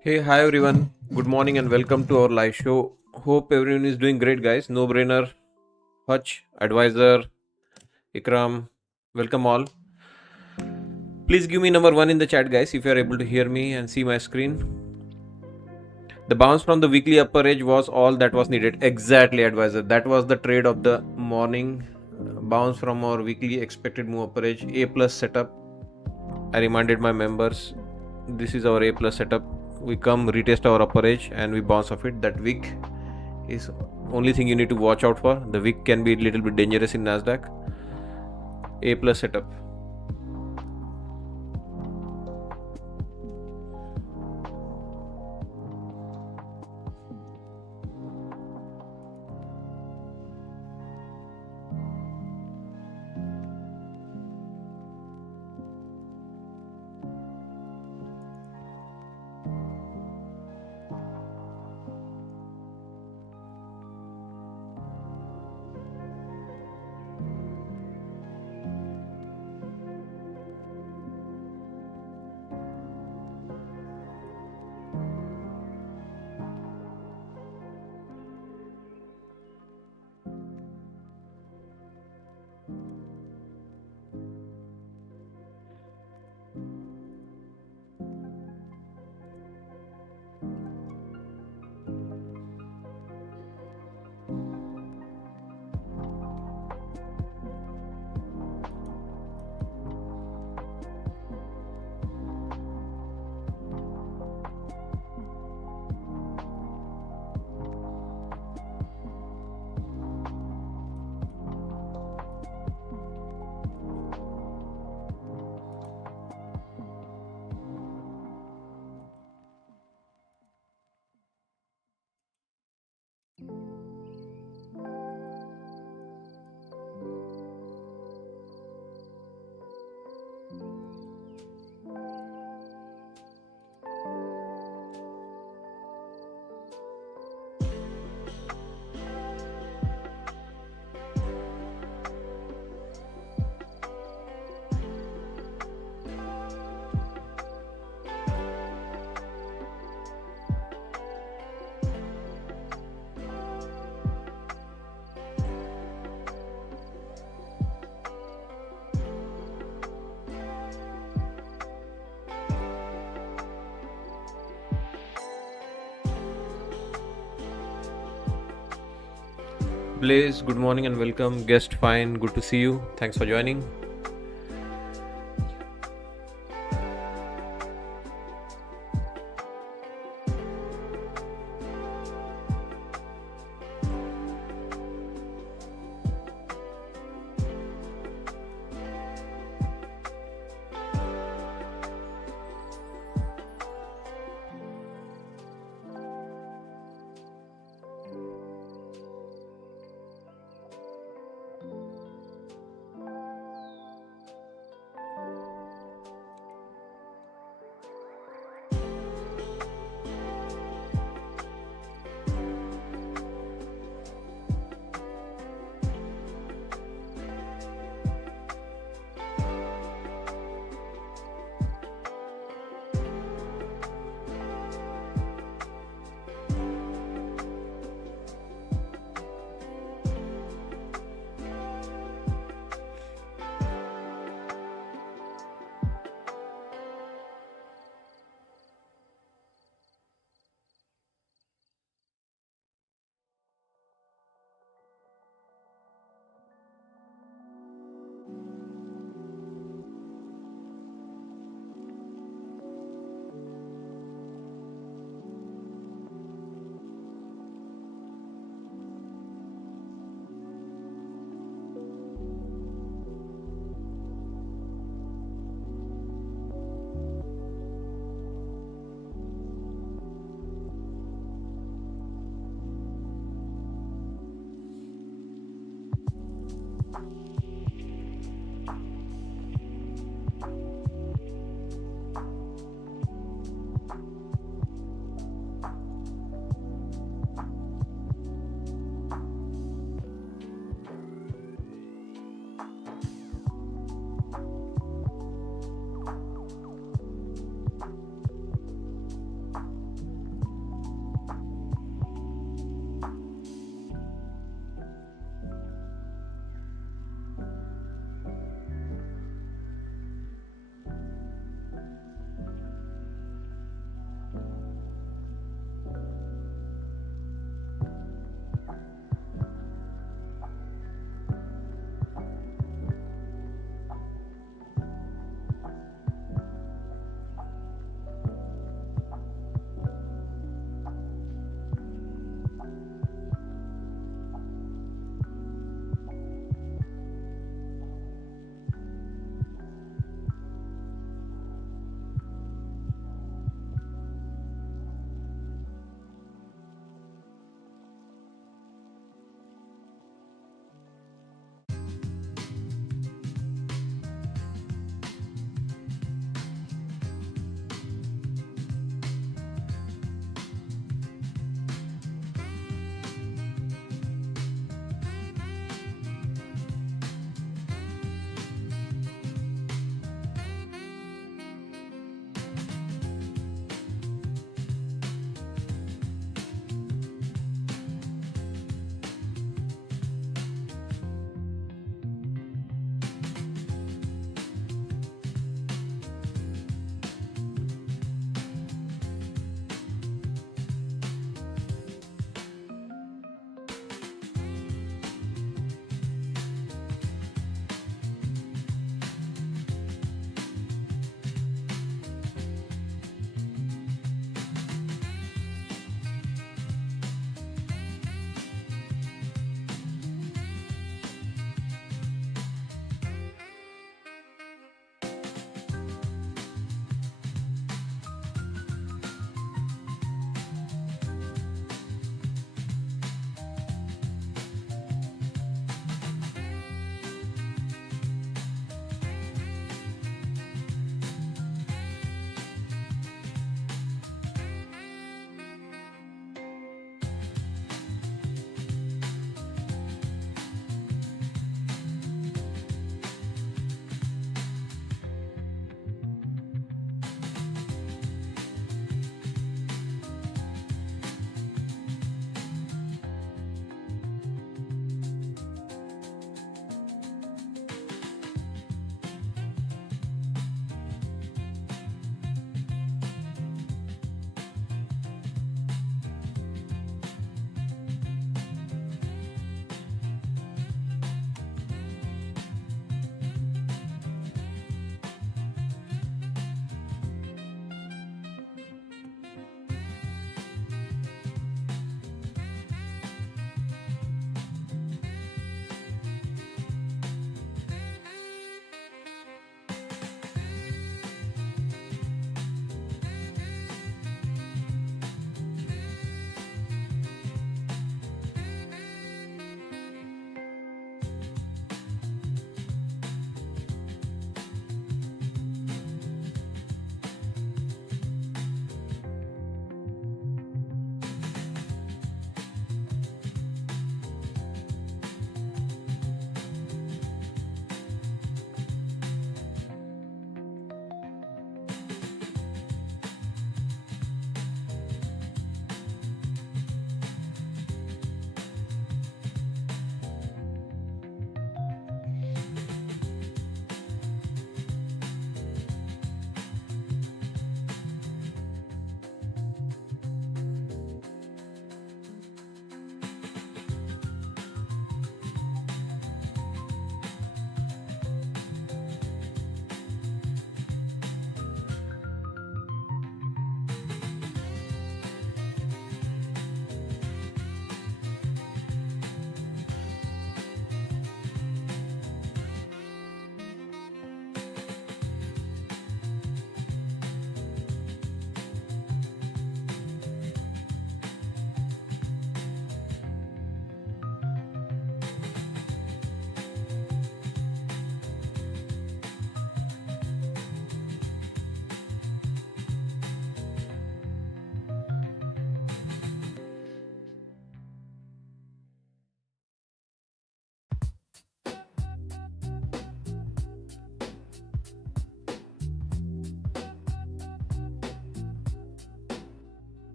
Hey, hi everyone. Good morning and welcome to our live show. Hope everyone is doing great, guys. No brainer, Hutch, Advisor, Ikram, welcome all. Please give me number one in the chat, guys, if you are able to hear me and see my screen. The bounce from the weekly upper edge was all that was needed. Exactly, Advisor. That was the trade of the morning. Bounce from our weekly expected move upper edge. A plus setup. I reminded my members this is our A plus setup. We come retest our upper edge and we bounce off it. That wick is only thing you need to watch out for. The wick can be a little bit dangerous in Nasdaq. A plus setup. Blaze, good morning and welcome. Guest fine, good to see you. Thanks for joining.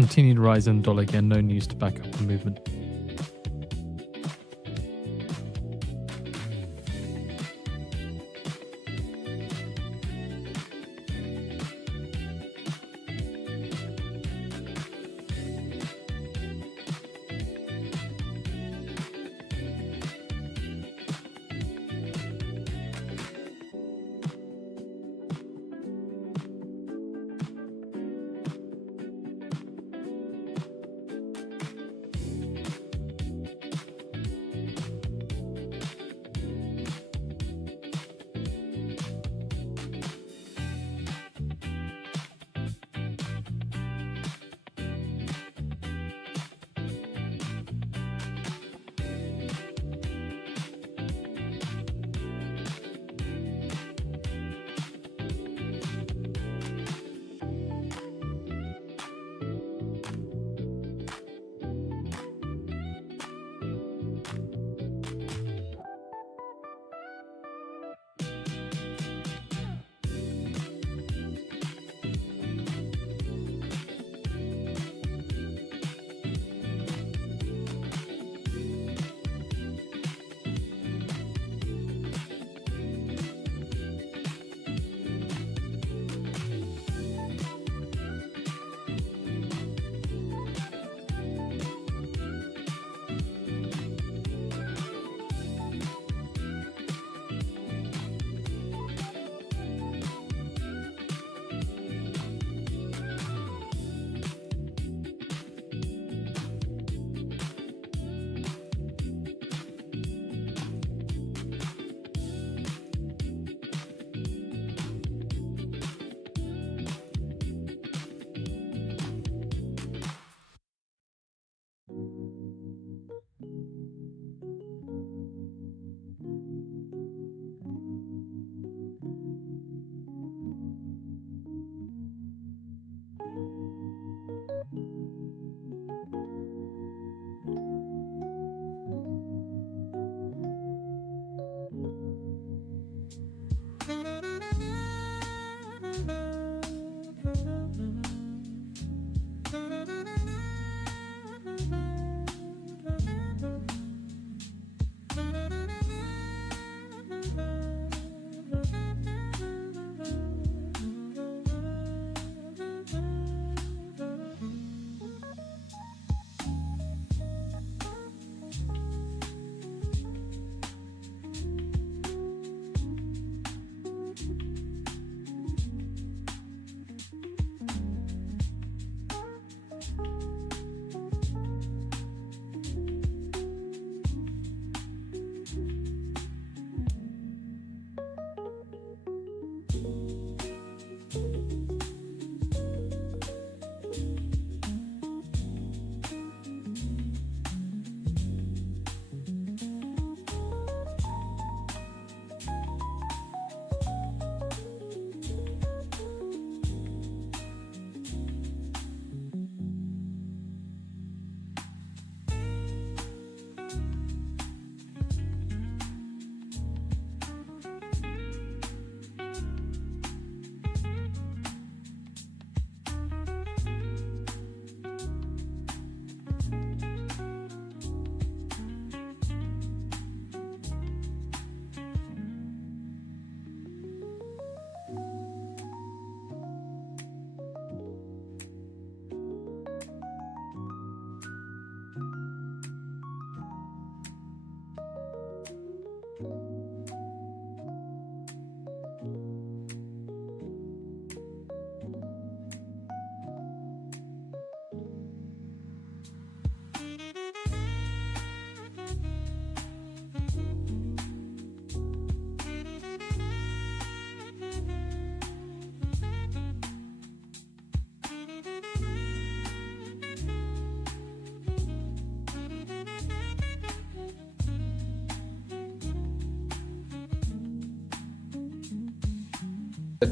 continued rise in the dollar again. No news to back up the movement.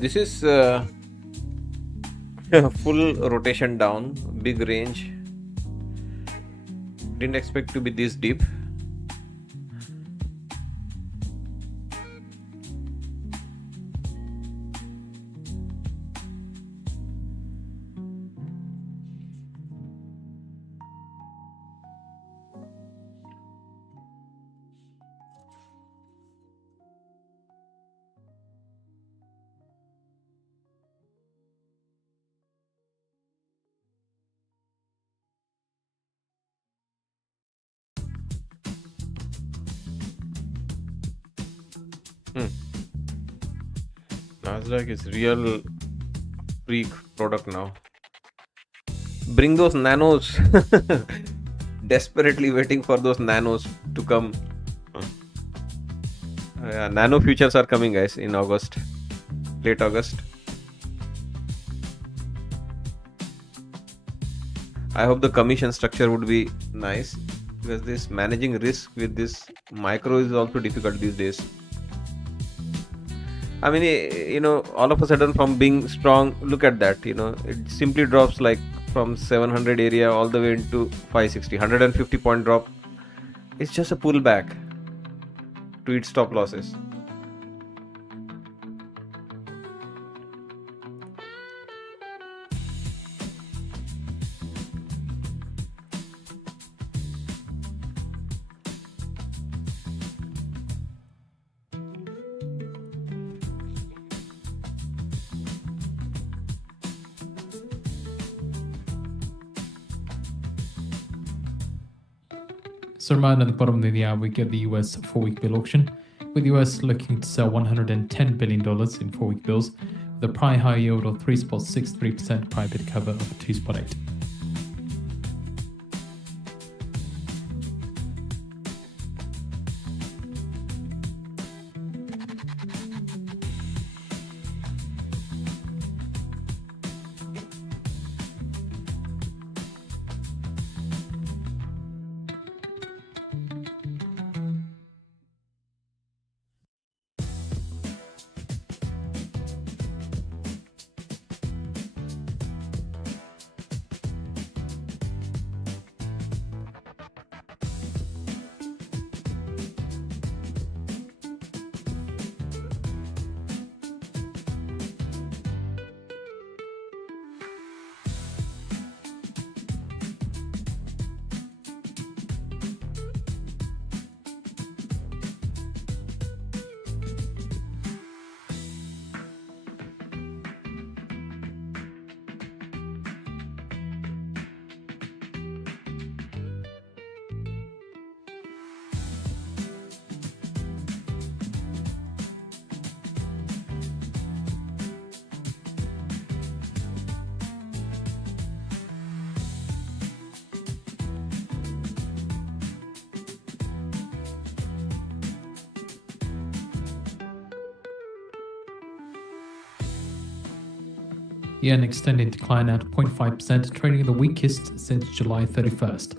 This is full rotation down, big range. Didn't expect to be this deep. Hmm. Nasdaq is real freak product now. Bring those nanos. Desperately waiting for those nanos to come. Nano futures are coming, guys, in August, late August. I hope the commission structure would be nice, because this managing risk with this micro is also difficult these days. I mean, all of a sudden from being strong, look at that, it simply drops like from 700 area all the way into 560, 150 point drop. It's just a pullback to its stop losses. So right at the bottom of the hour, we get the US 4-week bill auction, with the US looking to sell $110 billion in 4-week bills, with a prior high yield of 3.63%, prior bid cover of 2.8. Yen extending decline at 0.5%, trading the weakest since July 31st.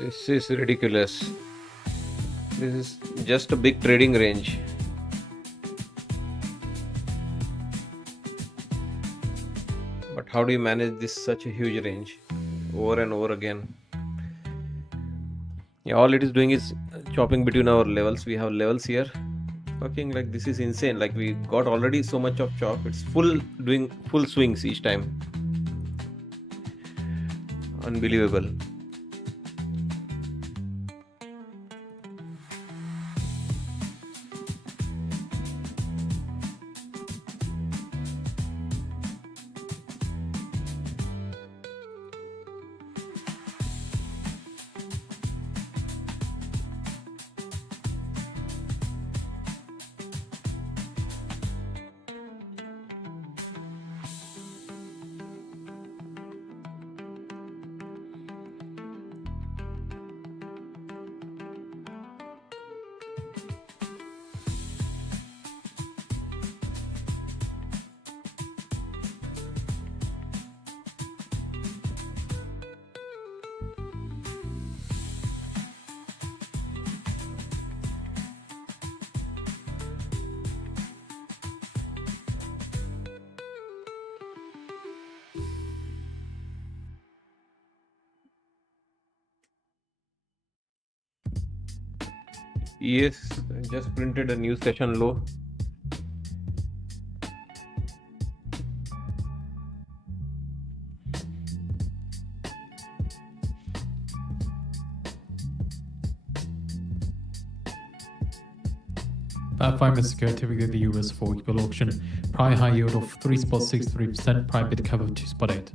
This is ridiculous. This is just a big trading range. But how do you manage this such a huge range over and over again? Yeah, all it is doing is chopping between our levels. We have levels here. Fucking, like, this is insane. Like, we got already so much of chop. It's doing full swings each time. Unbelievable. Yes, just printed a new session low. 5 minutes ago, typically the US 4-week bill auction. Prior high yield of 3.63%, prior bid cover of 2.8.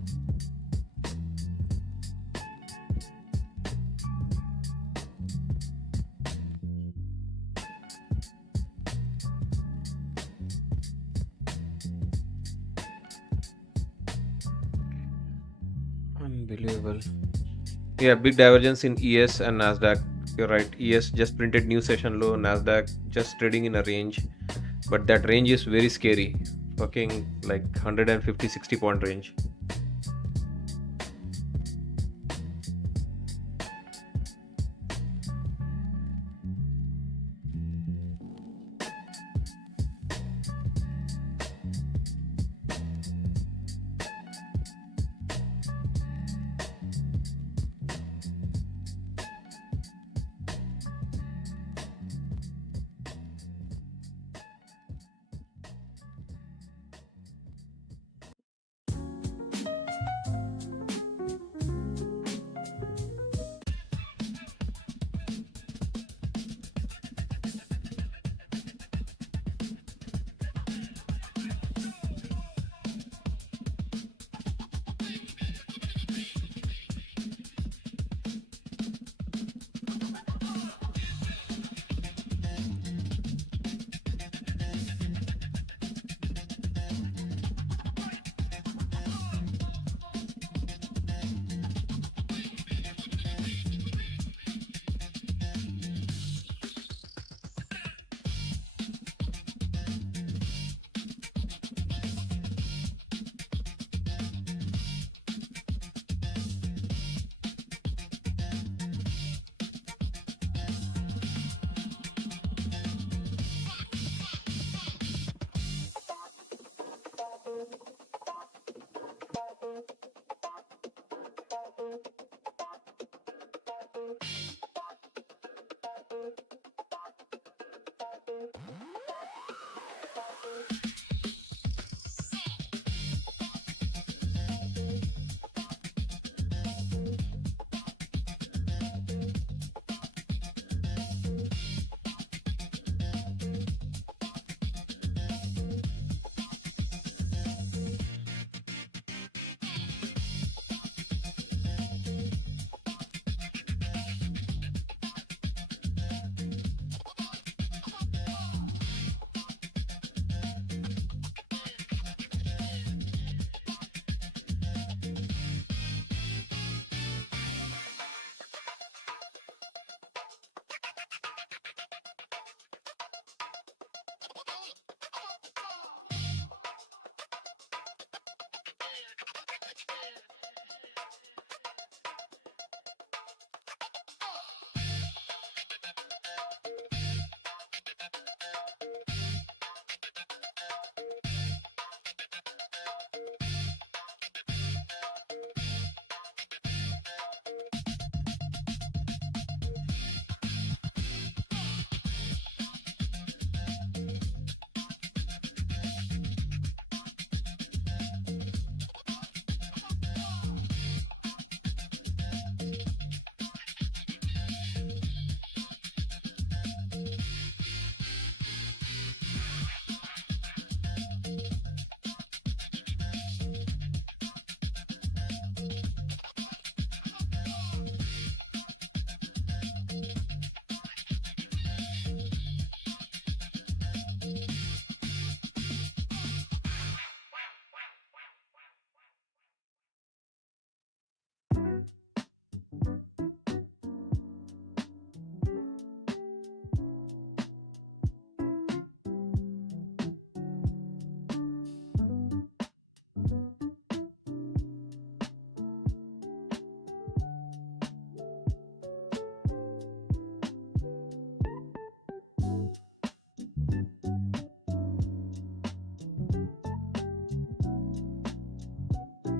Unbelievable. Yeah, big divergence in ES and Nasdaq. You're right. ES just printed new session low. Nasdaq just trading in a range, but that range is very scary. Fucking like 150-60 point range.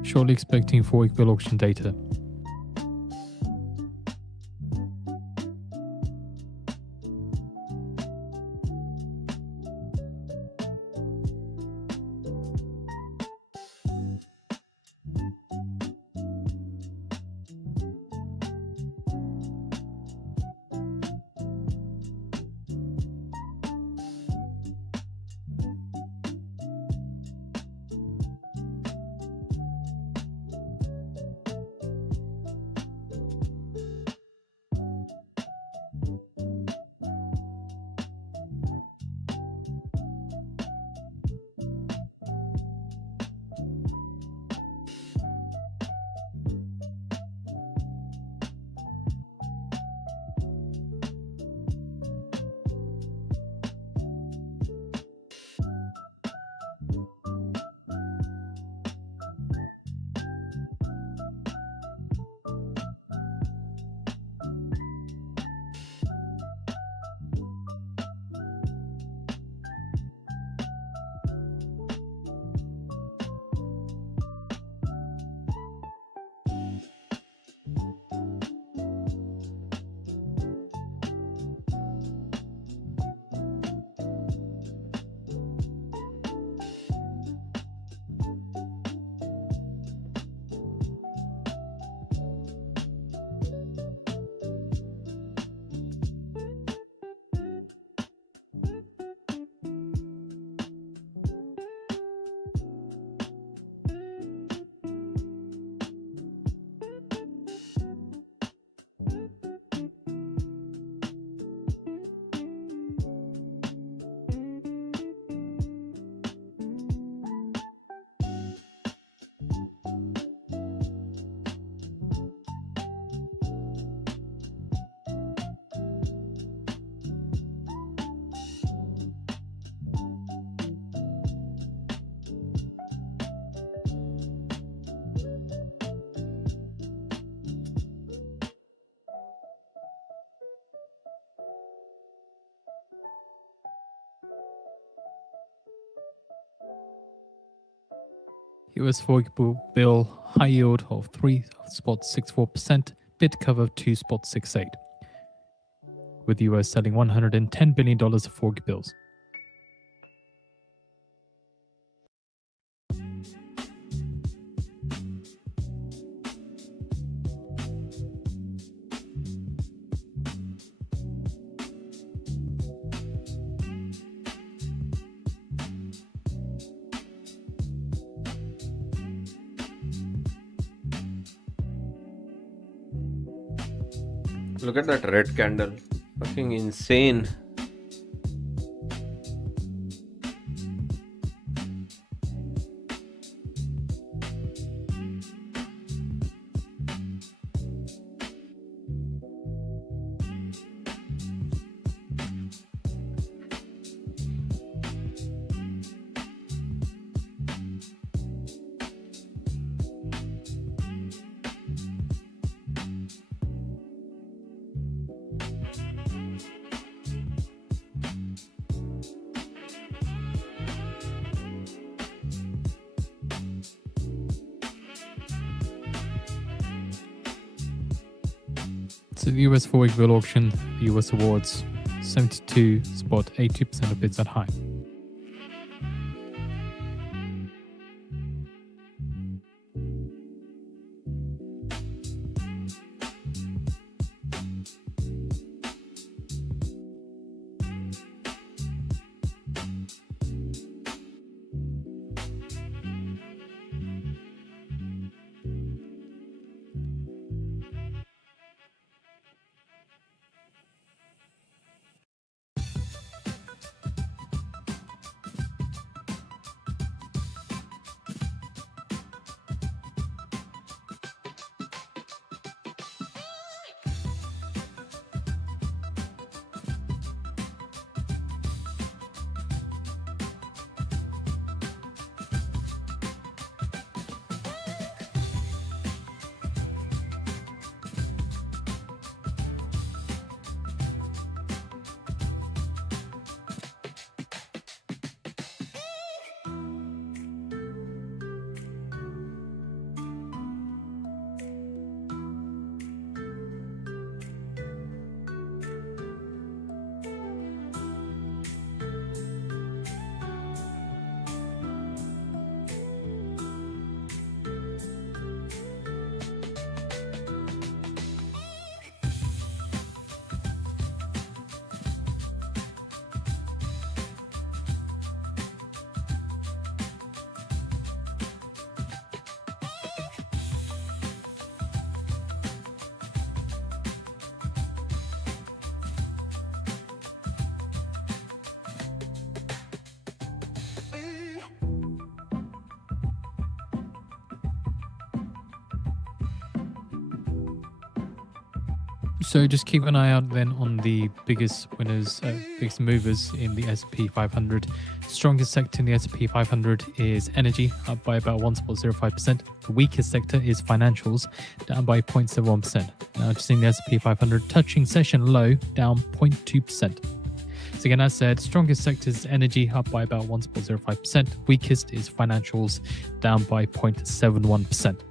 Shortly expecting 4-week bill auction data. US 4-week bill high yield of 3.64%, bid cover of 2.68, with the US selling $110 billion of 4-week bills. Look at that red candle. Fucking insane. So the US 4-week bill auction, the US awards 72.82% of bids at high. So just keep an eye out then on the biggest winners, biggest movers in the S&P 500. Strongest sector in the S&P 500 is energy, up by about 1.05%. The weakest sector is financials, down by 0.71%. Now just seeing the S&P 500 touching session low, down 0.2%. So again, as said, strongest sector is energy, up by about 1.05%. Weakest is financials, down by 0.71%.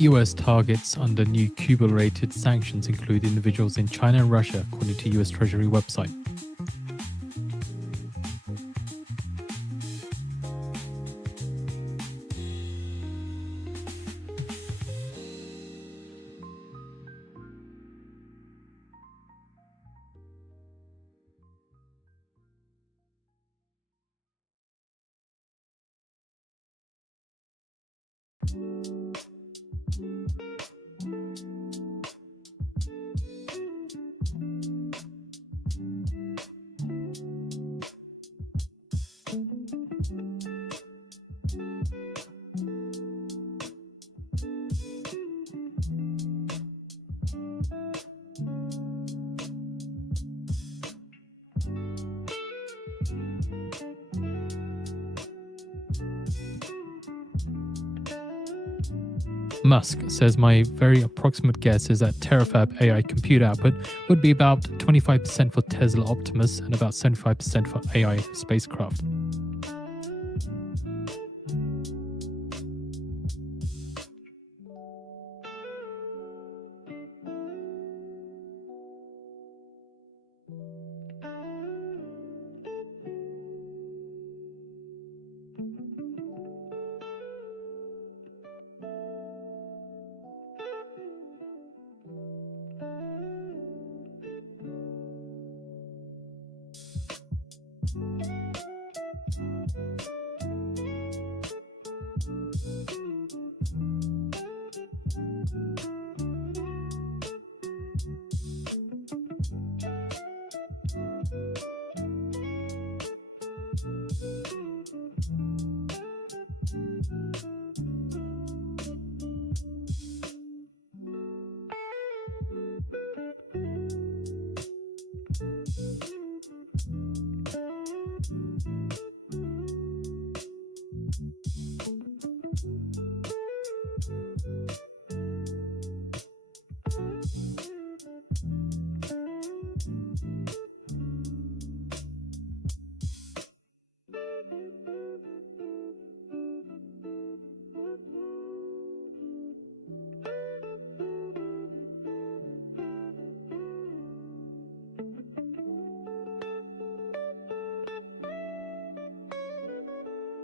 US targets under new Cuba-related sanctions include individuals in China and Russia, according to US Treasury website. Musk says my very approximate guess is that terafab AI compute output would be about 25% for Tesla Optimus and about 75% for AI spacecraft.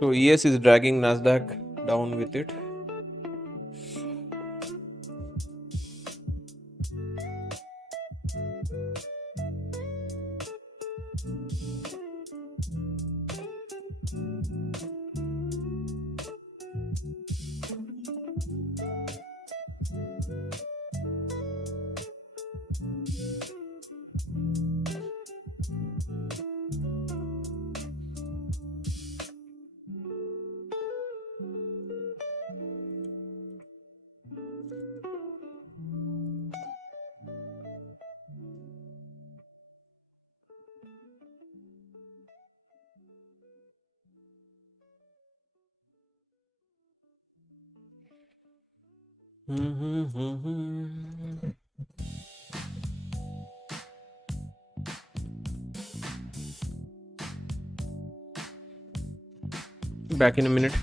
So ES is dragging Nasdaq down with it. Back in a minute.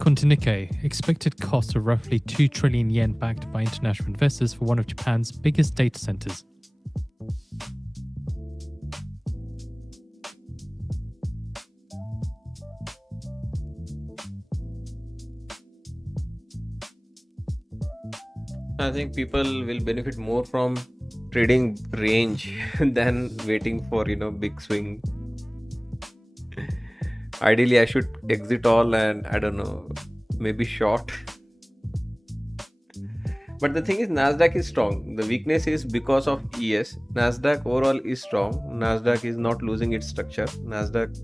Nikkei, expected cost of roughly 2 trillion yen backed by international investors for one of Japan's biggest data centers. I think people will benefit more from trading range than waiting for big swing. Ideally, I should exit all and I don't know, maybe short. But the thing is, Nasdaq is strong. The weakness is because of ES. Nasdaq overall is strong. Nasdaq is not losing its structure. Nasdaq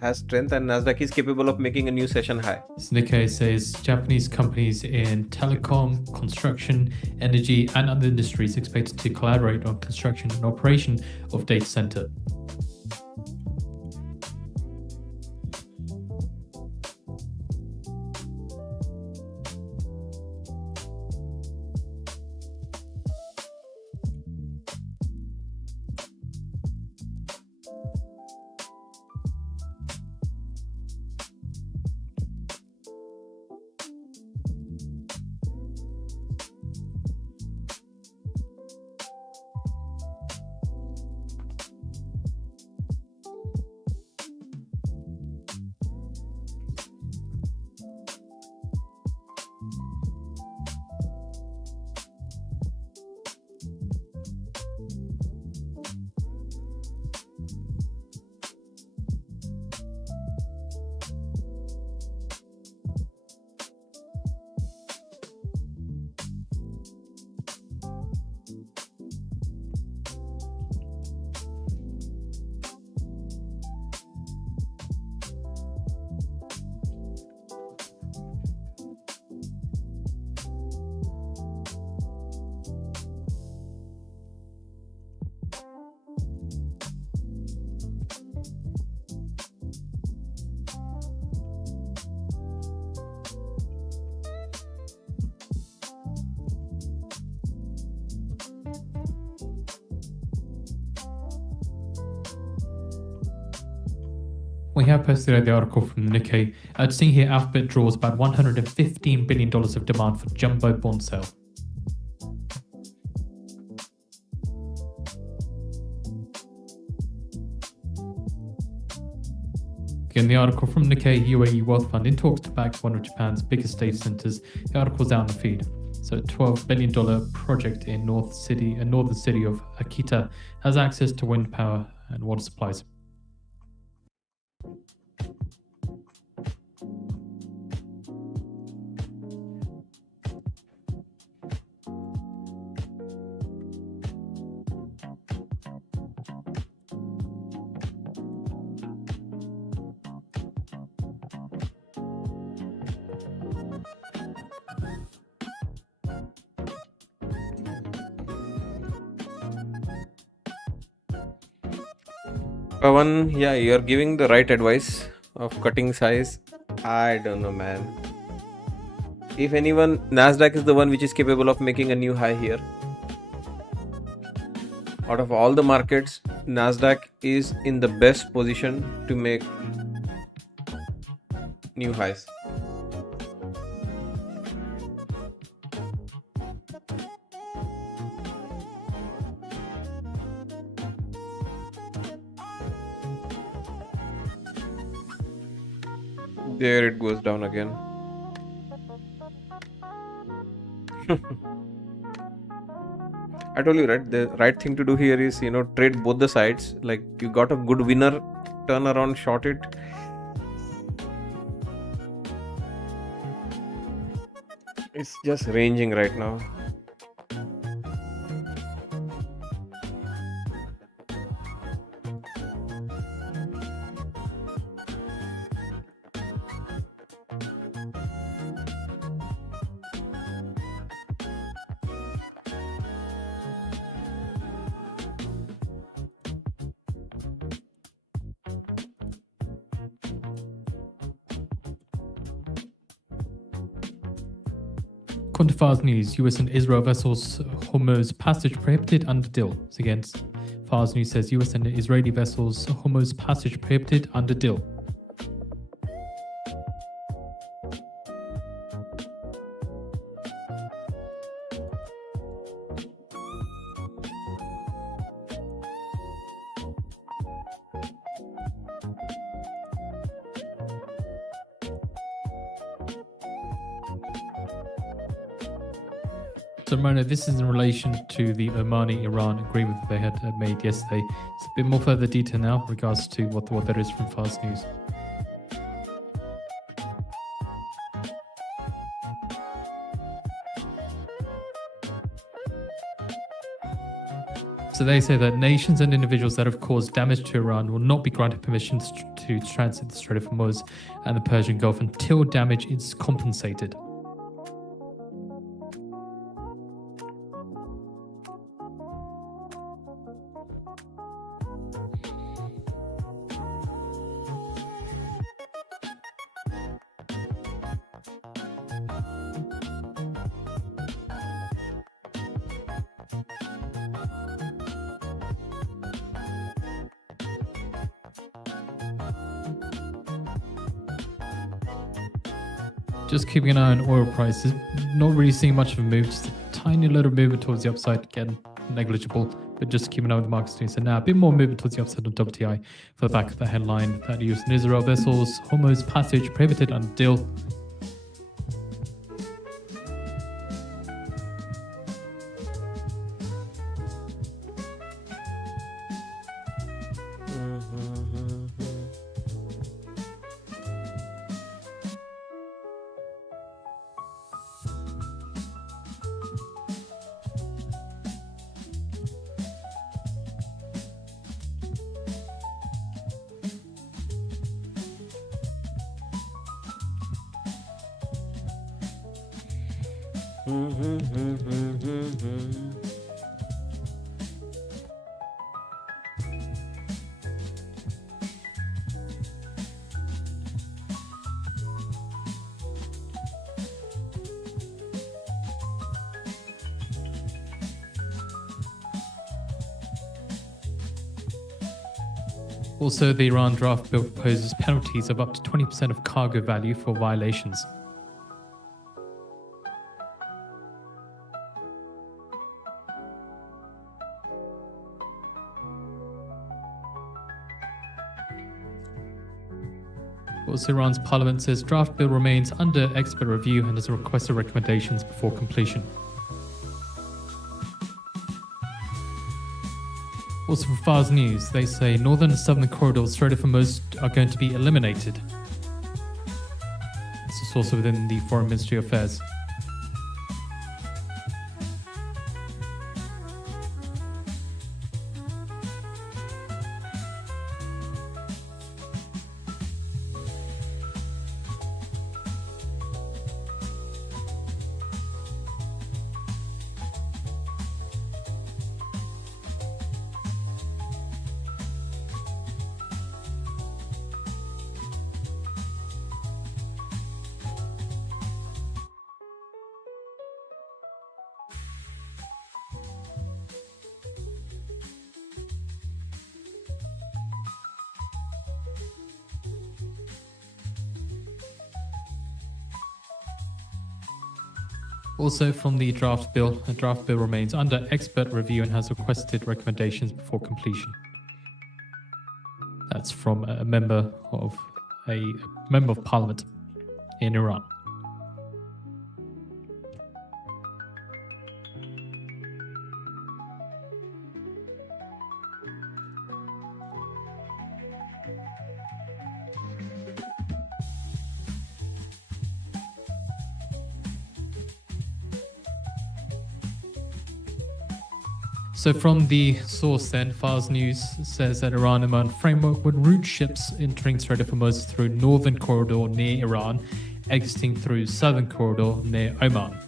has strength and Nasdaq is capable of making a new session high. Nikkei says Japanese companies in telecom, construction, energy, and other industries expected to collaborate on construction and operation of data center. We have posted the article from the Nikkei. Seeing here, Alphabet draws about $115 billion of demand for jumbo bond sale. In the article from Nikkei, UAE Wealth Fund in talks to back one of Japan's biggest data centers. The article's down the feed. So, a $12 billion project in northern city of Akita has access to wind power and water supplies. Pawan, yeah, you're giving the right advice of cutting size. I don't know, man. If anyone, Nasdaq is the one which is capable of making a new high here. Out of all the markets, Nasdaq is in the best position to make new highs. There it goes down again. I told you, right? The right thing to do here is, trade both the sides. Like, you got a good winner, turn around, short it. It's just ranging right now. Fars News, US and Israel vessels Hormuz passage prohibited under deal. Against Fars News says US and Israeli vessels Hormuz passage prohibited under deal. So, Mona, this is in relation to the Omani-Iran agreement that they had made yesterday. It's a bit more further detail now in regards to what that is from Fast News. So they say that nations and individuals that have caused damage to Iran will not be granted permission to transit the Strait of Hormuz and the Persian Gulf until damage is compensated. Just keeping an eye on oil prices. Not really seeing much of a move, just a tiny little movement towards the upside, again, negligible, but just keeping an eye on the markets doing so now. A bit more movement towards the upside on WTI for the back of the headline that US and Israel vessels Hormuz passage prohibited until Also, the Iran draft bill proposes penalties of up to 20% of cargo value for violations. Also, Iran's parliament says draft bill remains under expert review and has requested recommendations before completion. Also from Fars News, they say northern and southern corridors Strait of Hormuz are going to be eliminated. This is also within the Foreign Ministry of Affairs. Also from the draft bill remains under expert review and has requested recommendations before completion. That's from a member of parliament in Iran. So from the source then, Fars News says that Iran-Oman framework would route ships entering Strait of Hormuz through northern corridor near Iran, exiting through southern corridor near Oman.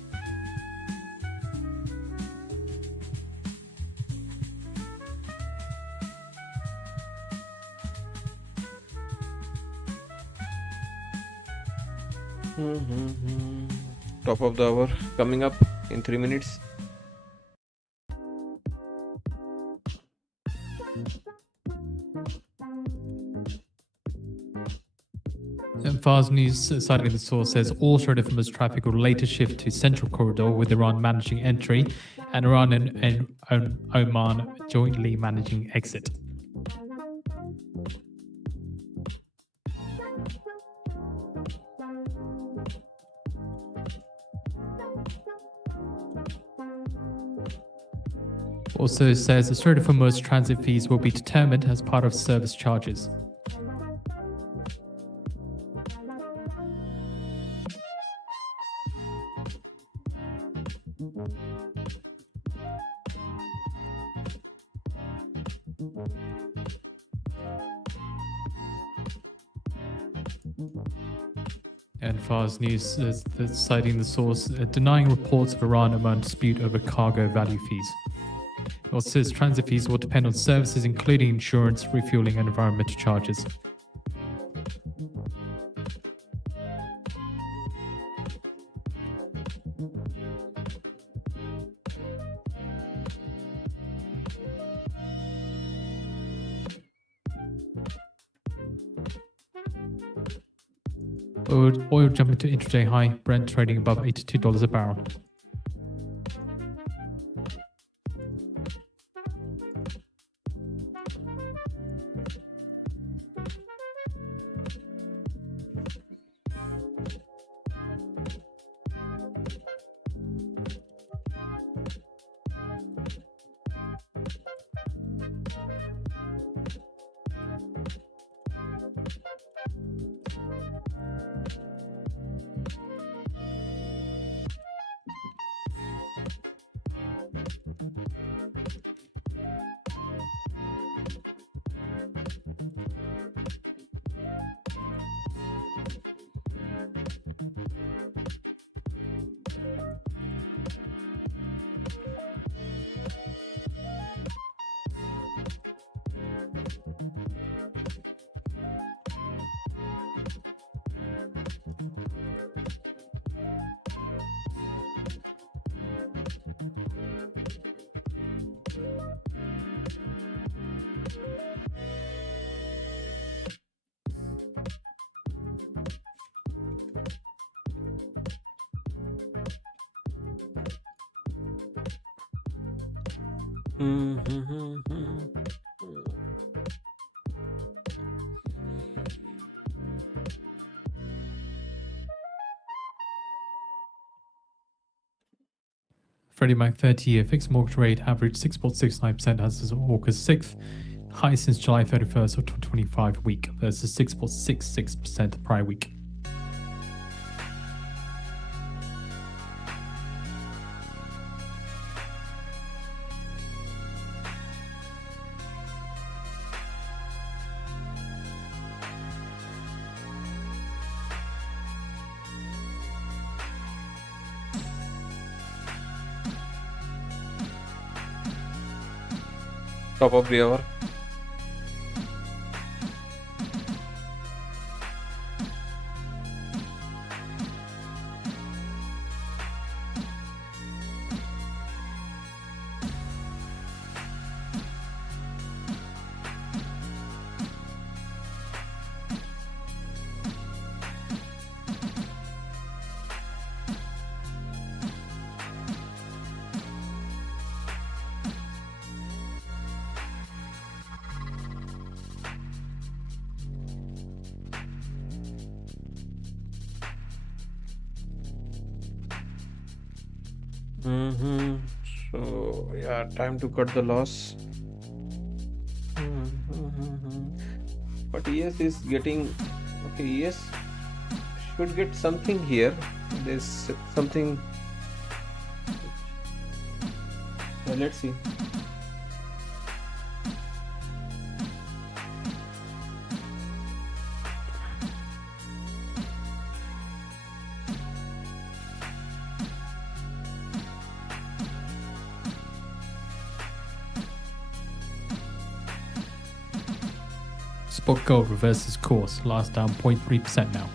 Top of the hour coming up in 3 minutes. And Fars News, citing the source, says all Strait of Hormuz traffic will later shift to Central Corridor, with Iran managing entry and Iran and Oman jointly managing exit. Also says the Strait of Hormuz transit fees will be determined as part of service charges. And Fars News is citing the source, denying reports of Iran among dispute over cargo value fees. It also says transit fees will depend on services including insurance, refueling, and environmental charges. Oil jumping to intraday high, Brent trading above $82 a barrel. Freddie Mac 30-year fixed mortgage rate averaged 6.69% as of August 6th, high since July 31st of 2025 week versus 6.66% the prior week. Top of the hour. So yeah, time to cut the loss. But ES is getting okay. ES should get something here. There's something. Let's see. Spot gold reverses course, last down 0.3% now.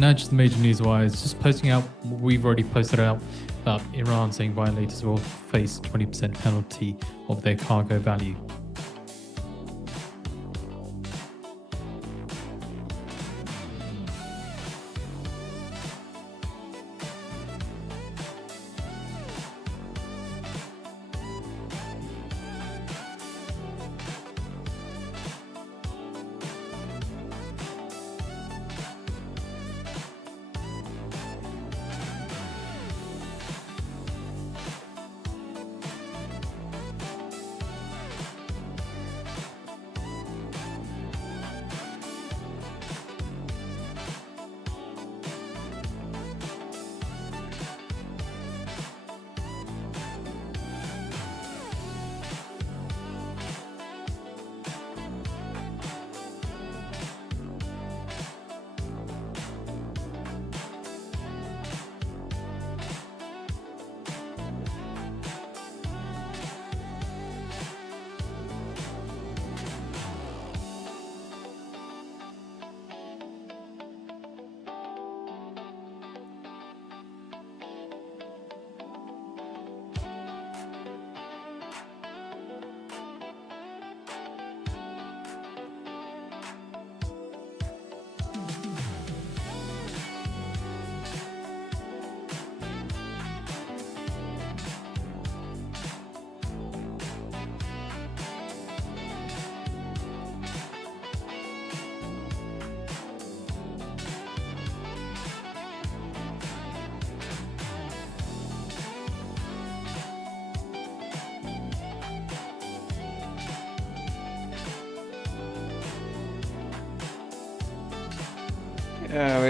so now just the major news wires, just posting out, we've already posted out about Iran saying violators will face 20% penalty of their cargo value.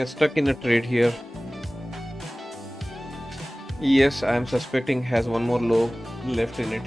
We're stuck in a trade here. Yes, I'm suspecting has one more low left in it.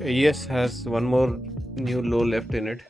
Yes has one more new low left in it.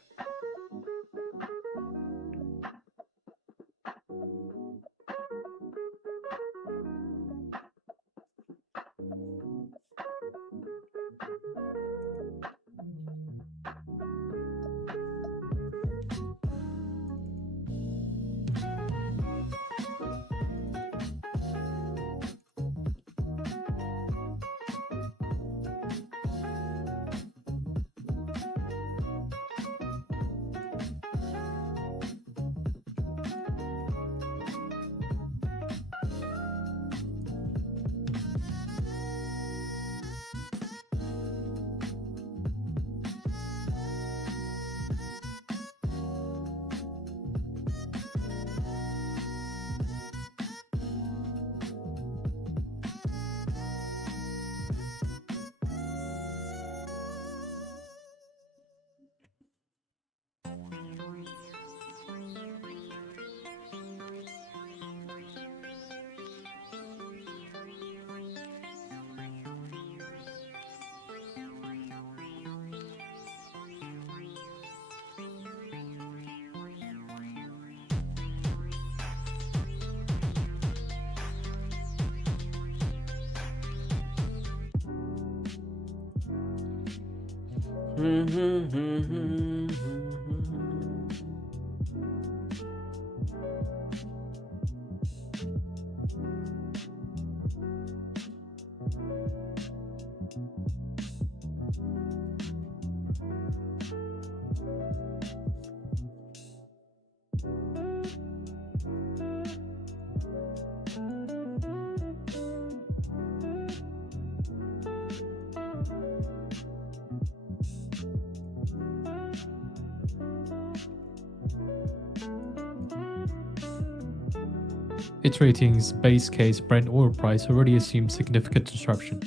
Its ratings base case Brent oil price already assumes significant disruption.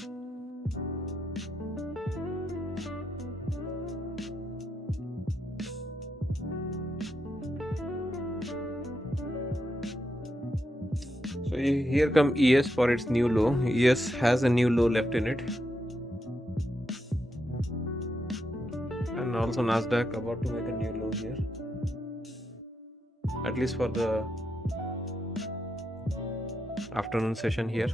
So here come ES for its new low. ES has a new low left in it. And also Nasdaq about to make a new low here. At least for the afternoon session here.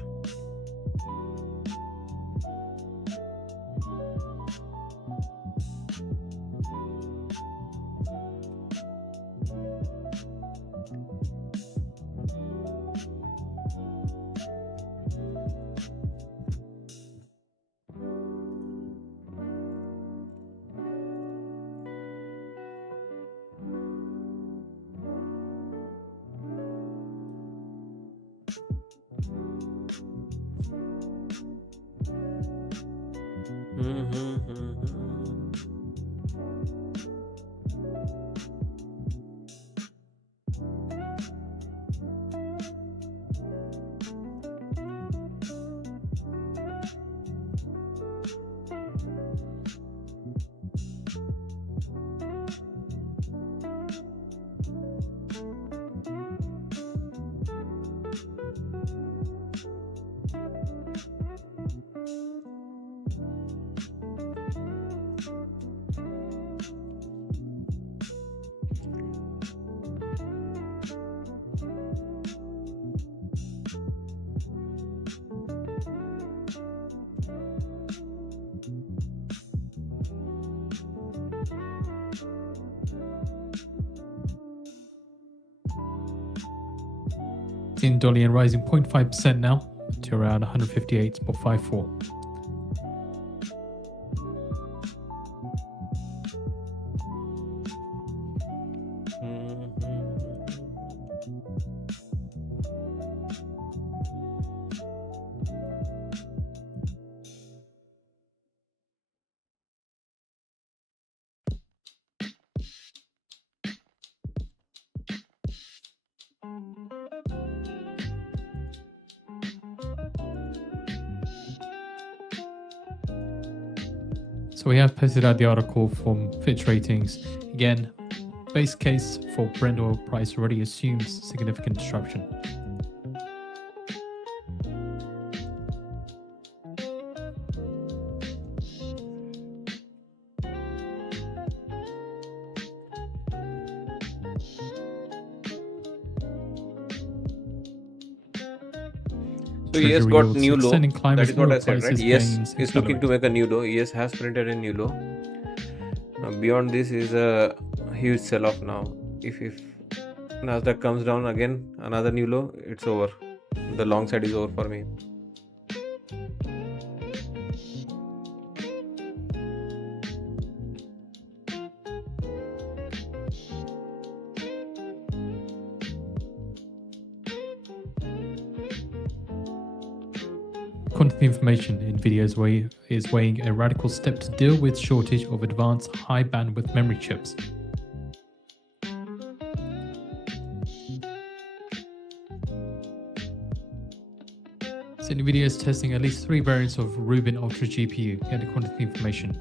in dollar yen rising 0.5% now to around 158.54. So we have posted out the article from Fitch Ratings. Again, base case for Brent oil price already assumes significant disruption. So ES Treasury got yields new low. extending climbers, That is what oil I said, right? prices ES gains is looking to accelerate. make a new low. ES has printed a new low. Beyond this is a huge sell-off now. If Nasdaq comes down again, another new low, it's over. The long side is over for me. Quantitative information, Nvidia is weighing a radical step to deal with shortage of advanced high bandwidth memory chips. So Nvidia is testing at least 3 variants of Rubin Ultra GPU. Get the quantitative information.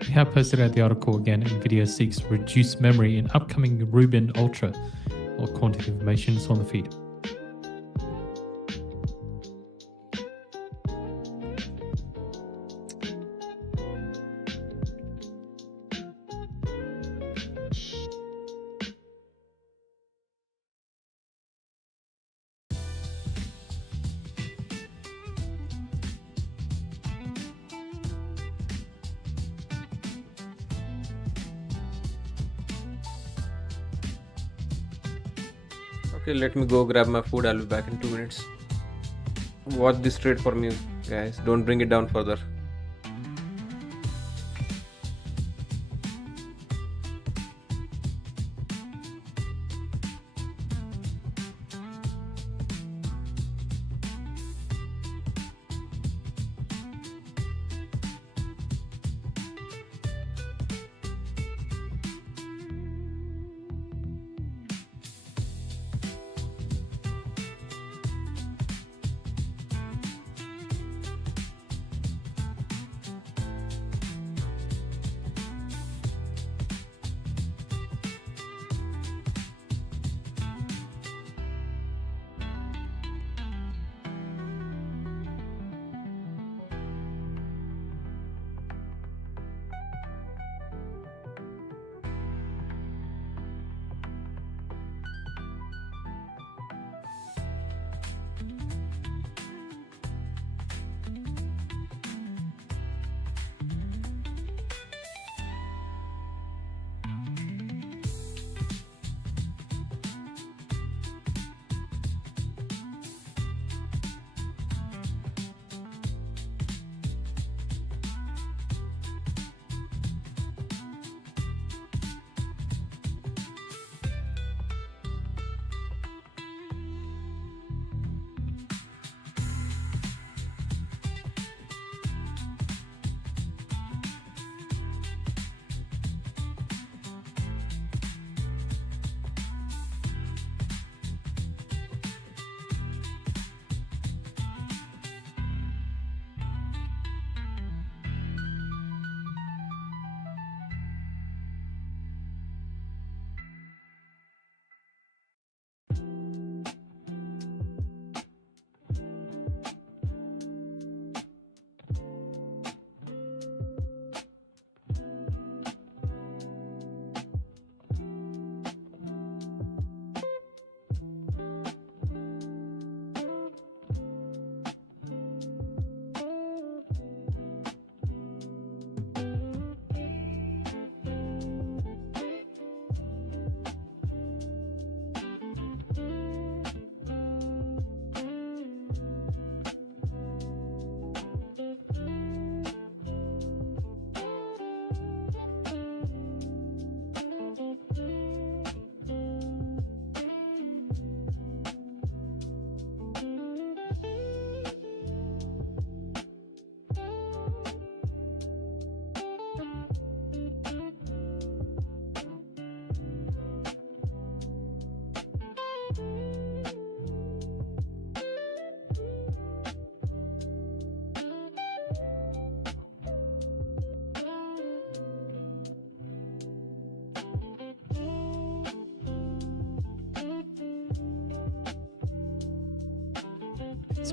We have posted out the article again. Nvidia seeks reduced memory in upcoming Rubin Ultra. All quantitative information is on the feed. Okay, let me go grab my food. I'll be back in 2 minutes. Watch this trade for me, guys. Don't bring it down further.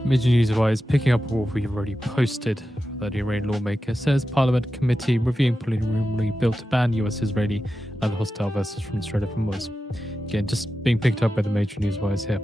Major news-wise, picking up what we've already posted, that Iranian lawmaker says Parliament committee reviewing preliminary bill to ban US-Israeli and hostile vessels from Strait of Hormuz. Again, just being picked up by the major news-wise here.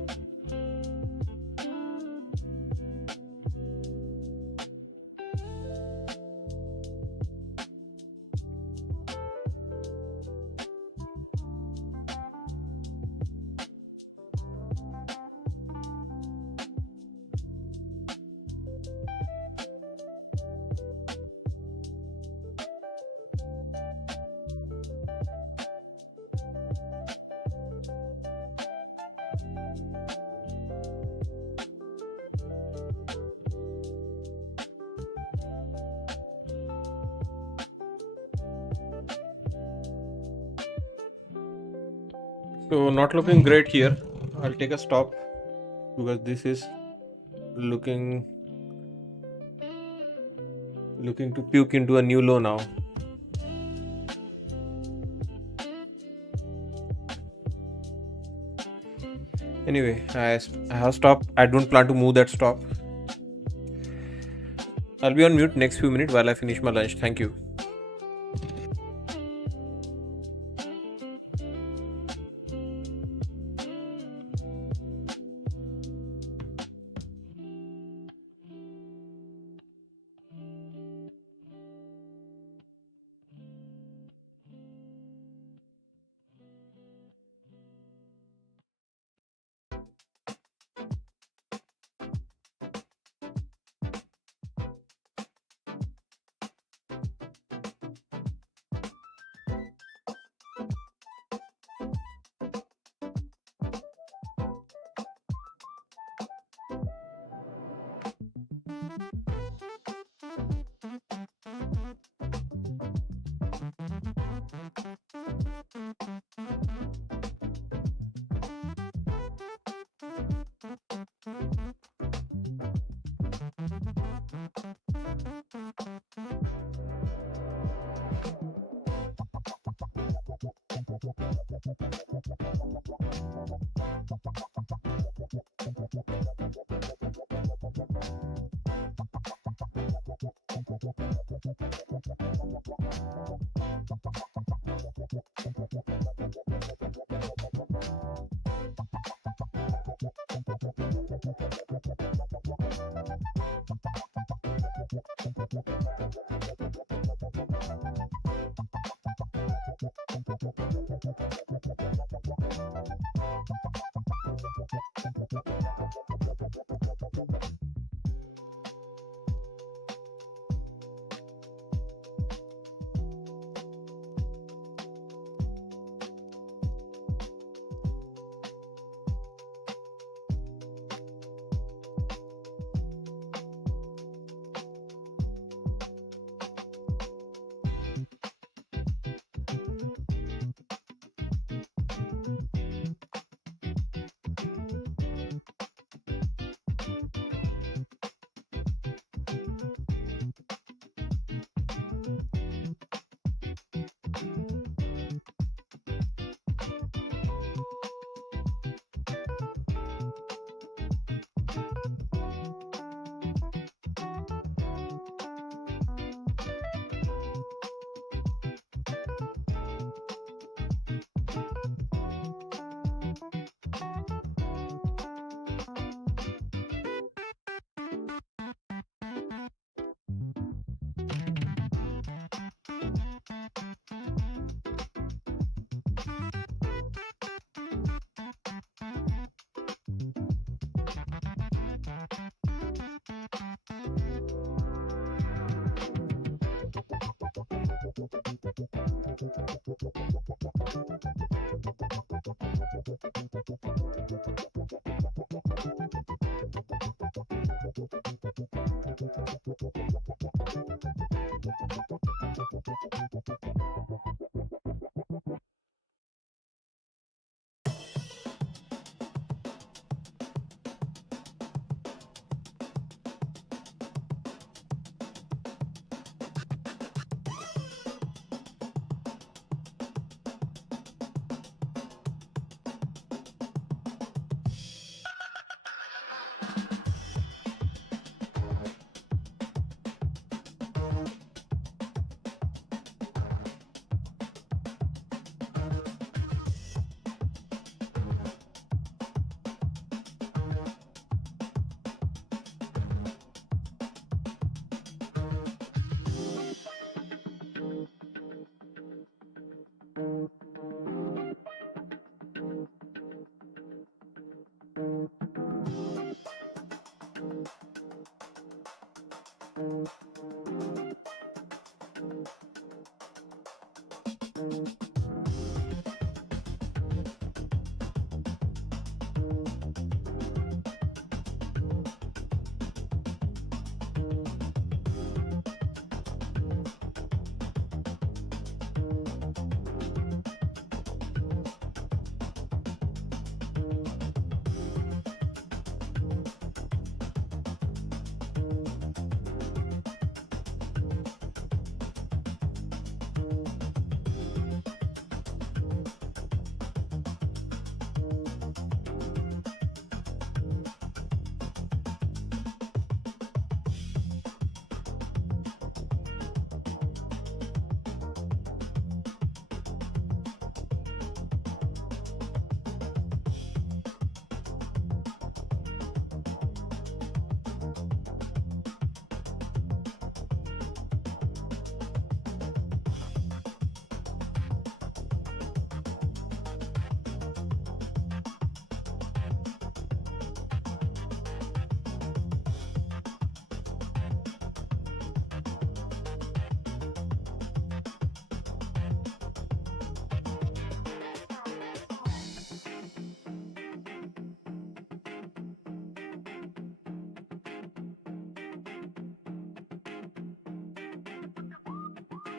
So not looking great here. I'll take a stop because this is looking to puke into a new low now. Anyway, I have stopped. I don't plan to move that stop. I'll be on mute next few minutes while I finish my lunch. Thank you.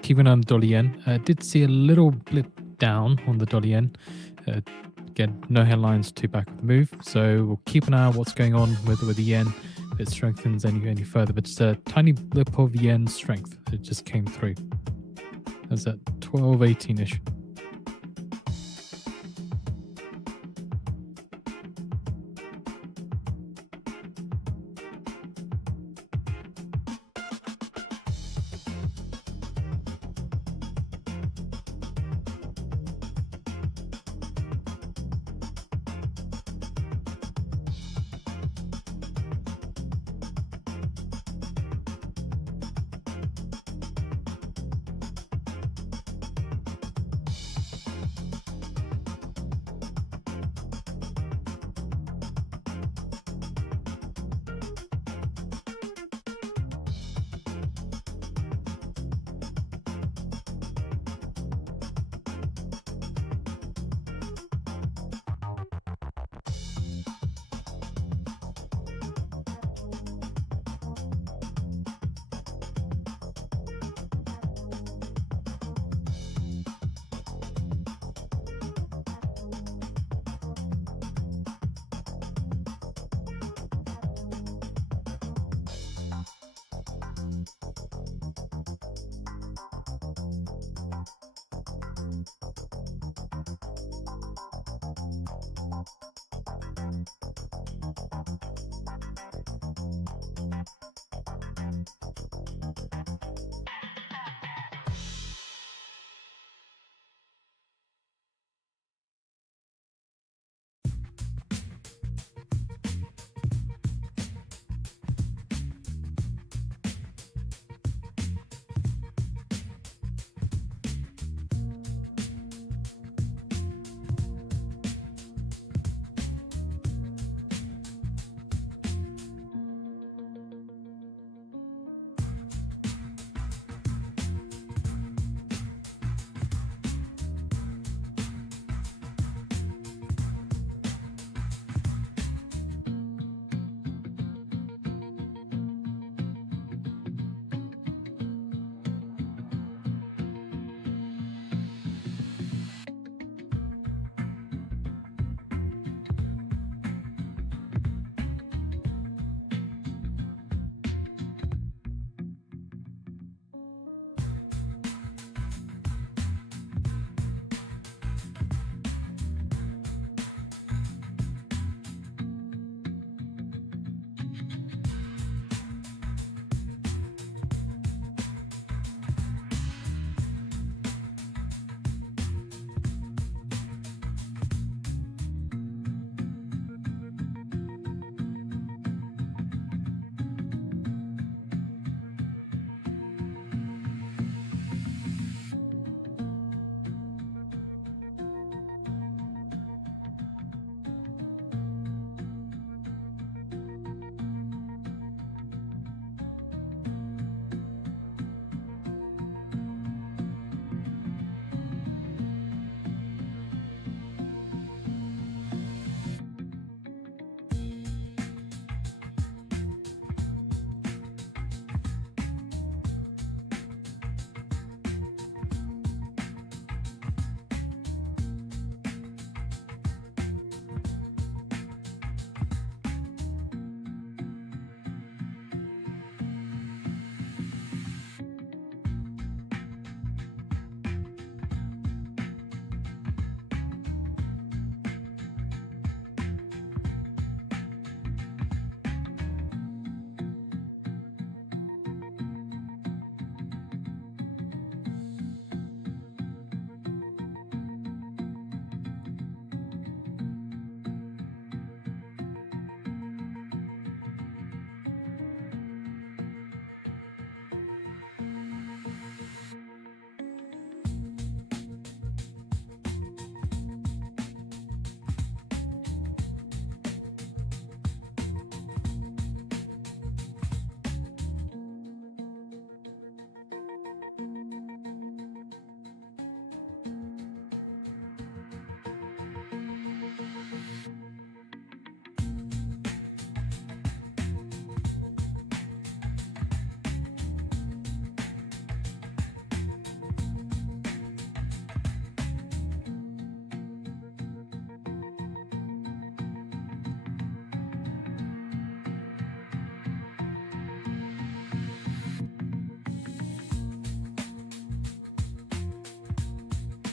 Keeping on the dollar yen, did see a little blip down on the dollar yen. Again, no headlines to back up the move, so we'll keep an eye on what's going on with the yen. If it strengthens any further, but just a tiny blip of yen strength that just came through. That's at 12.18ish.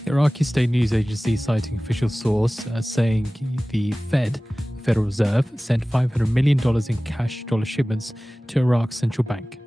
Iraqi state news agency citing official source saying the Federal Reserve, sent $500 million in cash dollar shipments to Iraq's central bank.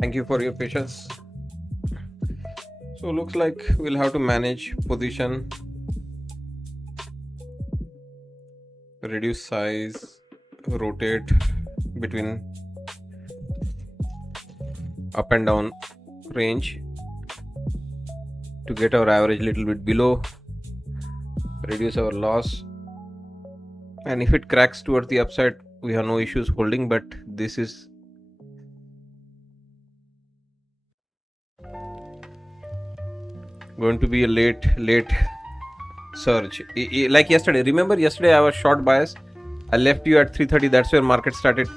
Thank you for your patience. So looks like we'll have to manage position, reduce size, rotate between up and down range to get our average little bit below, reduce our loss, and if it cracks towards the upside we have no issues holding, but this is going to be a late surge. Like yesterday, remember yesterday I was short bias, I left you at 330, that's where market started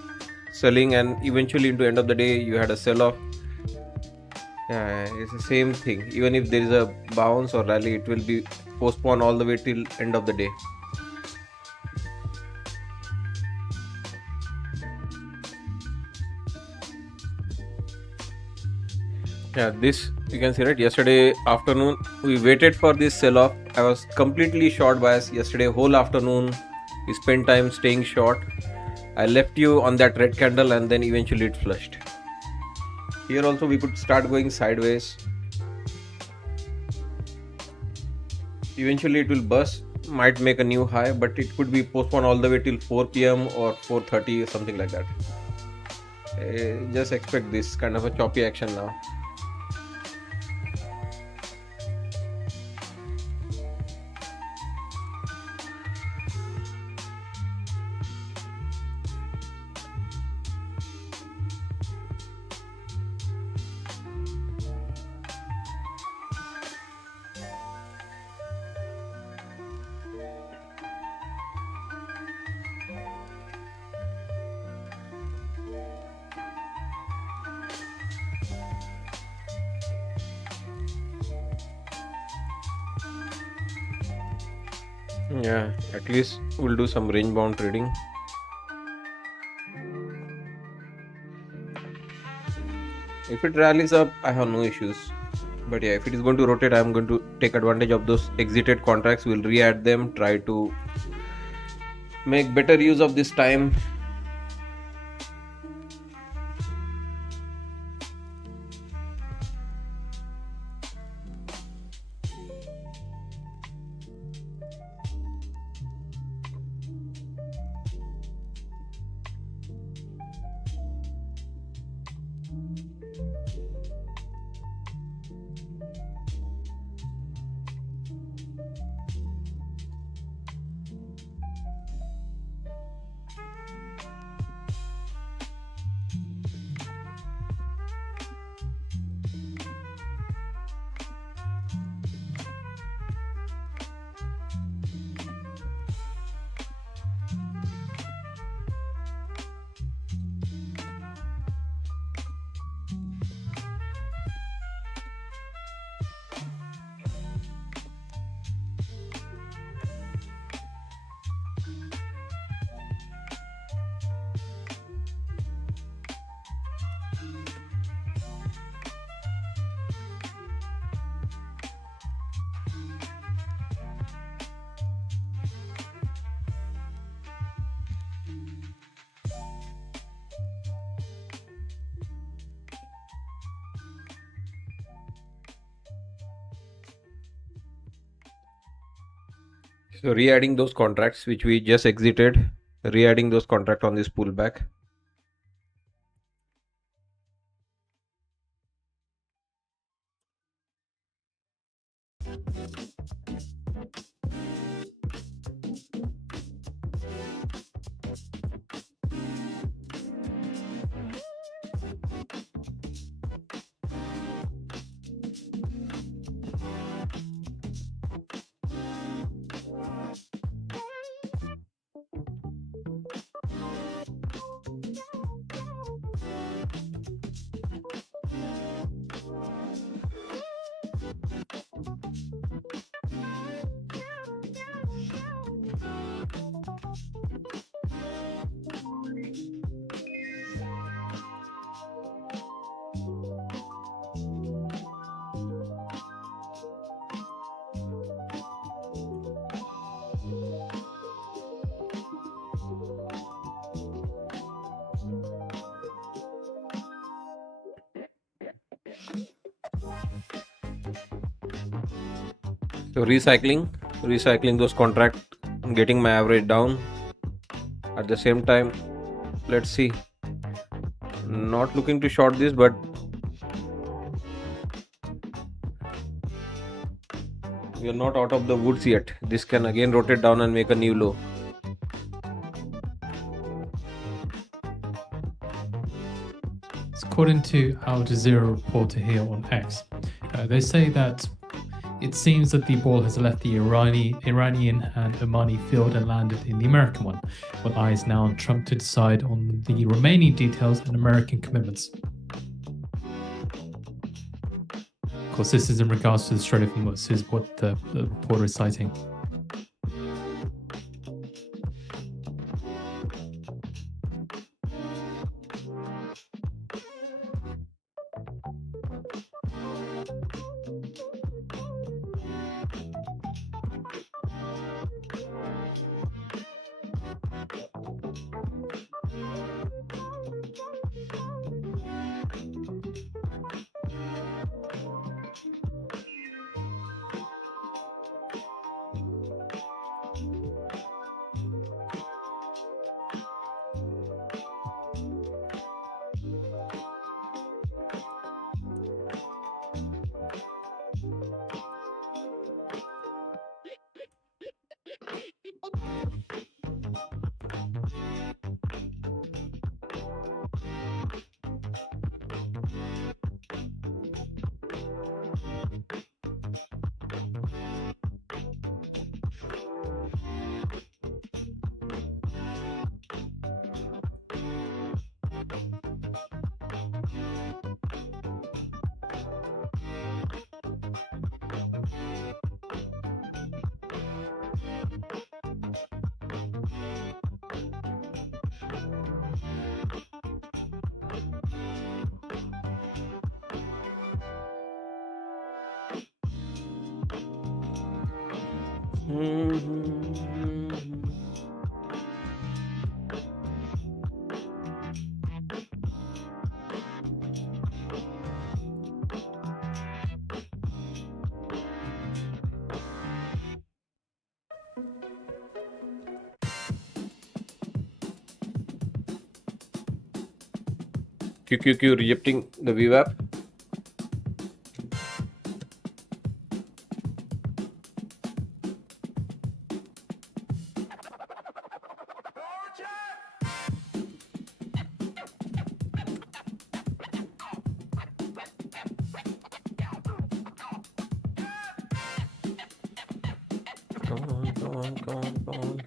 selling, and eventually into end of the day you had a sell off. Yeah, it's the same thing. Even if there is a bounce or rally, it will be postponed all the way till end of the day. Yeah, this you can see, right? Yesterday afternoon we waited for this sell off. I was completely short bias yesterday whole afternoon. We spent time staying short. I left you on that red candle and then eventually it flushed. Here also we could start going sideways. Eventually it will bust, might make a new high, but it could be postponed all the way till 4 p.m. or 4:30 or something like that. Just expect this kind of a choppy action now. Yeah, at least we'll do some range bound trading. If it rallies up, I have no issues. But yeah, if it is going to rotate, I'm going to take advantage of those exited contracts. We'll re-add them, try to make better use of this time. So re-adding those contracts which we just exited, re-adding those contract on this pullback. So recycling those contract, getting my average down. At the same time, let's see. Not looking to short this, but we are not out of the woods yet. This can again rotate down and make a new low. According to Al Jazeera reporter here on X, they say that it seems that the ball has left the Iranian and Omani field and landed in the American one, with eyes now on Trump to decide on the remaining details and American commitments. Of course, this is in regards to the Strait of Hormuz, is what the reporter is citing. QQQ rejecting the VWAP. Come on.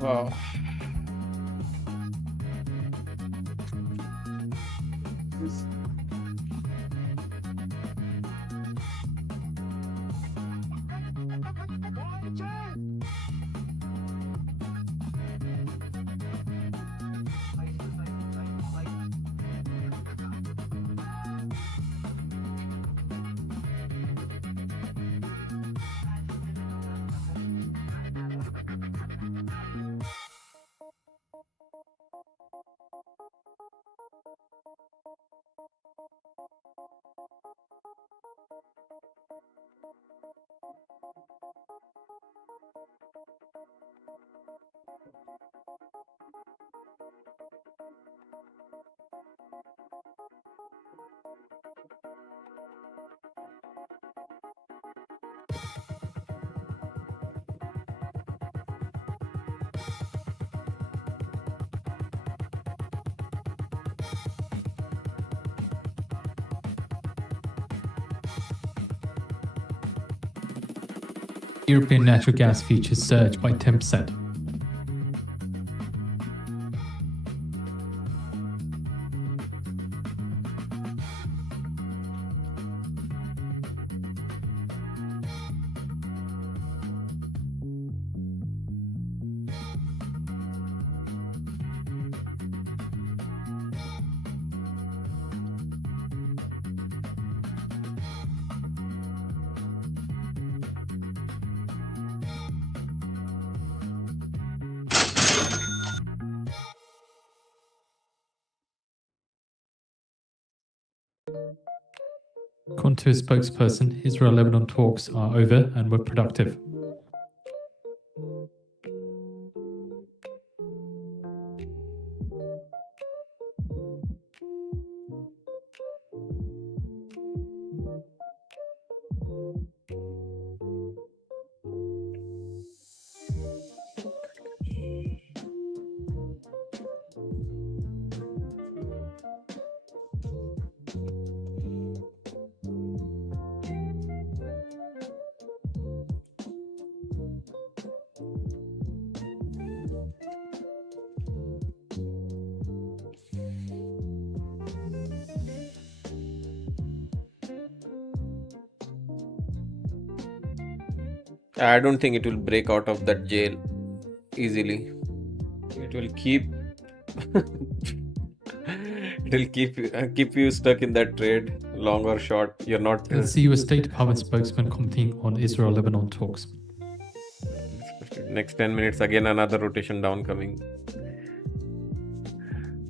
Wow. European natural gas futures surged by 10%. According to a spokesperson, Israel-Lebanon talks are over and were productive. I don't think it will break out of that jail easily. It will keep keep you stuck in that trade, long or short. You're not. Let's see US State Department spokesman commenting on Israel-Lebanon talks. Next 10 minutes, again another rotation down coming.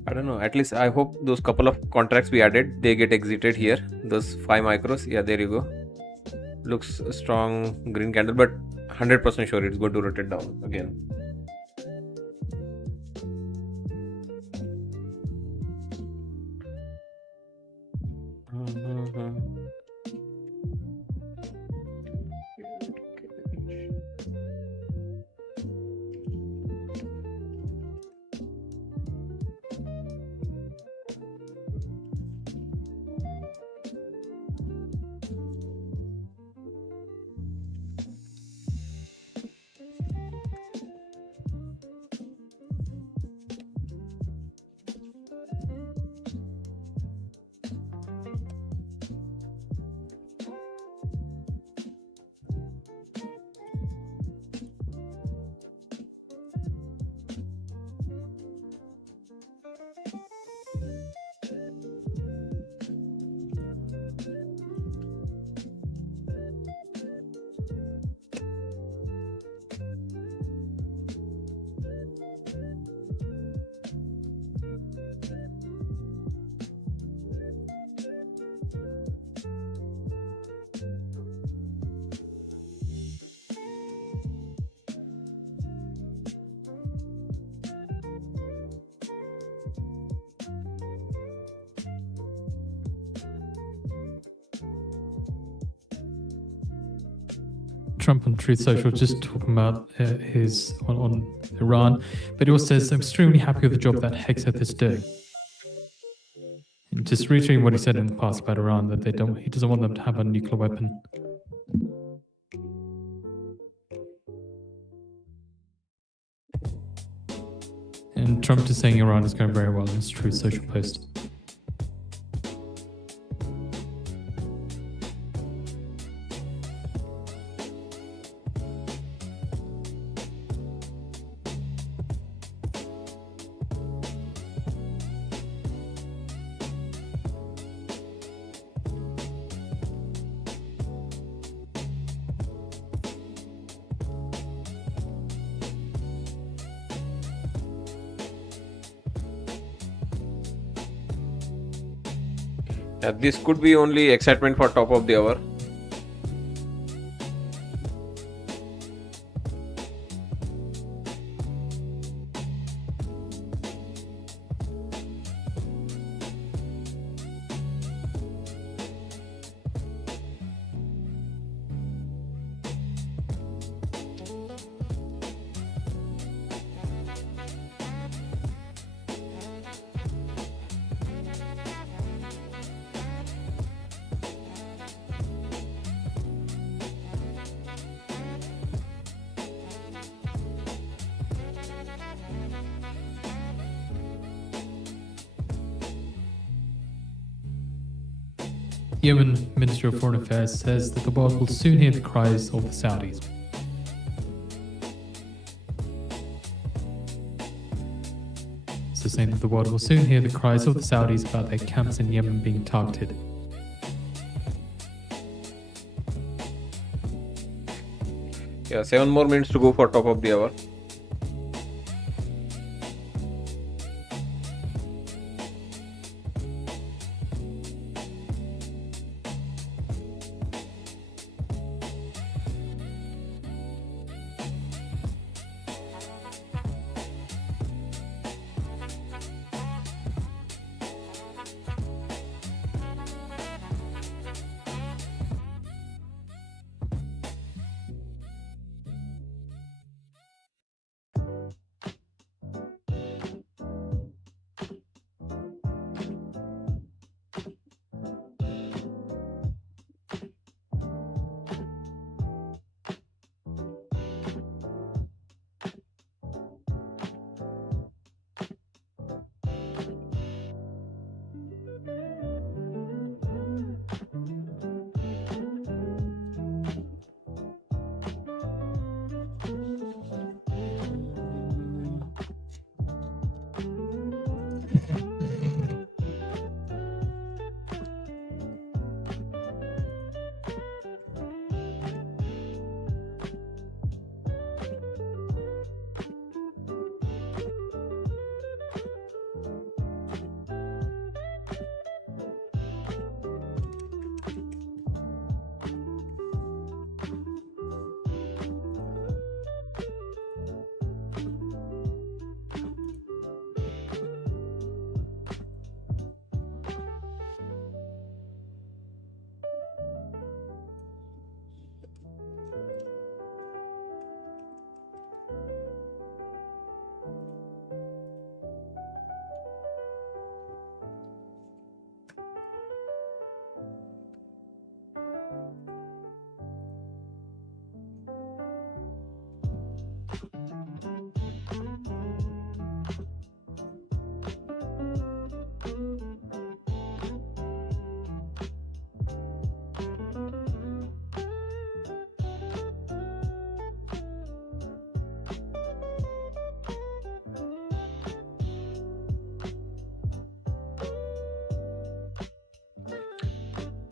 I don't know. At least I hope those couple of contracts we added, they get exited here. Those 5 micros. Yeah, there you go. Looks a strong green candle, but 100% sure it's going to rotate down again. Trump on Truth Social just talking about his on Iran, but he also says, I'm extremely happy with the job that Hexeth is doing. And just reiterating what he said in the past about Iran, that he doesn't want them to have a nuclear weapon And Trump is saying Iran is going very well in his Truth Social post. This could be only excitement for top of the hour. Yemen Ministry of Foreign Affairs says that the world will soon hear the cries of the Saudis. So saying that the world will soon hear the cries of the Saudis about their camps in Yemen being targeted. Yeah, 7 more minutes to go for top of the hour.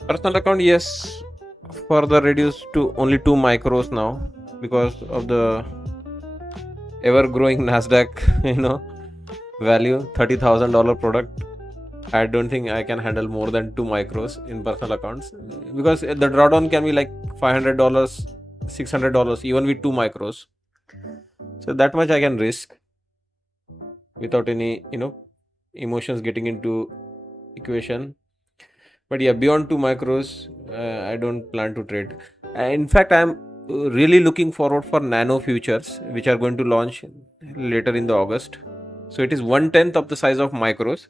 Personal account, yes, further reduced to only 2 micros now because of the ever growing Nasdaq, value, $30,000 product. I don't think I can handle more than 2 micros in personal accounts because the drawdown can be like $500, $600, even with 2 micros. So that much I can risk without any, emotions getting into equation. But yeah, beyond 2 micros, I don't plan to trade. In fact, I'm really looking forward for nano futures, which are going to launch later in the August. So it is 1/10 of the size of micros.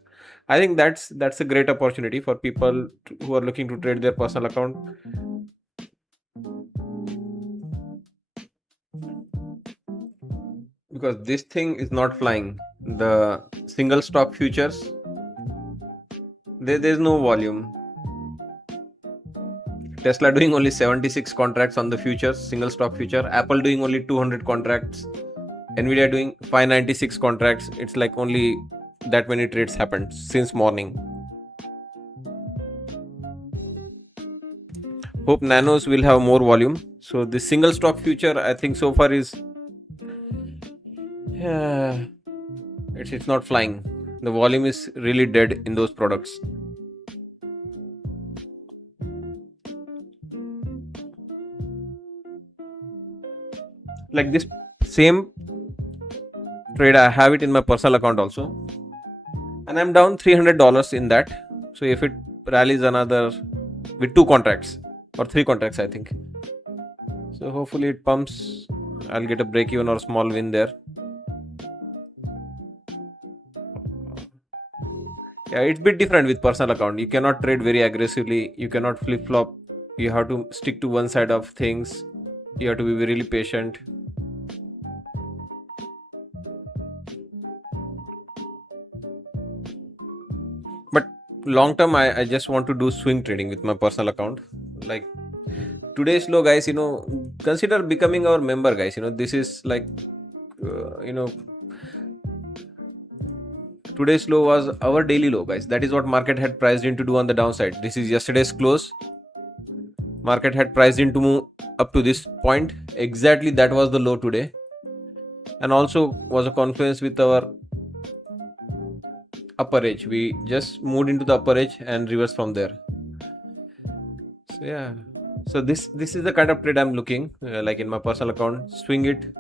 I think that's a great opportunity for people who are looking to trade their personal account. Because this thing is not flying. The single stock futures, there's no volume. Tesla doing only 76 contracts on the futures, single stock future. Apple doing only 200 contracts. Nvidia doing 596 contracts. It's like only that many trades happened since morning. Hope nanos will have more volume. So the single stock future, I think so far is it's not flying. The volume is really dead in those products. Like this same trade, I have it in my personal account also, and I'm down $300 in that. So if it rallies another with 2 contracts or 3 contracts, I think, so hopefully it pumps, I'll get a break even or small win there. Yeah, it's a bit different with personal account. You cannot trade very aggressively, you cannot flip flop, you have to stick to one side of things, you have to be really patient. But long term, I just want to do swing trading with my personal account. Like today's low, guys, consider becoming our member, guys. This is like today's low was our daily low, guys. That is what market had priced in to do on the downside. This is yesterday's close. Market had priced in to move up to this point. Exactly that was the low today, and also was a confluence with our upper edge. We just moved into the upper edge and reversed from there. So yeah, so this is the kind of trade I'm looking, like in my personal account. Swing it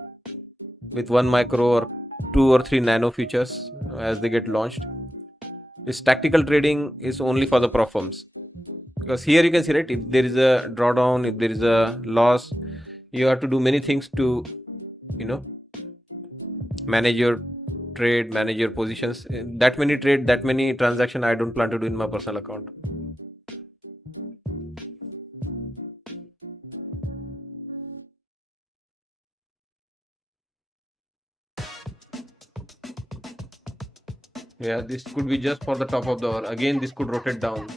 with 1 micro or 2 or 3 nano futures as they get launched. This tactical trading is only for the prop firms, because here you can see, right, if there is a drawdown, if there is a loss, you have to do many things to manage your trade, manage your positions. That many trade, that many transaction, I don't plan to do in my personal account. Yeah, this could be just for the top of the hour. Again, this could rotate down.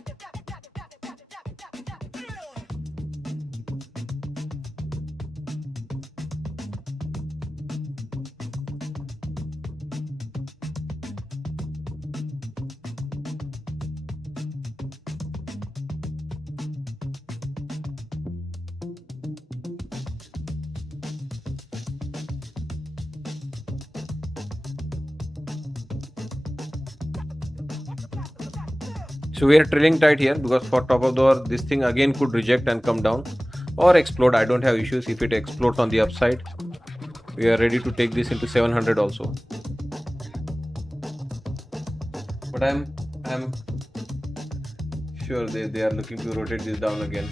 So we are trailing tight here, because for top of the hour, this thing again could reject and come down or explode. I don't have issues if it explodes on the upside. We are ready to take this into 700 also. But I'm sure they are looking to rotate this down again.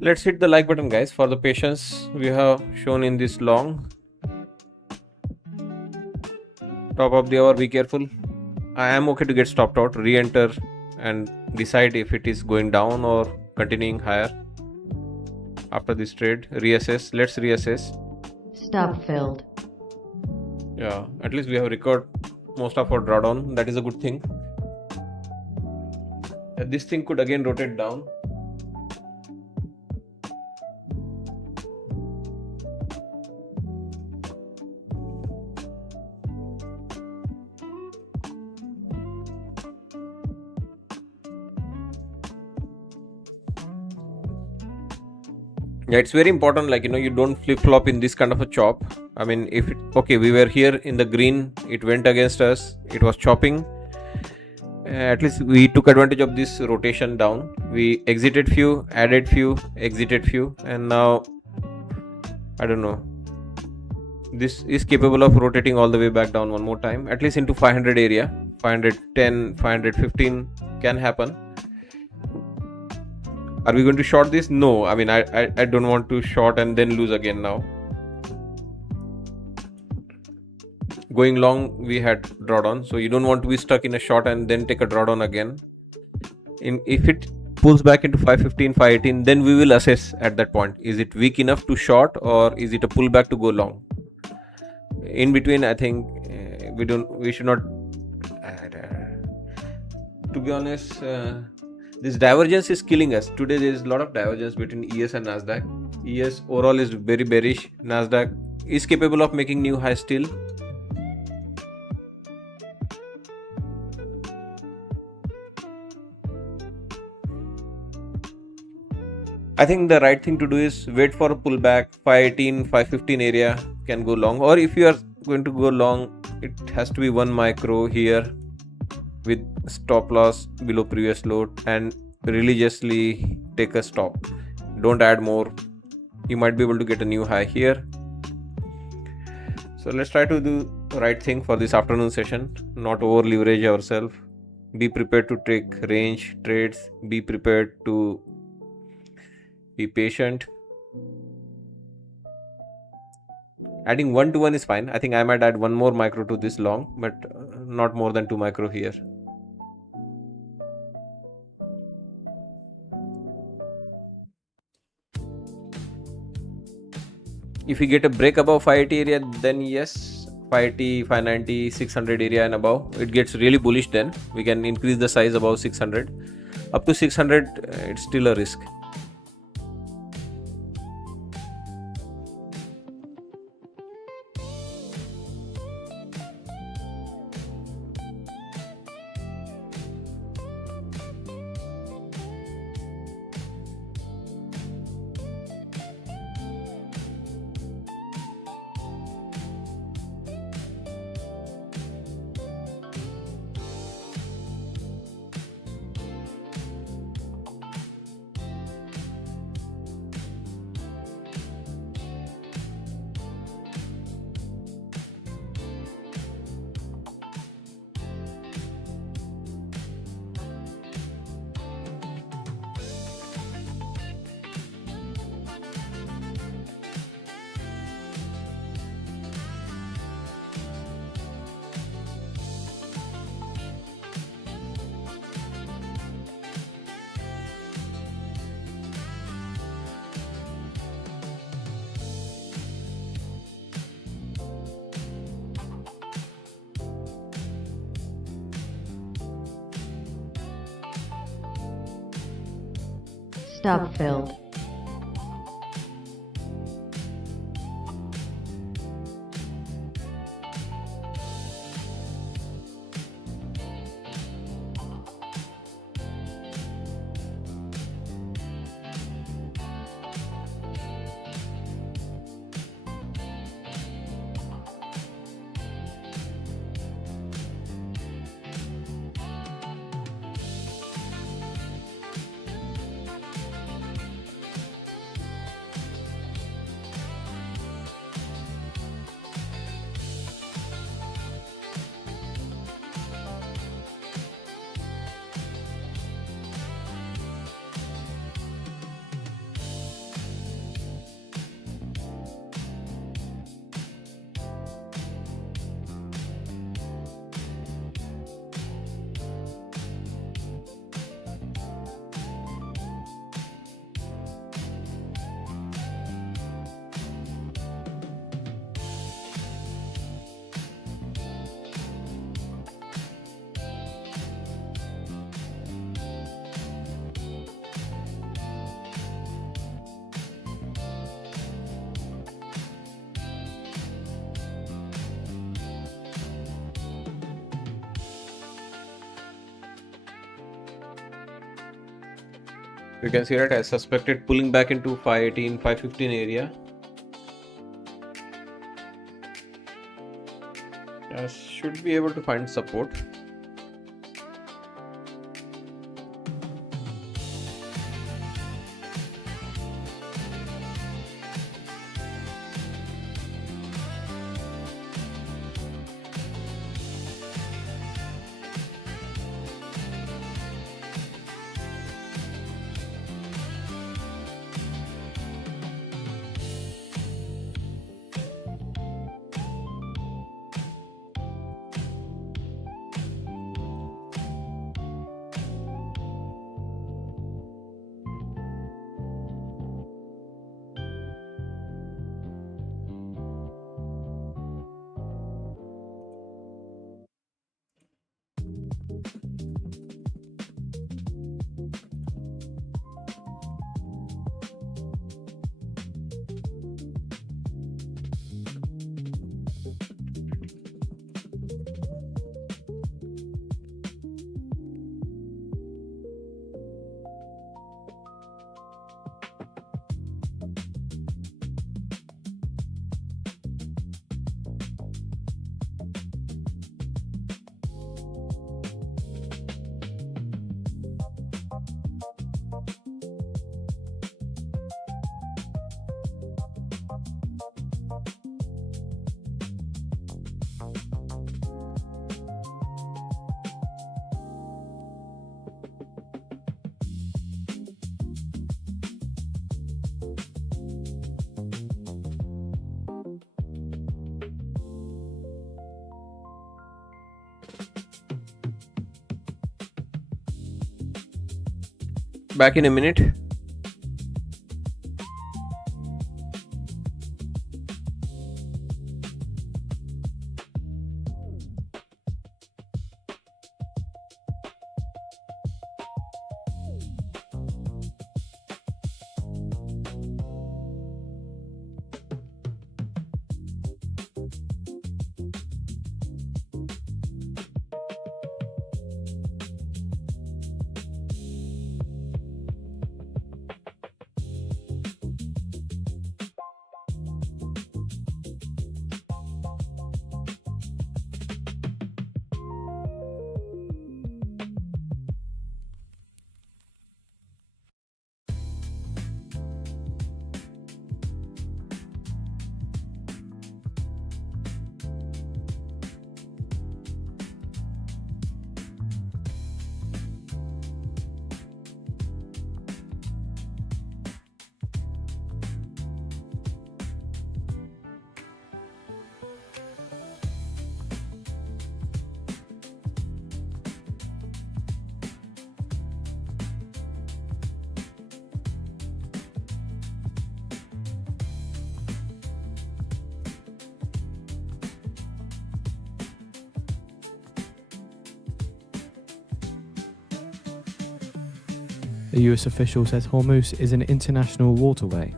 Let's hit the like button, guys, for the patience we have shown in this long. Top of the hour, be careful. I am okay to get stopped out, re-enter and decide if it is going down or continuing higher. After this trade, reassess. Let's reassess. Stop filled. Yeah, at least we have recovered most of our drawdown. That is a good thing. This thing could again rotate down. Yeah, it's very important, like, you don't flip-flop in this kind of a chop. I mean, if it, okay, we were here in the green, it went against us, it was chopping. At least we took advantage of this rotation down. We exited few, added few, exited few, and now I don't know, this is capable of rotating all the way back down one more time, at least into 500 area. 510, 515 can happen. Are we going to short this? No, I mean, I don't want to short and then lose again now. Going long, we had drawdown, so you don't want to be stuck in a short and then take a drawdown again. If it pulls back into 515, 518, then we will assess at that point. Is it weak enough to short, or is it a pullback to go long? In between, I think we should not. To be honest, this divergence is killing us. Today there is a lot of divergence between ES and Nasdaq. ES overall is very bearish. Nasdaq is capable of making new highs still. I think the right thing to do is wait for a pullback. 518, 515 area can go long, or if you are going to go long, it has to be 1 micro here with stop loss below previous low and religiously take a stop. Don't add more. You might be able to get a new high here. So let's try to do the right thing for this afternoon session, not over leverage ourselves. Be prepared to take range trades. Be prepared to be patient. Adding 1 to 1 is fine. I think I might add 1 more micro to this long, but not more than 2 micro here. If we get a break above 580 area, then yes, 580, 590, 600 area and above, it gets really bullish. Then we can increase the size above 600. Up to 600, it's still a risk. Stop filled. You can see that I suspected pulling back into 518, 515 area. Should be able to find support. Back in a minute. A US official says Hormuz is an international waterway.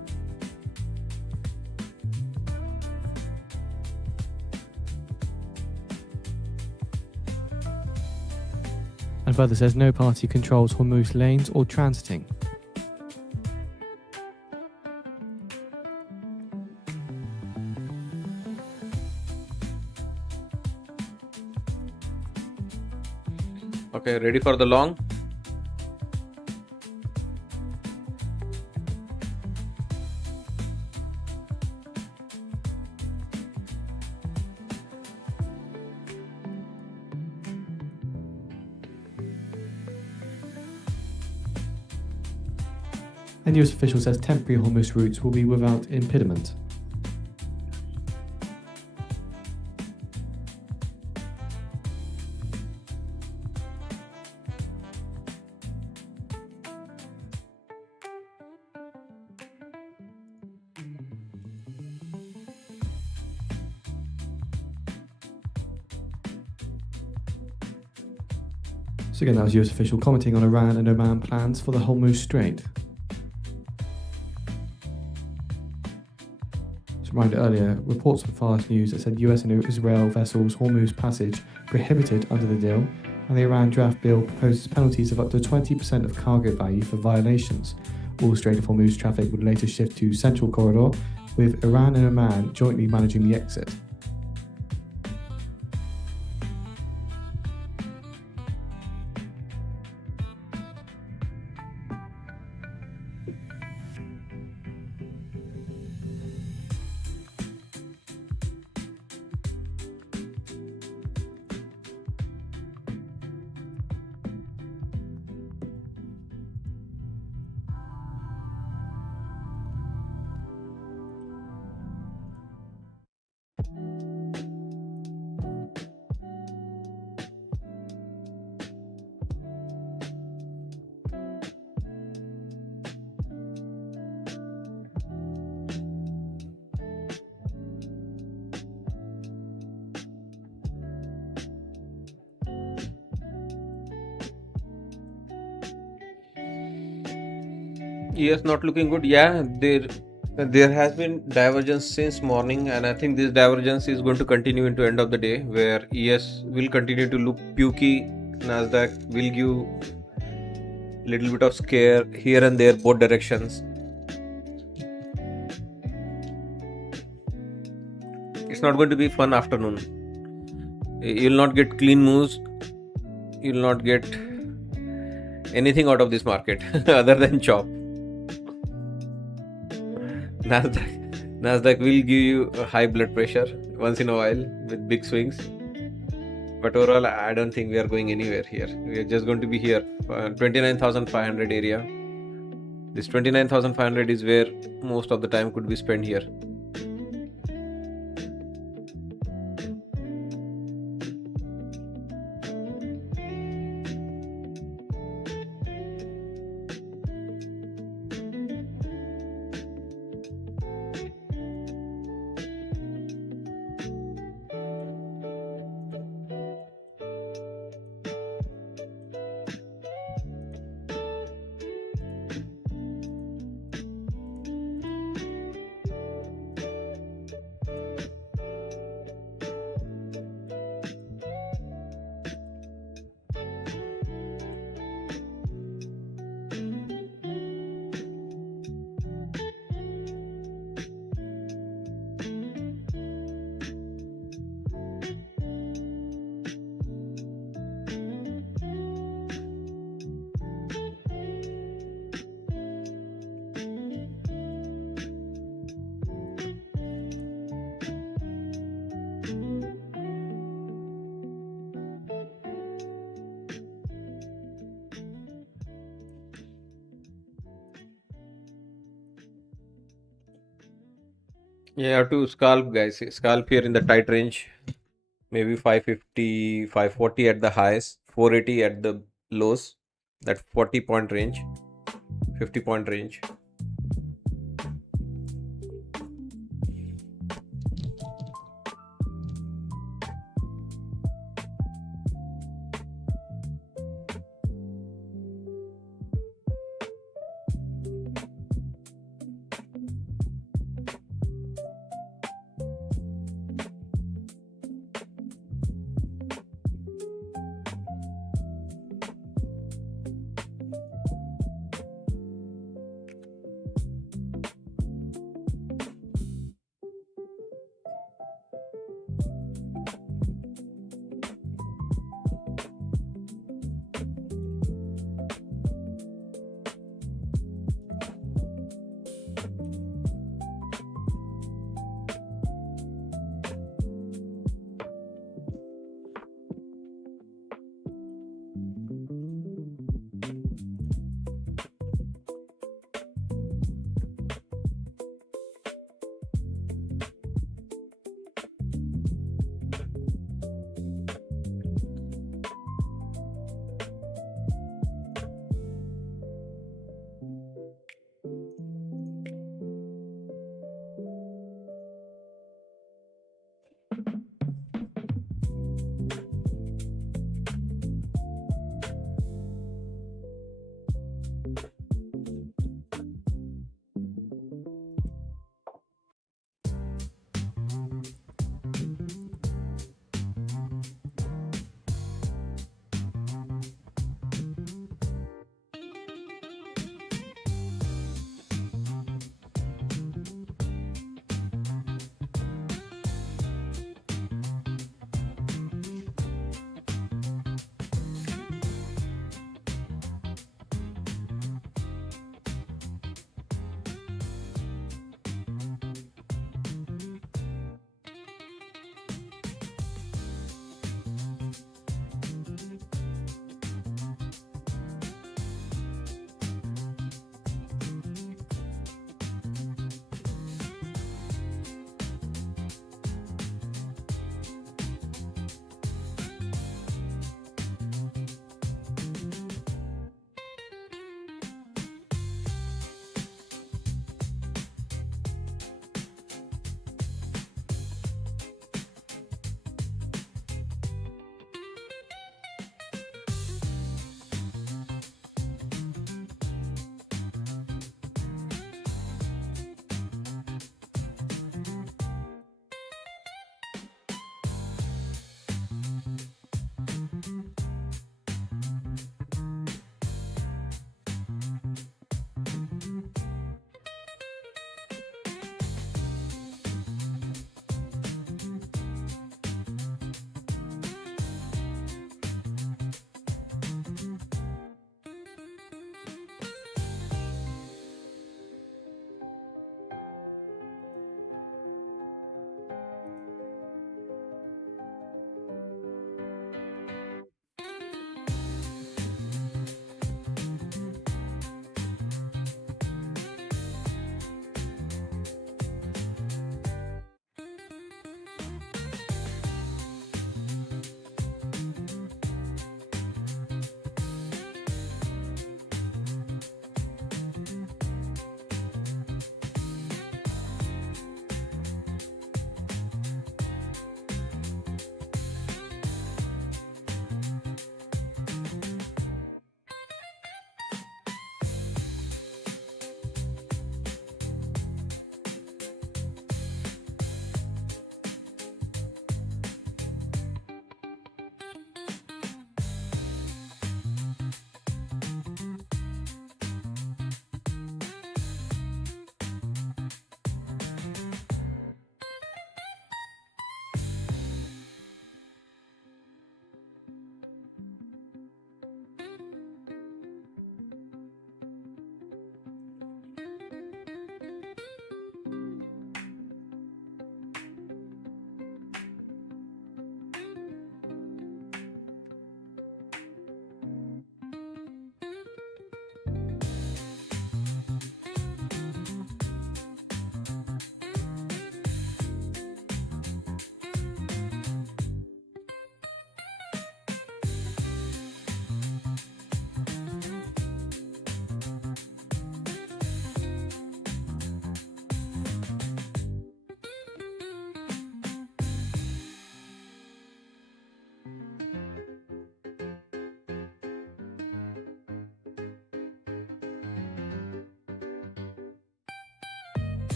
And further says no party controls Hormuz lanes or transiting. Okay, ready for the long? And US official says temporary Hormuz routes will be without impediment. So again, that was US official commenting on Iran and Oman plans for the Hormuz Strait. As reminded earlier, reports from Fast News that said US and Israel vessels Hormuz passage prohibited under the deal, and the Iran draft bill proposes penalties of up to 20% of cargo value for violations. All Strait of Hormuz traffic would later shift to Central Corridor, with Iran and Oman jointly managing the exit. Yes, not looking good. Yeah, there has been divergence since morning, and I think this divergence is going to continue into end of the day, where ES will continue to look pukey. Nasdaq will give little bit of scare here and there, both directions. It's not going to be fun afternoon. You'll not get clean moves. You'll not get anything out of this market other than chop. Nasdaq will give you a high blood pressure once in a while with big swings. But overall, I don't think we are going anywhere here. We are just going to be here, 29,500 area. This 29,500 is where most of the time could be spent here. You have to scalp, guys. Scalp here in the tight range. Maybe 550, 540 at the highs, 480 at the lows. That 40-point range, 50-point range.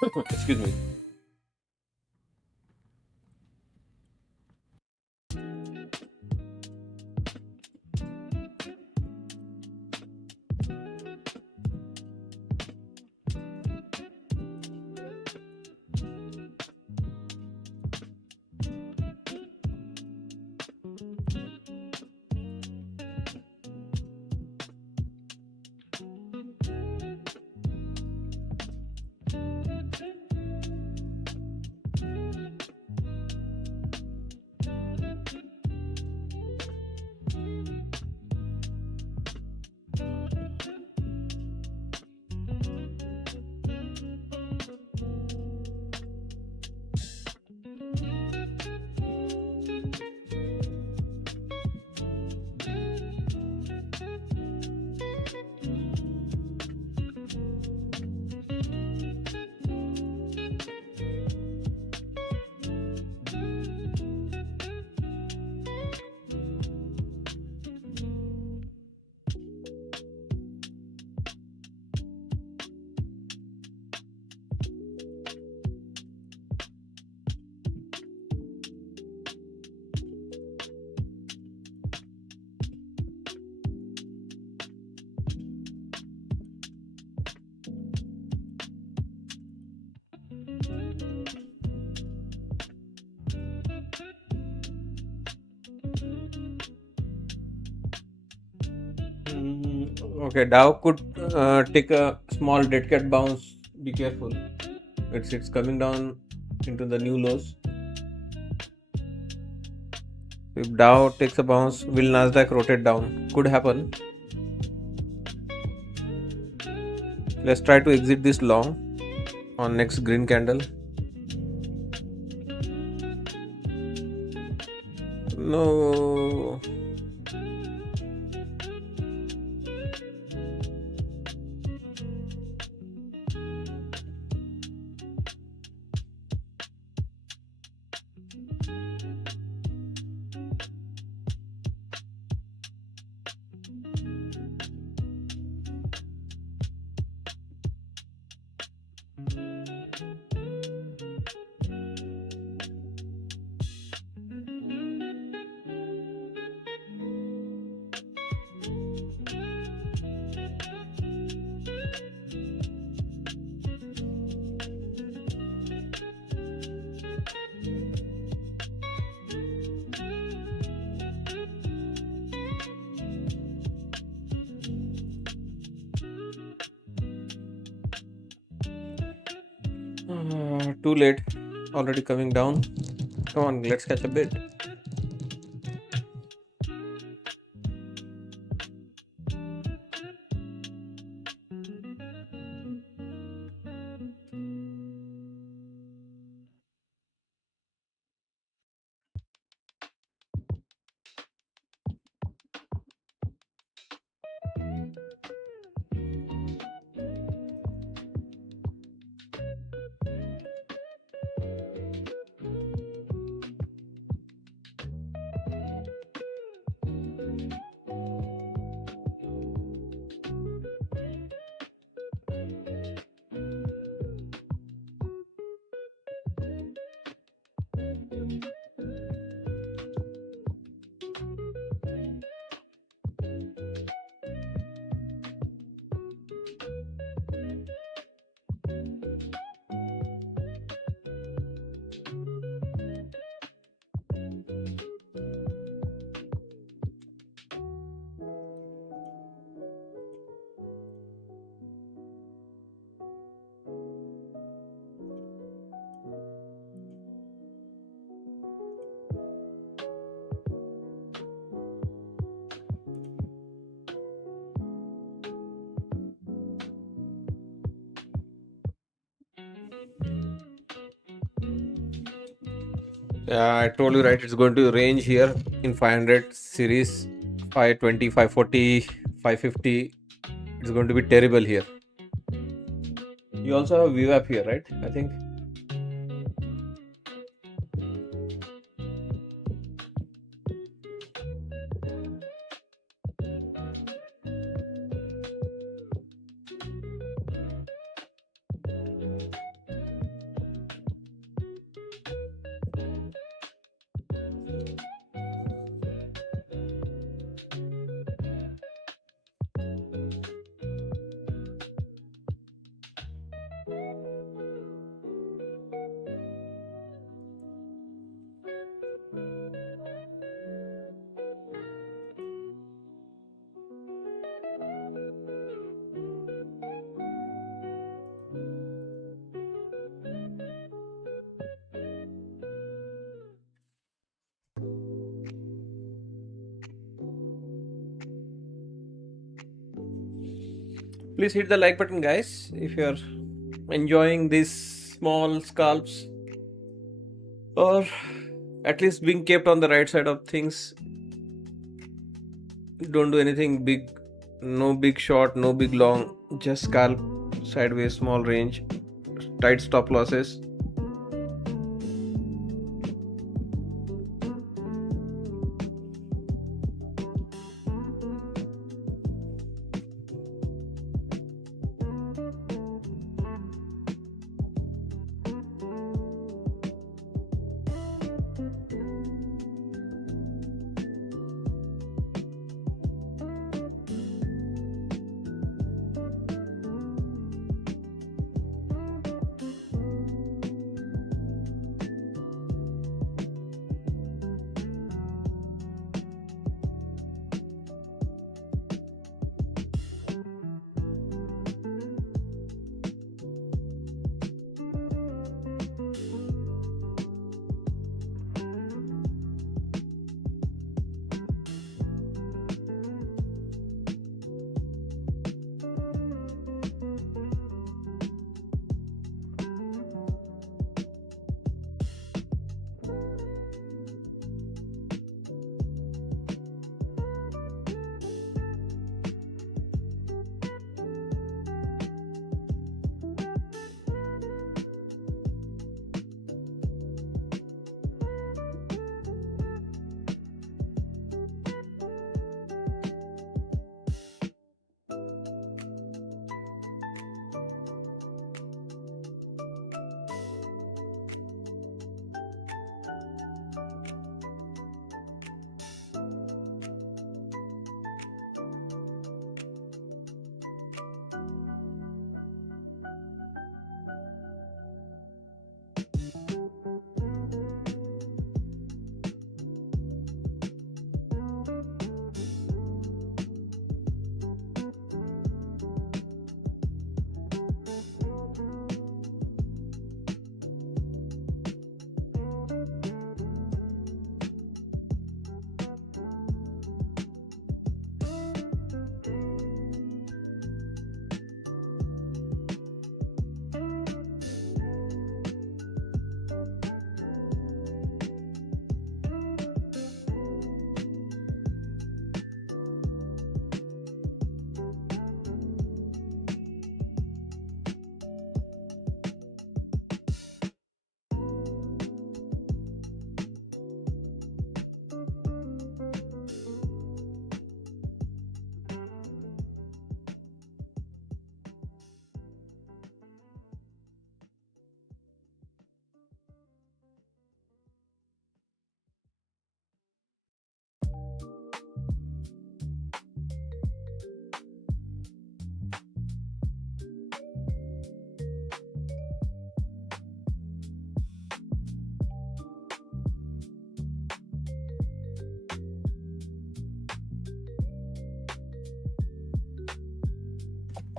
Excuse me. Okay, Dow could take a small dead cat bounce. Be careful. It's coming down into the new lows. If Dow takes a bounce, will Nasdaq rotate down? Could happen. Let's try to exit this long on next green candle. No. Too late. Already coming down. Come on, let's catch a bit. Yeah, I told you right. It's going to range here in 500 series, 520, 540, 550. It's going to be terrible here. You also have VWAP here, right? I think. Please hit the like button, guys, if you're enjoying these small scalps, or at least being kept on the right side of things. Don't do anything big, no big short, no big long, just scalp sideways, small range, tight stop losses.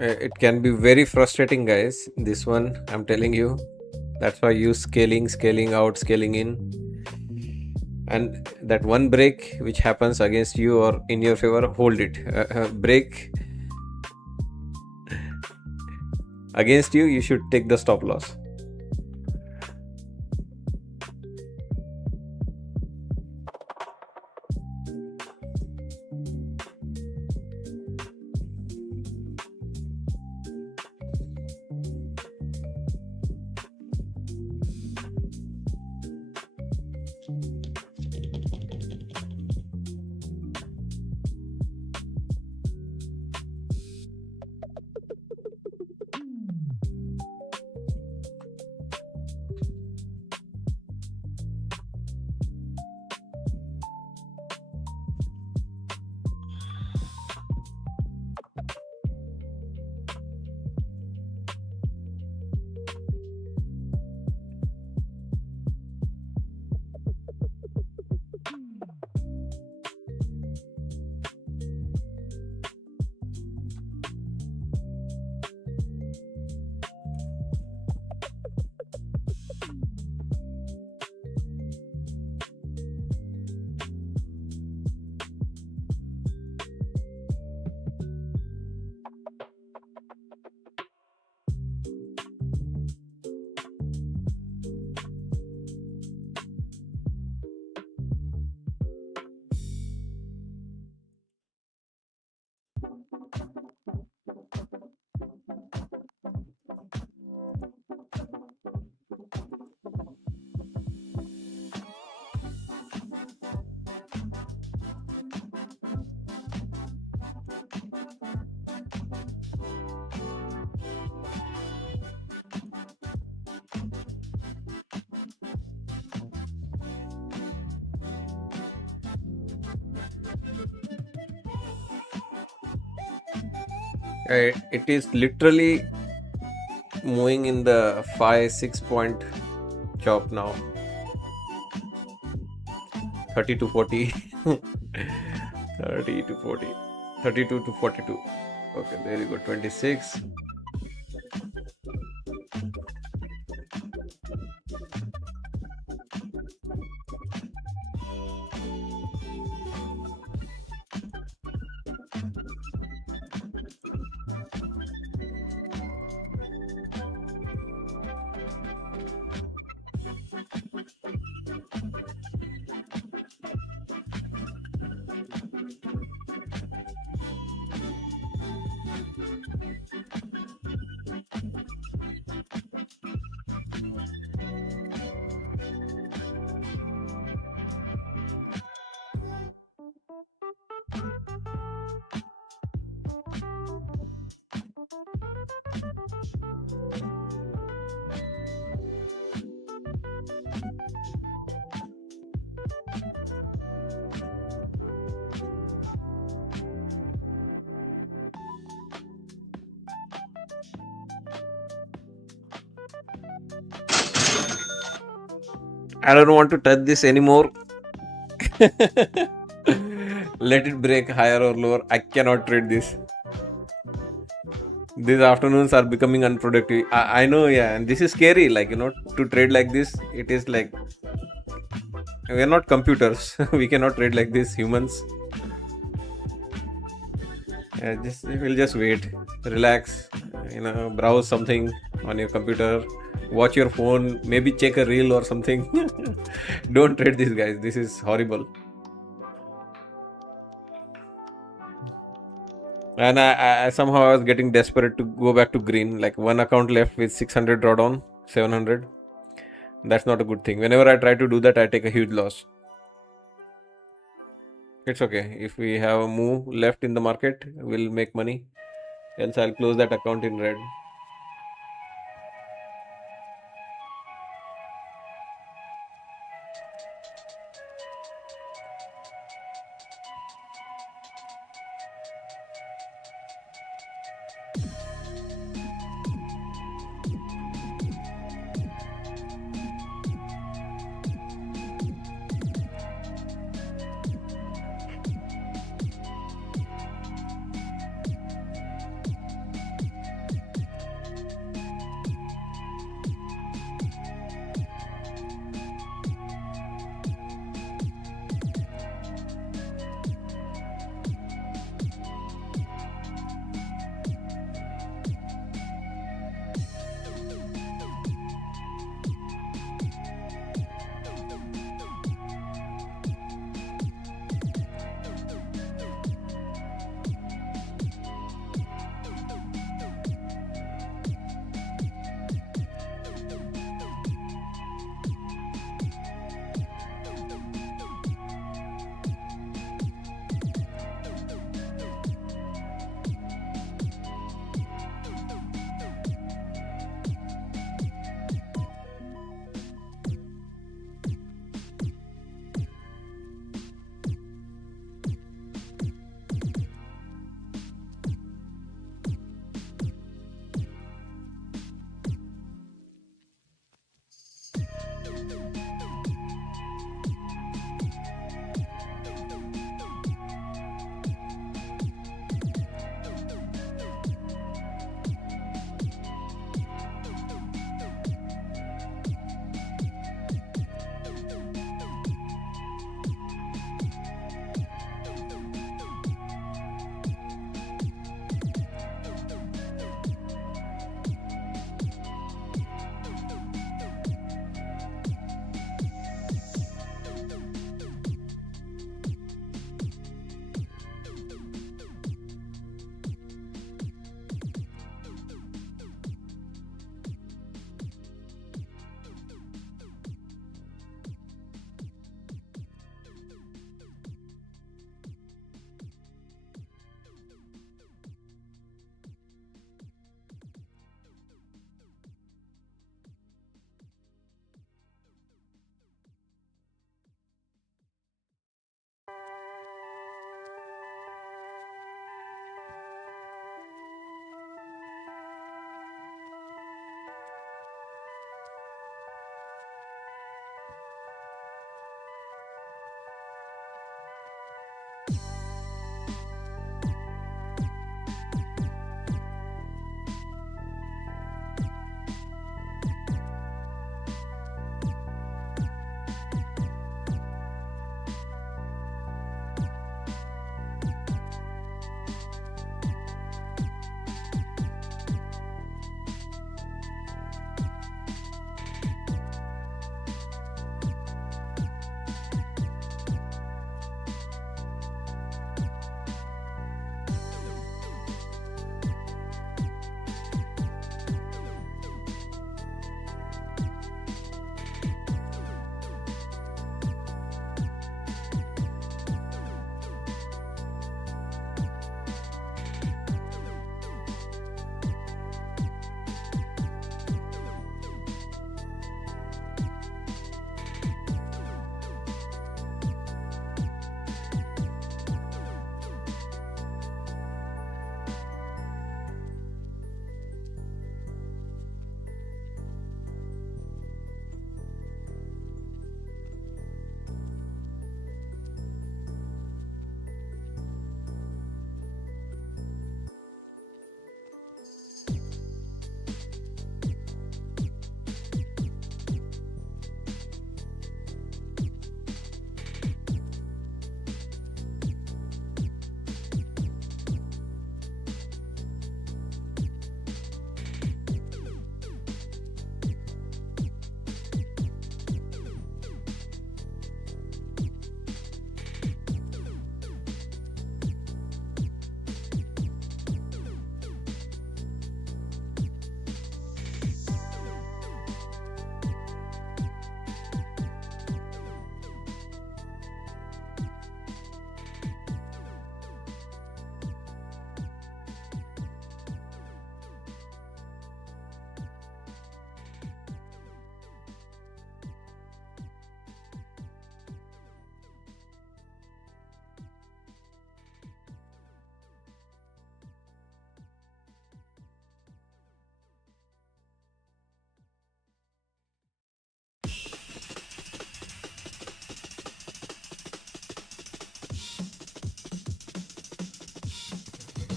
It can be very frustrating, guys. This one, I'm telling you. That's why use scaling out, scaling in. And that one break which happens against you or in your favor, hold it. Break against you, you should take the stop loss. It is literally moving in the 5-6 point chop now. 30 to 40. 30 to 40. 32 to 42. Okay, there you go. 26. I don't want to touch this anymore. Let it break higher or lower. I cannot trade this. These afternoons are becoming unproductive. I know, yeah, and this is scary. Like, to trade like this, it is like we are not computers. We cannot trade like this, humans. Yeah, we'll just wait, relax, browse something on your computer, watch your phone, maybe check a reel or something. Don't trade this, guys. This is horrible. And I somehow I was getting desperate to go back to green. Like one account left with 600 drawdown, 700. That's not a good thing. Whenever I try to do that, I take a huge loss. It's okay. If we have a move left in the market, we'll make money. Else I'll close that account in red.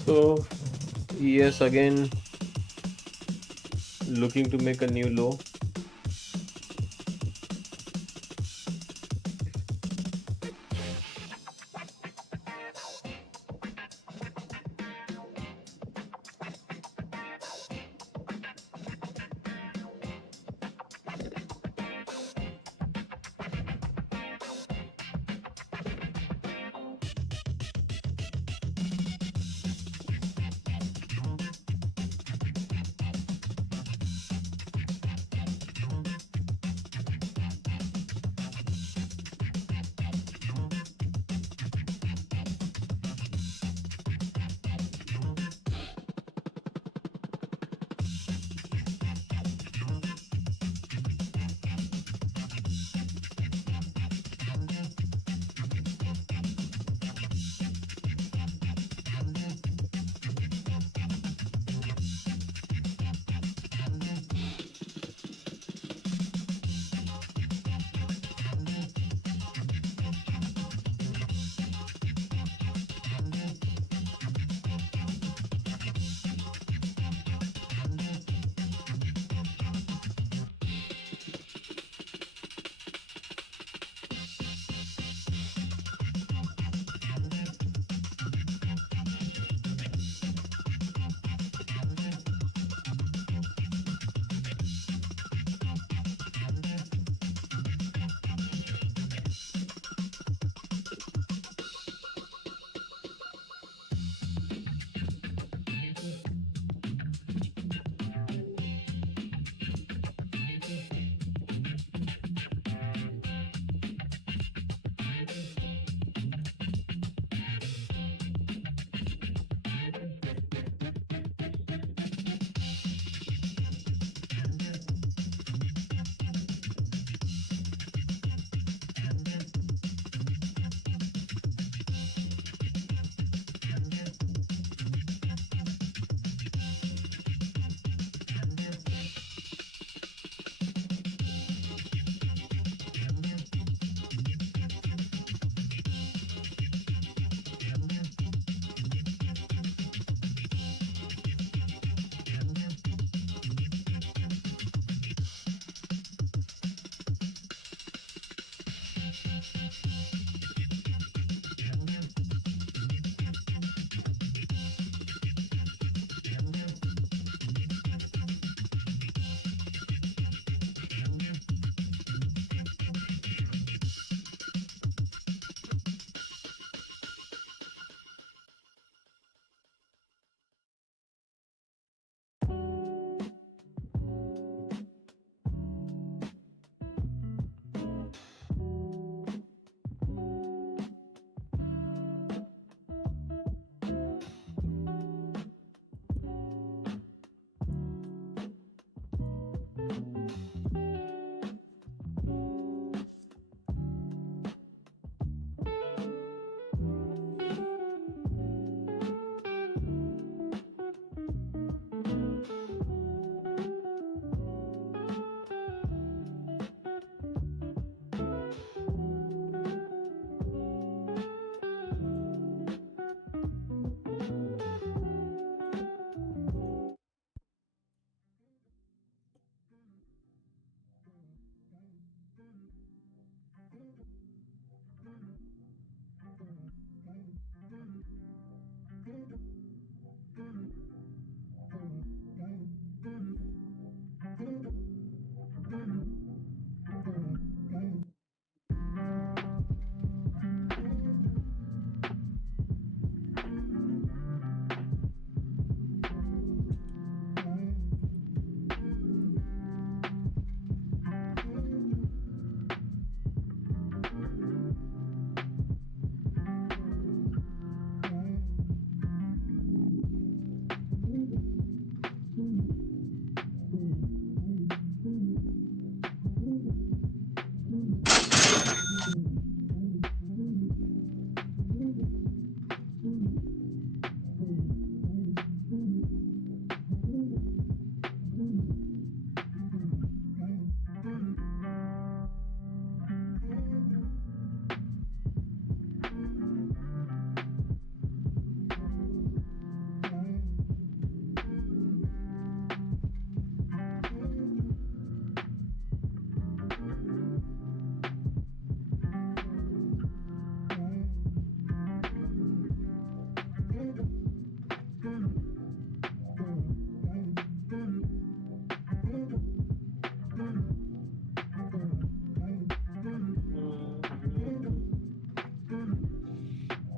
So yes, again looking to make a new low.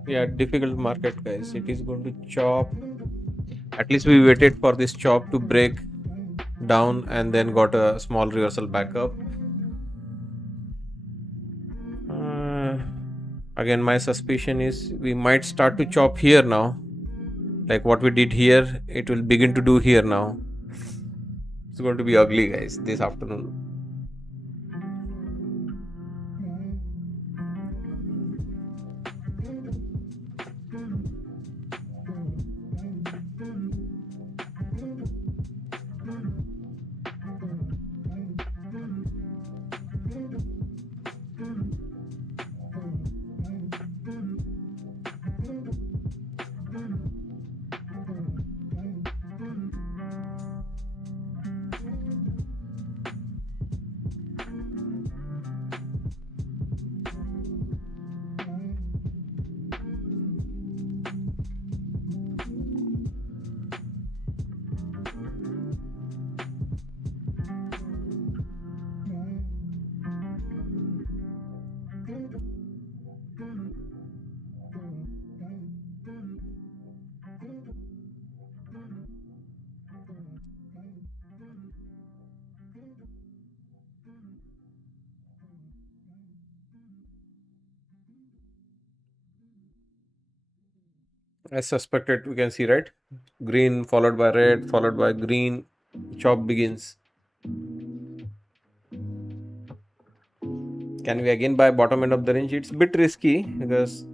Yeah, difficult market, guys. It is going to chop. At least we waited for this chop to break down and then got a small reversal back up. Uh, Again, my suspicion is we might start to chop here now. Like what we did here, it will begin to do here now. It's going to be ugly, guys, this afternoon. As suspected, we can see, right? Green followed by red, followed by green. Chop begins. Can we again buy bottom end of the range? It's a bit risky because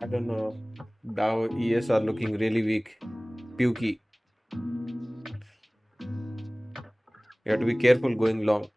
I don't know. Dow ES are looking really weak, pukey. You have to be careful going long.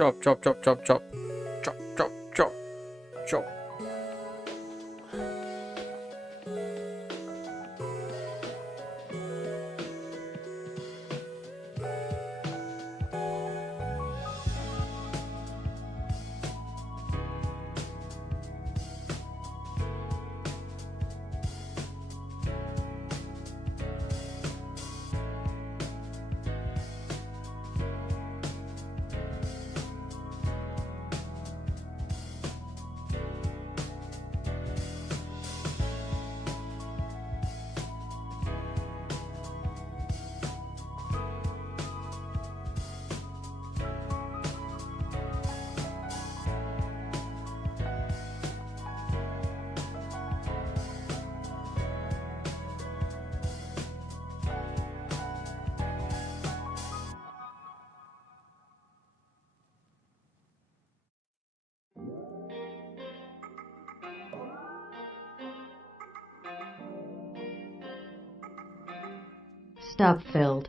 Chop, chop, chop, chop, chop. Chop, chop, chop, chop. Stop filled.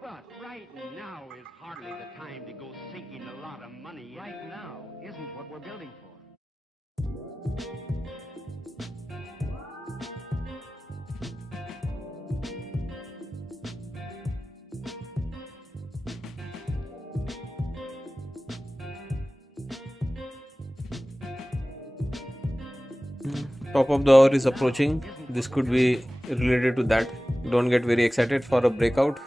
But right now is hardly the time to go sinking a lot of money. Right now isn't what we're building for. Top of the hour is approaching. This could be related to that. Don't get very excited for a breakout.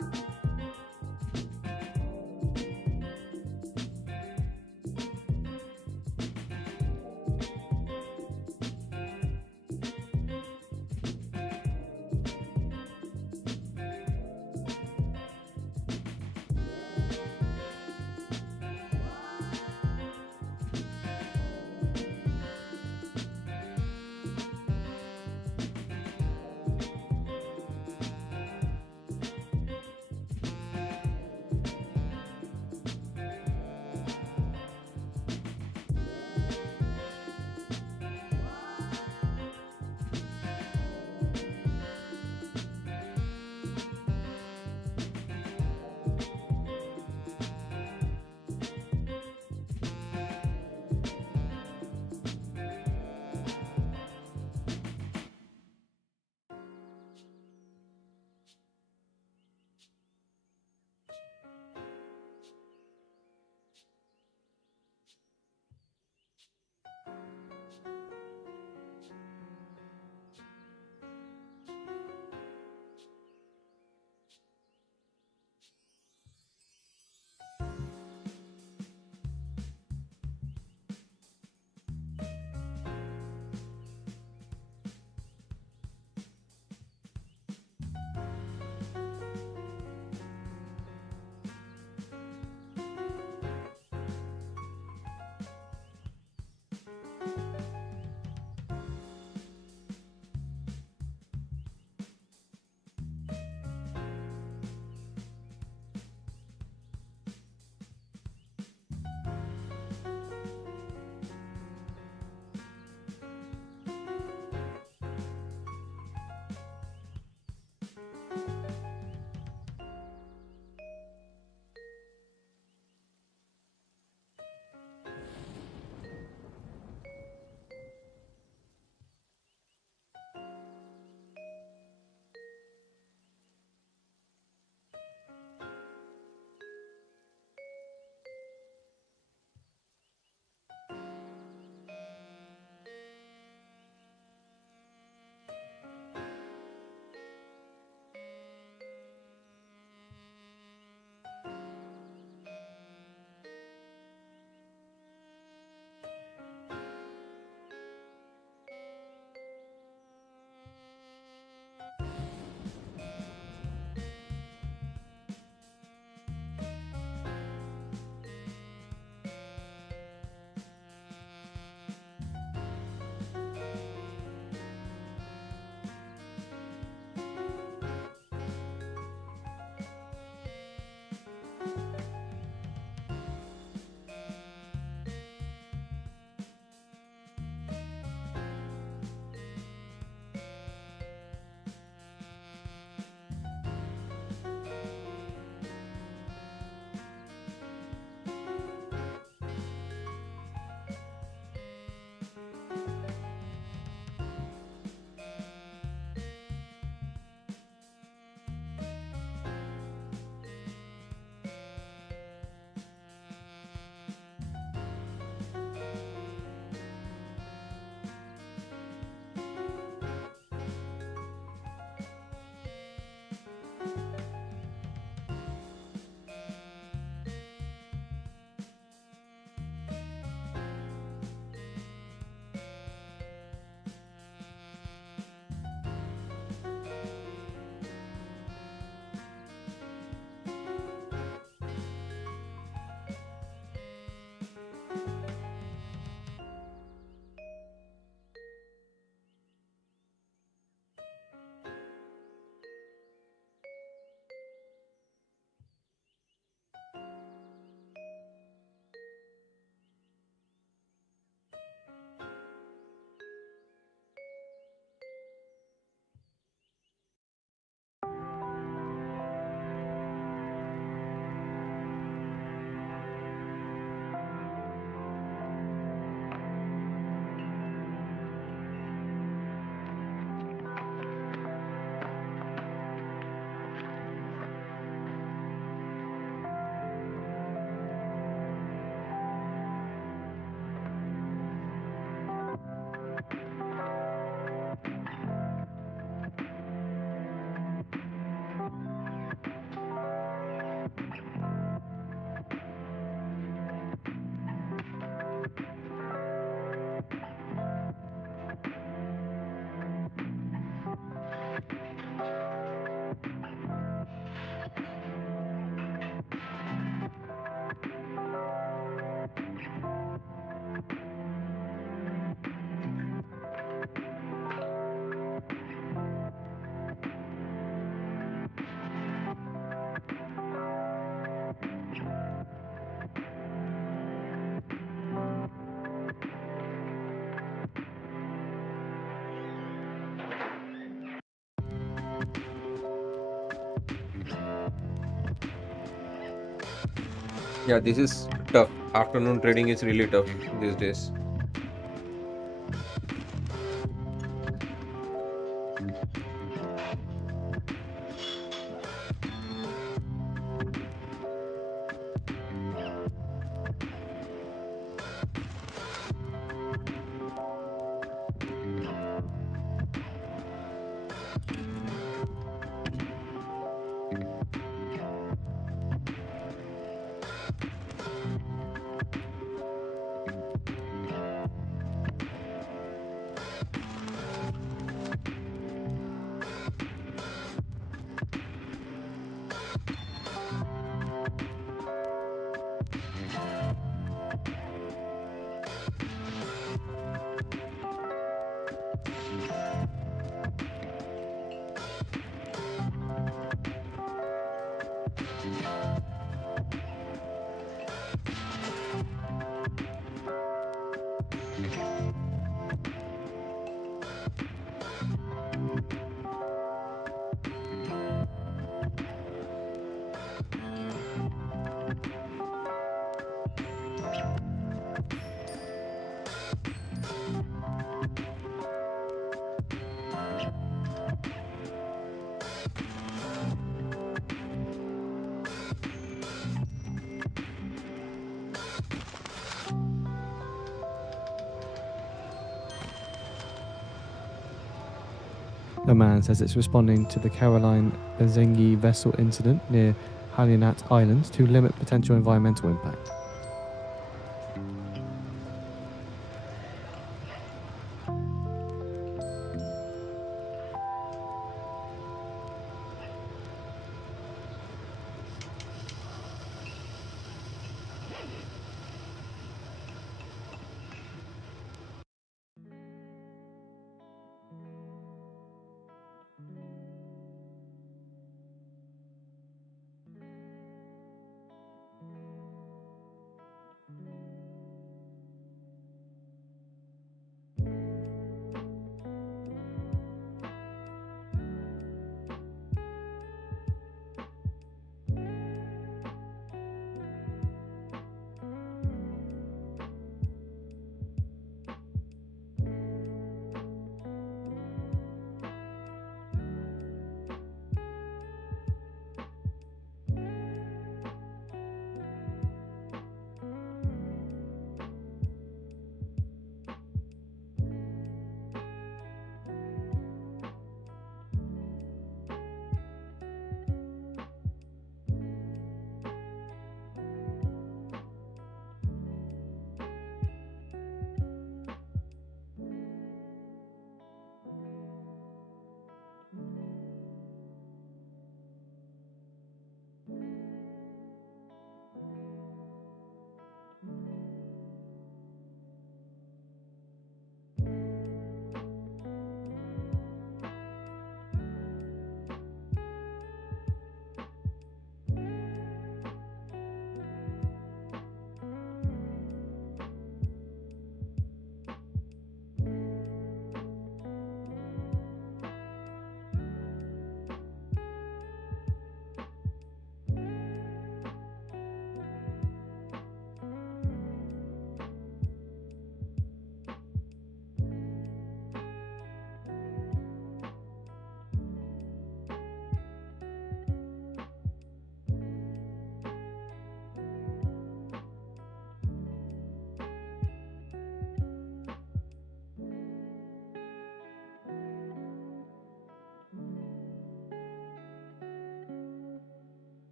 Yeah, this is tough. Afternoon trading is really tough these days. Oman says it's responding to the Caroline Zengi vessel incident near Halianat Islands to limit potential environmental impact.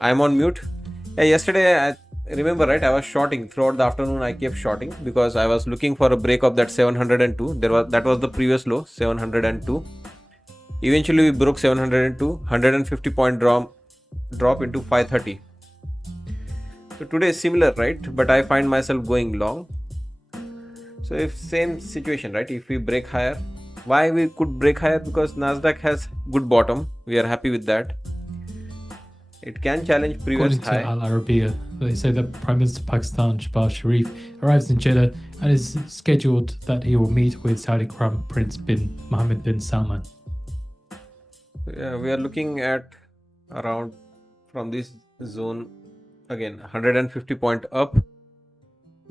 I'm on mute. Yeah, yesterday, I remember, right? I was shorting throughout the afternoon. I kept shorting because I was looking for a break of that 702. That was the previous low, 702. Eventually, we broke 702, 150 point drop into 530. So today is similar, right? But I find myself going long. So if same situation, right? If we break higher, why we could break higher? Because Nasdaq has good bottom. We are happy with that. It can challenge previous According to high. Al Arabiya, they say that Prime Minister of Pakistan Shehbaz Sharif arrives in Jeddah and is scheduled that he will meet with Saudi Crown Prince bin Mohammed bin Salman. Yeah, we are looking at around from this zone again 150 point up.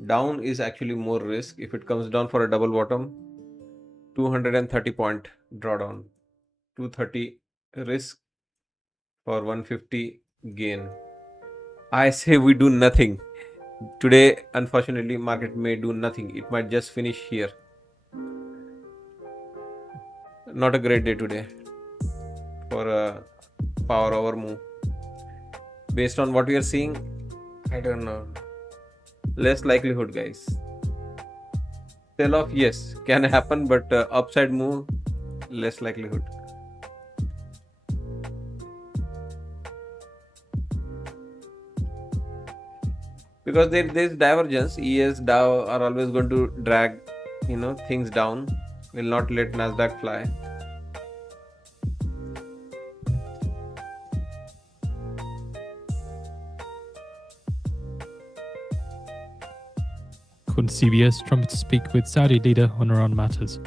Down is actually more risk. If it comes down for a double bottom, 230 point drawdown, 230 risk for 150 gain. I say we do nothing. Today, unfortunately, market may do nothing. It might just finish here. Not a great day today for a power over move. Based on what we are seeing, I don't know. Less likelihood, guys. Sell off, yes, can happen, but upside move, less likelihood. Because there's divergence. ES, Dow are always going to drag, things down. Will not let Nasdaq fly. According to CBS, Trump to speak with Saudi leader on Iran matters.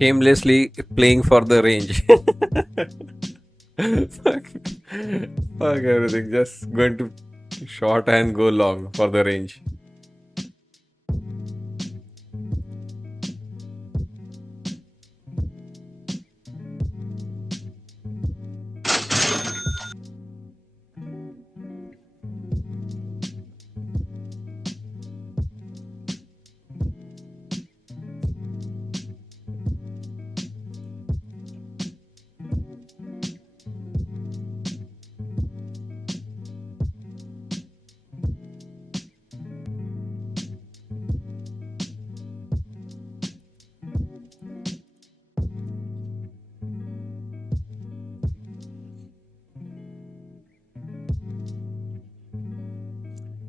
Shamelessly playing for the range. fuck, fuck everything. Just going to short and go long for the range.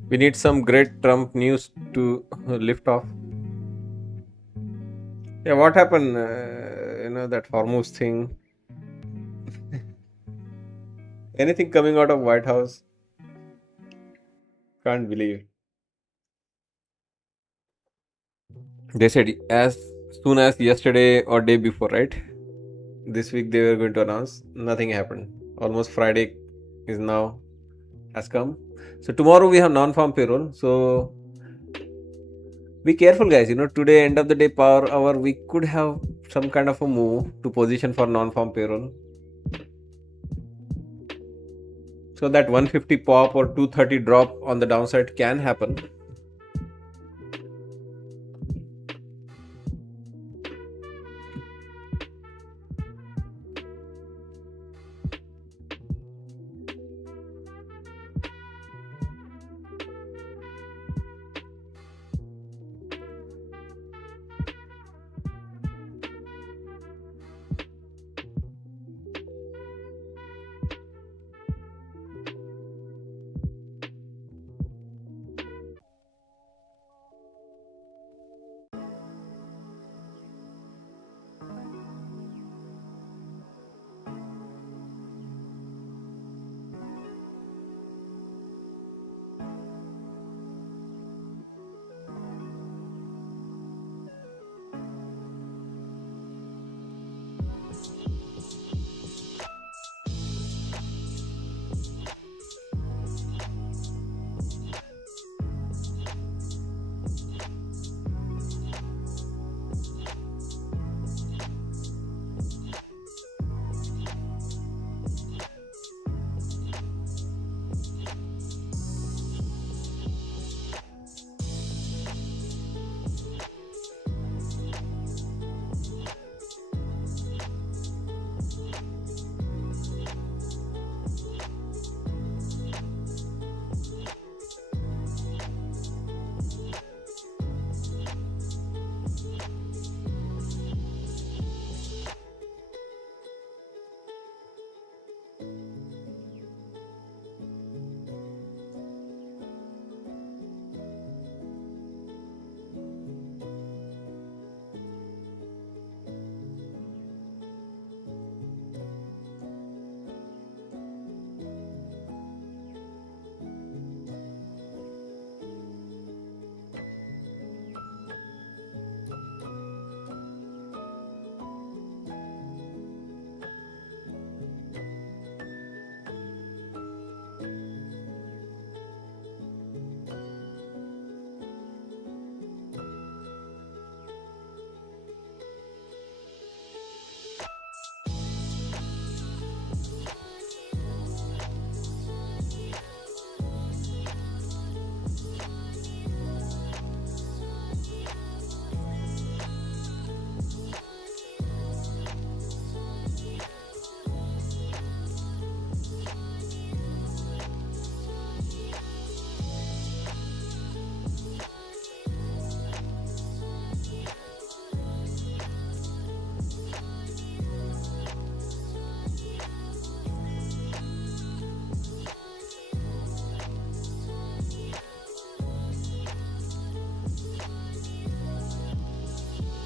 We need some great Trump news to lift off. Yeah, what happened? That Hormuz thing. Anything coming out of White House? Can't believe. They said as soon as yesterday or day before, right? This week they were going to announce. Nothing happened. Almost Friday is now has come. So tomorrow we have non-farm payroll. So be careful, guys. Today, end of the day, power hour, we could have some kind of a move to position for non-farm payroll. So that 150 pop or 230 drop on the downside can happen.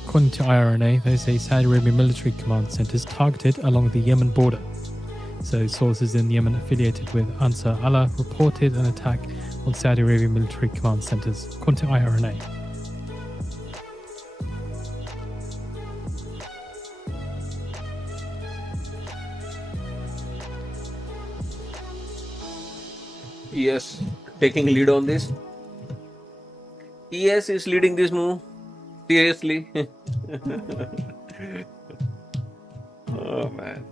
According to IRNA, there's a Saudi Arabian military command centers targeted along the Yemen border. So sources in Yemen affiliated with Ansar Allah reported an attack on Saudi Arabian military command centers, according to IRNA. ES taking lead on this. ES is leading this move. Seriously. Oh man.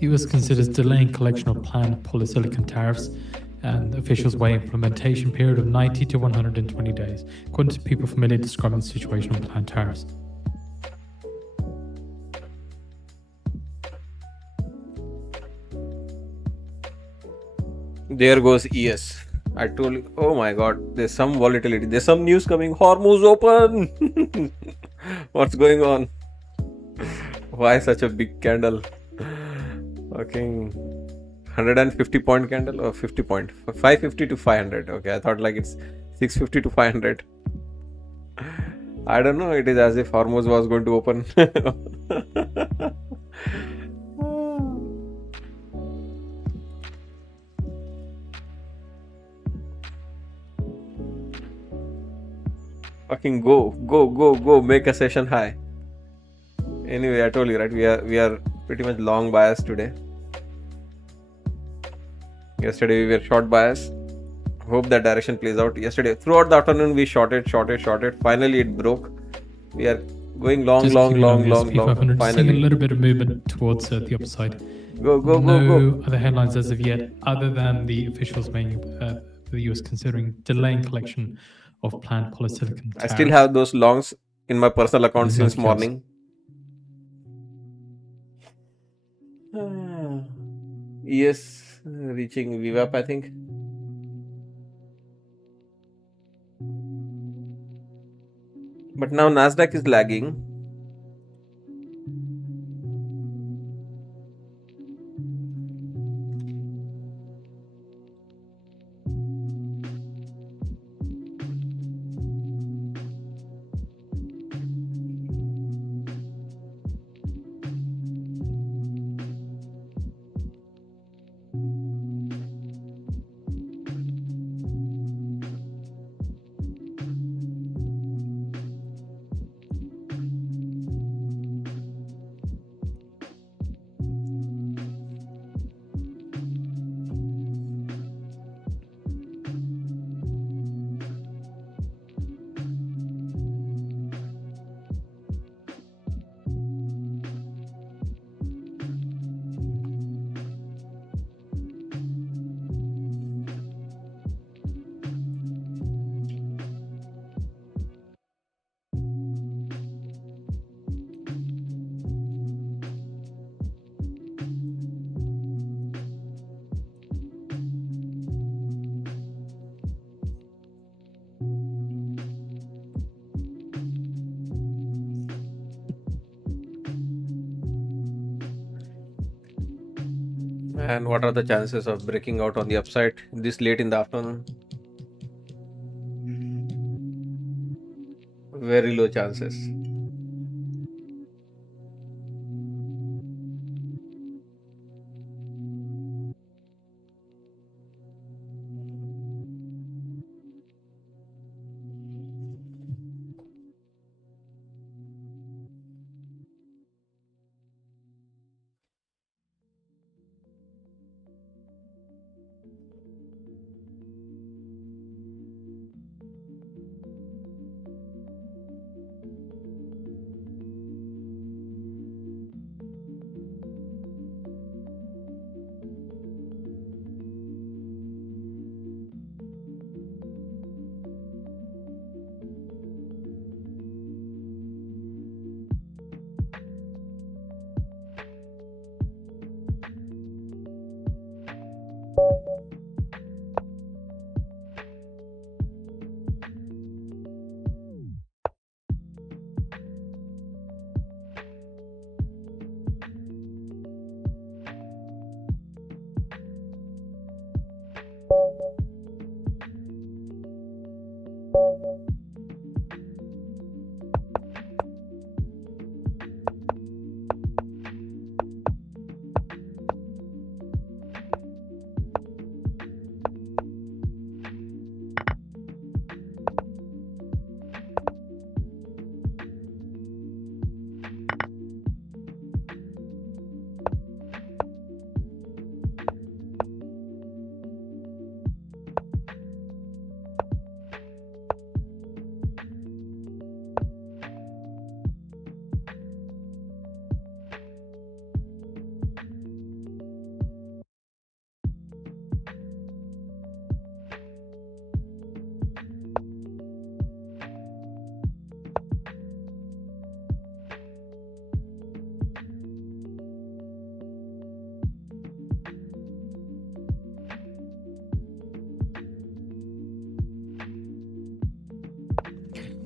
The US considers delaying collection of planned polysilicon tariffs and officials weigh implementation period of 90 to 120 days, according to people familiar describing the situation on planned tariffs. There goes ES. I told you, oh my god, there's some volatility. There's some news coming. Hormuz open. What's going on? Why such a big candle? Fucking 150 point candle or 50 point? 550 to 500. Okay, I thought like it's 650 to 500. I don't know. It is as if Hormuz was going to open. Fucking go, make a session high. Anyway, I told you, right? We are pretty much long bias today. Yesterday we were short bias. Hope that direction plays out. Yesterday throughout the afternoon we shorted. Finally it broke. We are going long. S&P500 Finally, seeing a little bit of movement towards the upside. Go. No other headlines as of yet, other than the officials making the US considering delaying collection of planned polysilicon I tariffs. still have those longs in my personal account Mhm. since Okay. morning. Yes, reaching VWAP, I think. But now Nasdaq is lagging. And what are the chances of breaking out on the upside this late in the afternoon? Very low chances.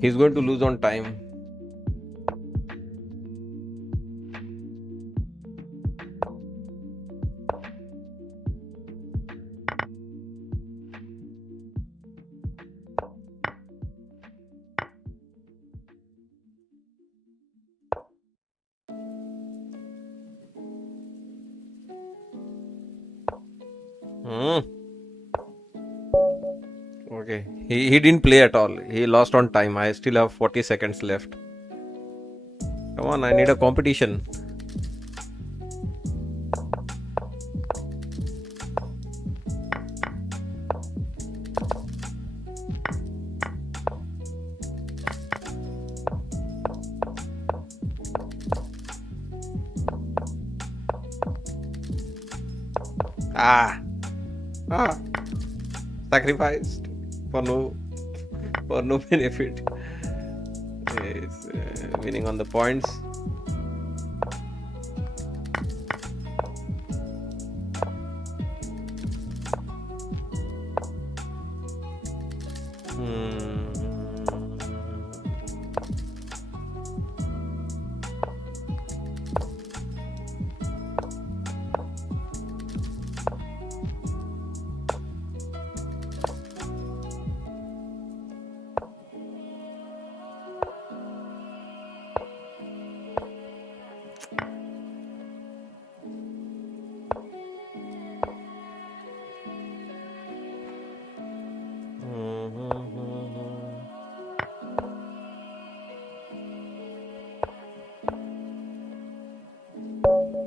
He's going to lose on time. Okay, he didn't play at all. He lost on time. I still have 40 seconds left. Come on, I need a competition. Ah, sacrificed for no benefit. Is winning on the points.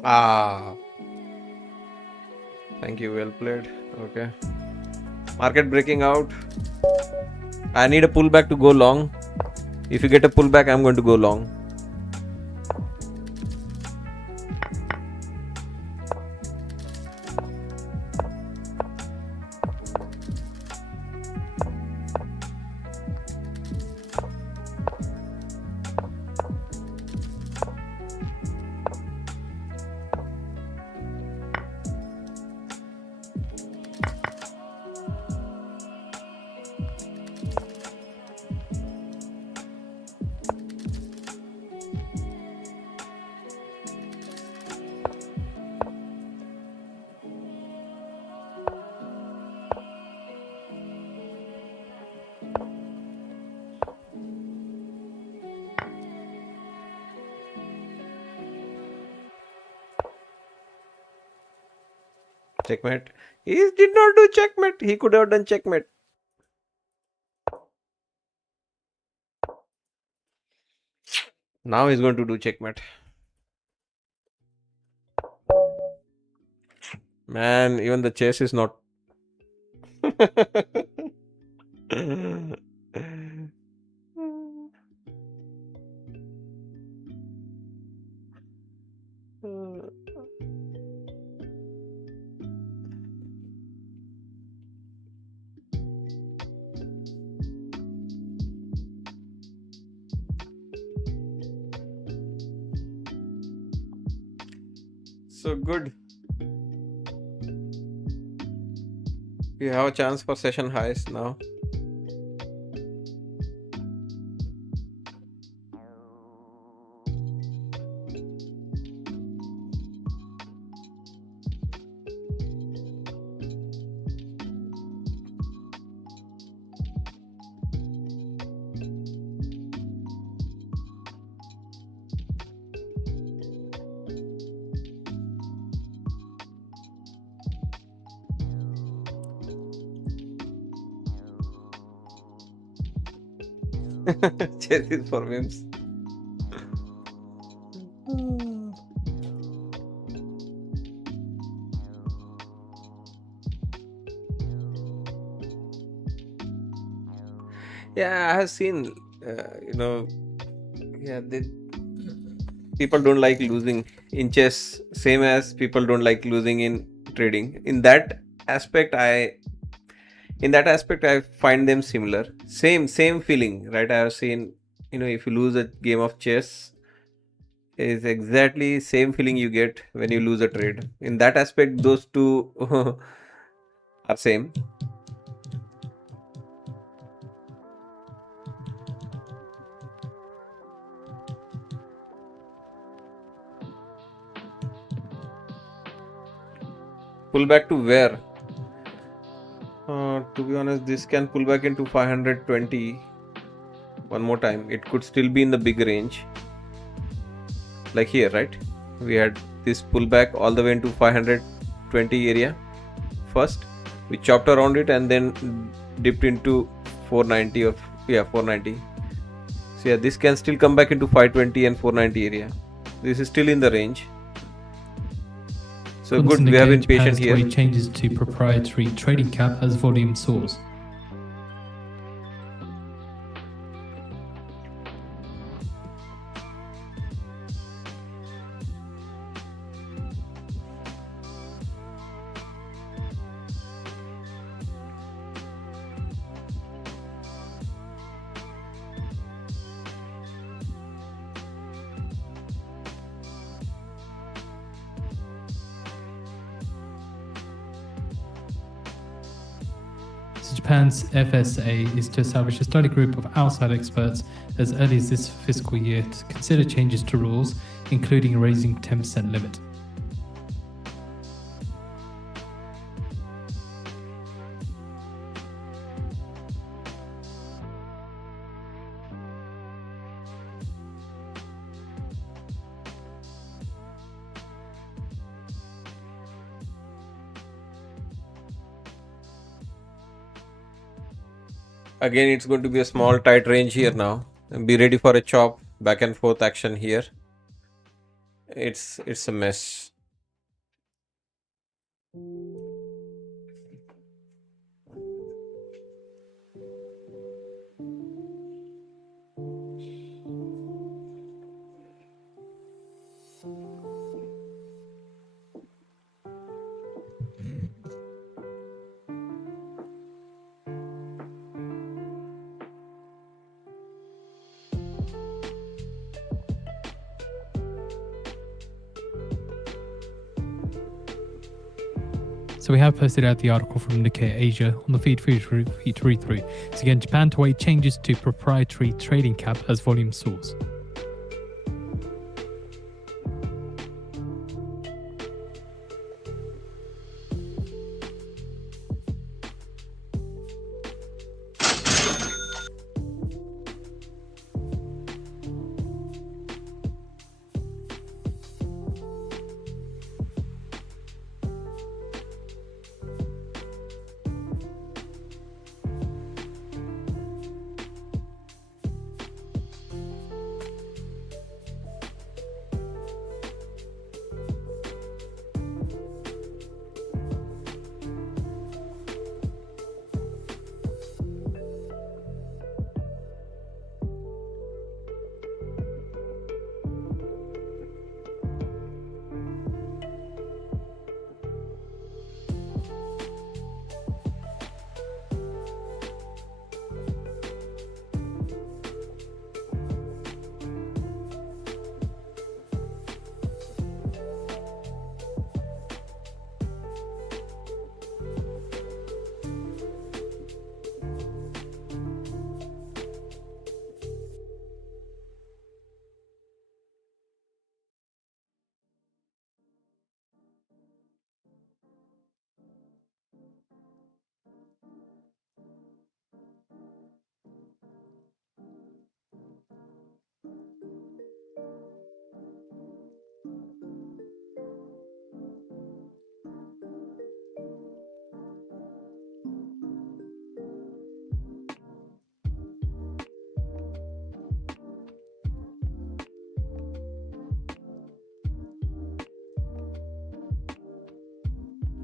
Ah, thank you. Well played. Okay. Market breaking out. I need a pullback to go long. If you get a pullback, I'm going to go long. Checkmate. He did not do checkmate. He could have done checkmate. Now he's going to do checkmate. Man, even the chess is not. So good. We have a chance for session highs now. Chess is for memes. Yeah, I have seen, people don't like losing in chess, same as people don't like losing in trading. In that aspect I find them similar. Same feeling, right? I have seen, if you lose a game of chess, is exactly same feeling you get when you lose a trade. In that aspect, those two are same. Pull back to where? To be honest, this can pull back into 520 one more time. It could still be in the big range, like here, right? We had this pullback all the way into 520 area. First, we chopped around it and then dipped into 490 or 490. So yeah, this can still come back into 520 and 490 area. This is still in the range. So good, we have been patient here. Japan's changes to proprietary trading cap as volume soars. So Japan's FSA is to establish a study group of outside experts as early as this fiscal year to consider changes to rules, including raising 10% limit. Again, it's going to be a small tight range here now. Be ready for a chop, back and forth action here. It's a mess. So we have posted out the article from Nikkei Asia on the feed for you to read through. So again, Japan to weigh changes to proprietary trading cap as volume soars.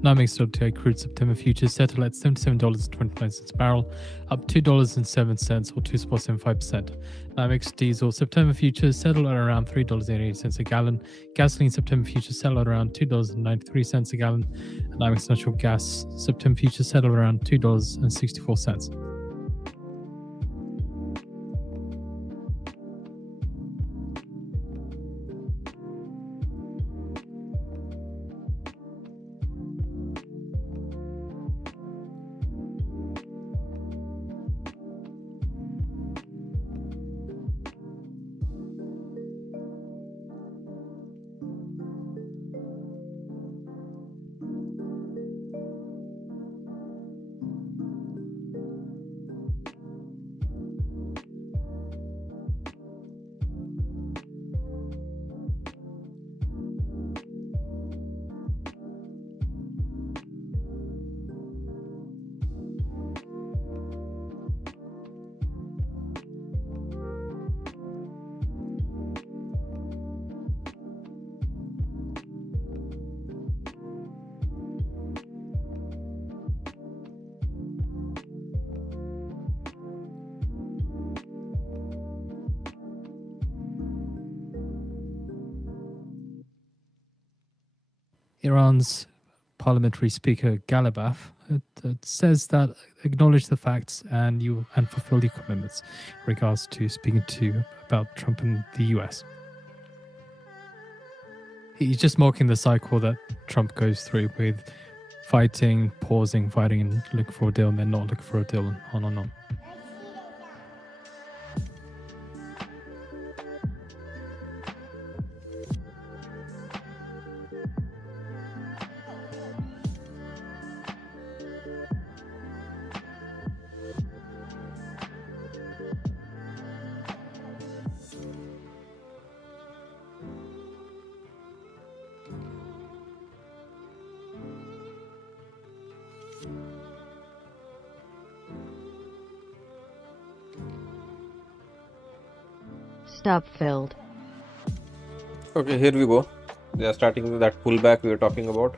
NYMEX WTI crude September futures settle at $77.29 a barrel, up $2.07 or 2.75%. NYMEX diesel September futures settle at around $3.88 a gallon. Gasoline September futures settle at around $2.93 a gallon. And NYMEX natural gas September futures settle around $2.64. Iran's parliamentary speaker Galibaf says that acknowledge the facts and fulfill your commitments in regards to speaking to about Trump and the US. He's just mocking the cycle that Trump goes through with fighting, pausing, fighting, and looking for a deal, and then not looking for a deal, and on and on. Stop filled. Okay, here we go. They are starting with that pullback we were talking about.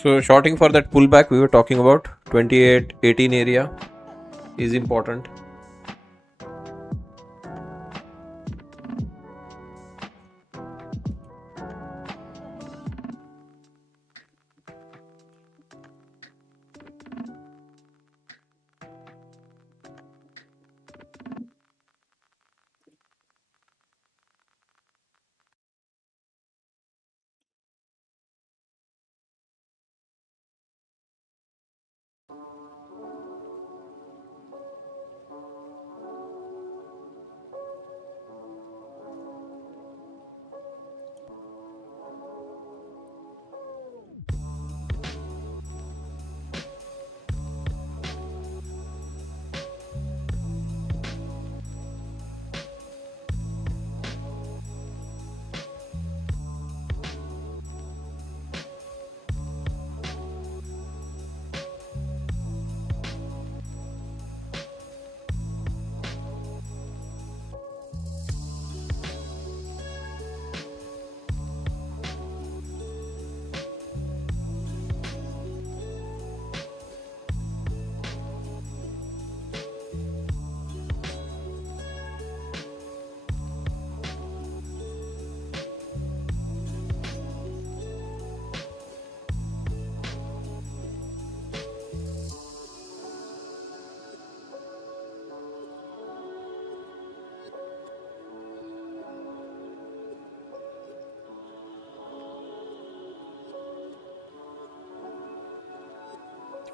So shorting for that pullback we were talking about, 2818 area is important.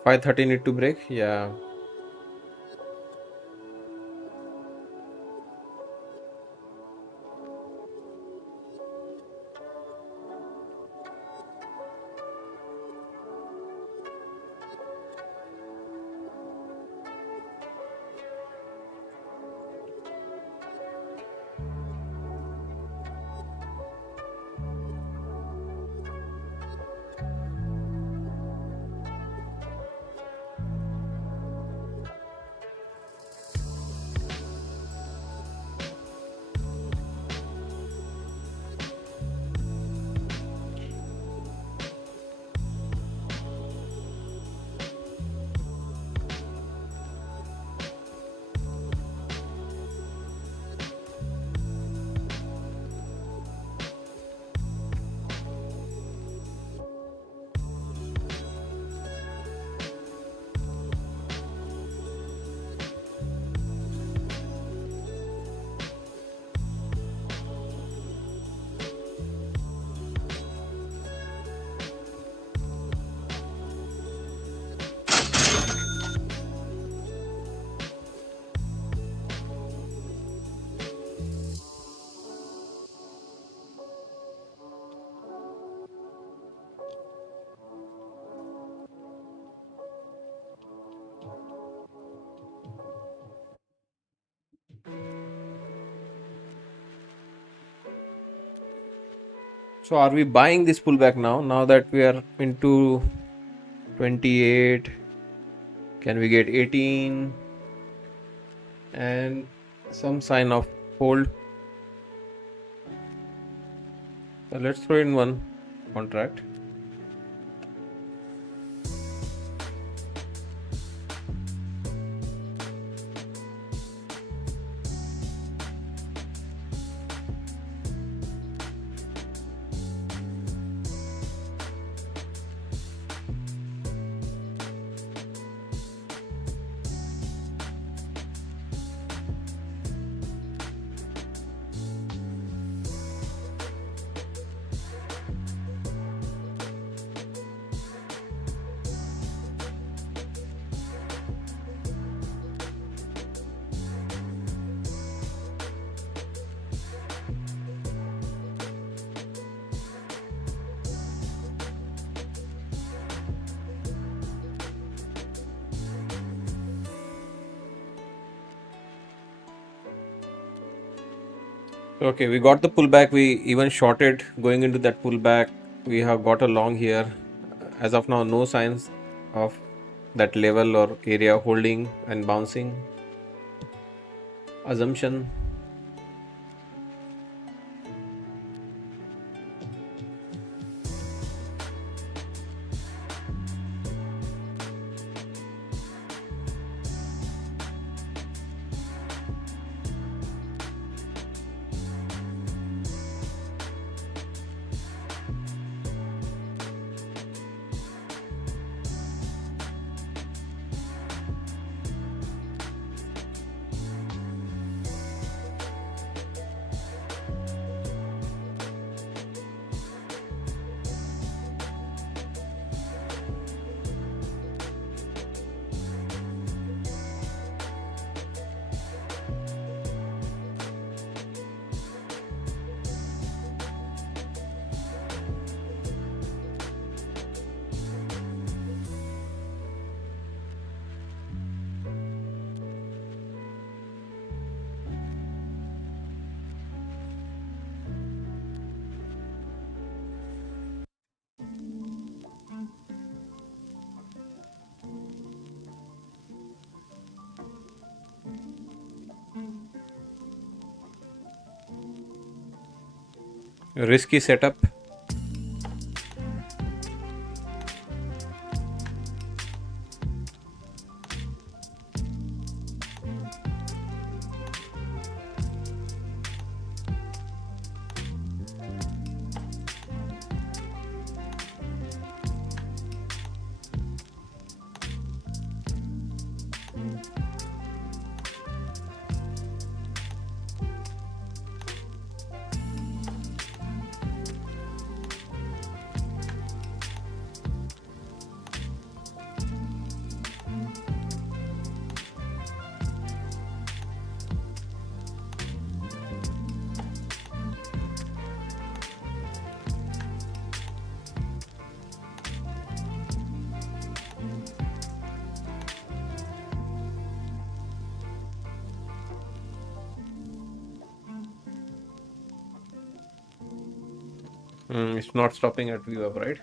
$530 need to break, yeah. So are we buying this pullback now that we are into 28? Can we get 18 and some sign of hold? So let's throw in one contract. Okay, we got the pullback. We even shorted going into that pullback. We have got a long here. As of now, no signs of that level or area holding and bouncing. Assumption. Risky setup. It's not stopping at view up, right?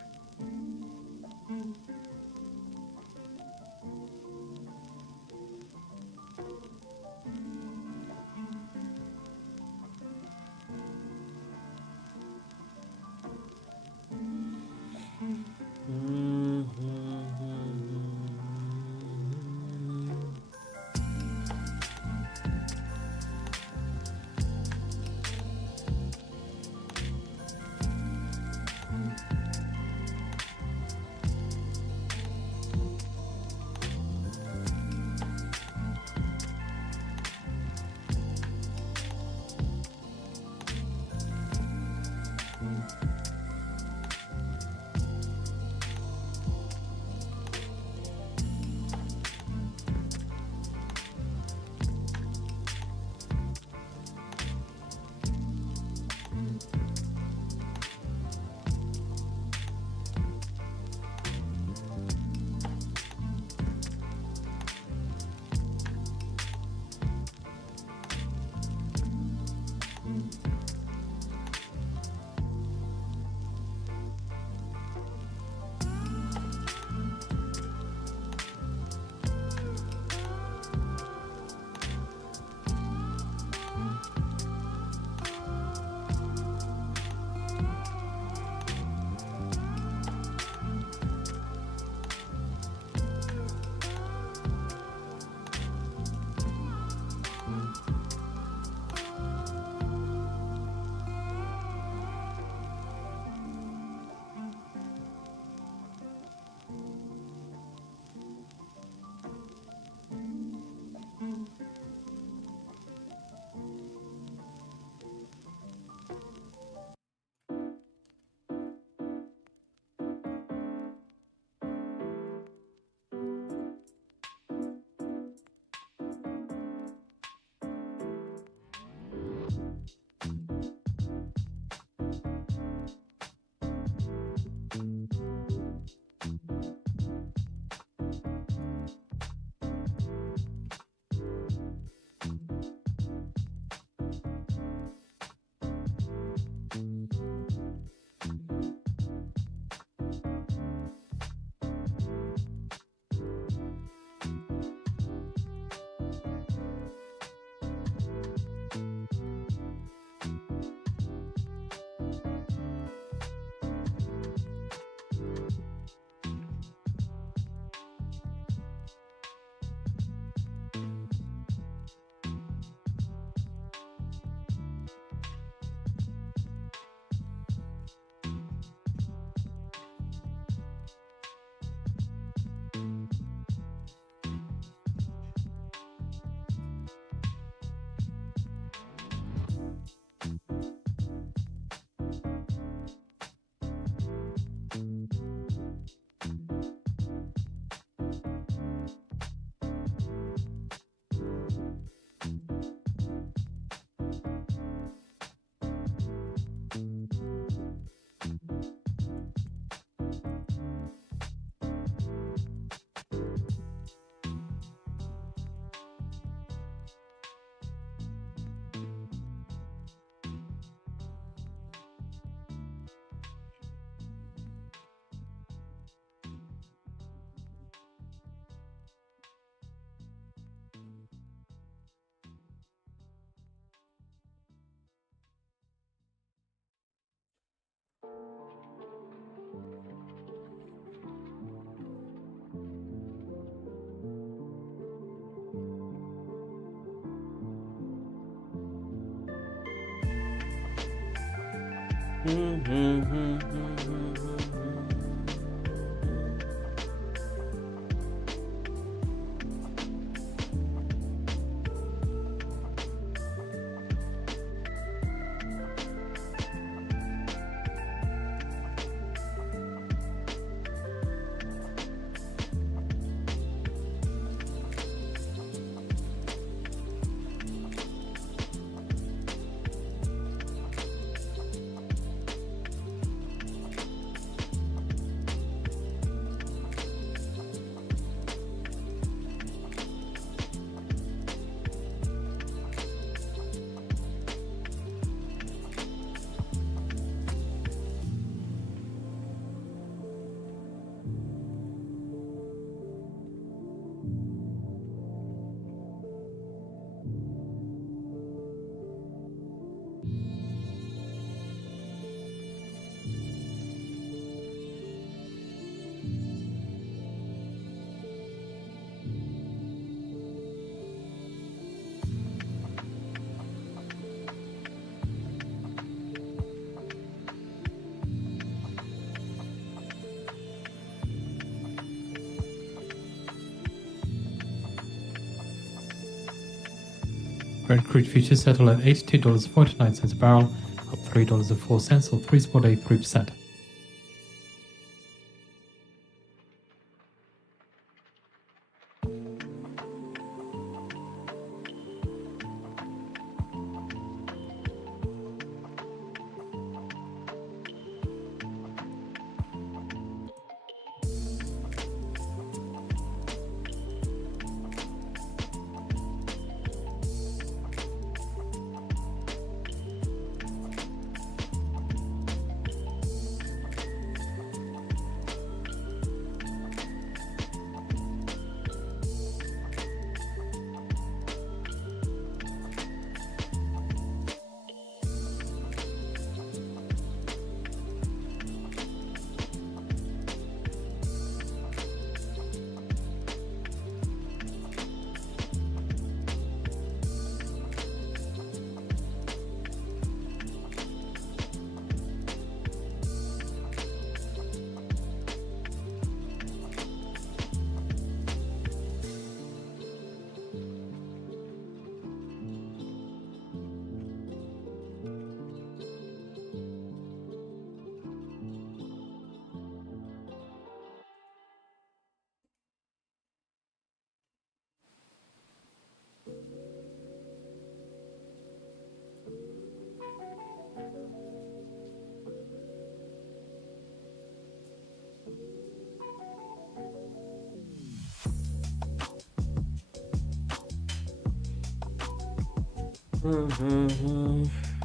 Brent crude futures settle at $82.49 a barrel, up $3.04 or 3.83%.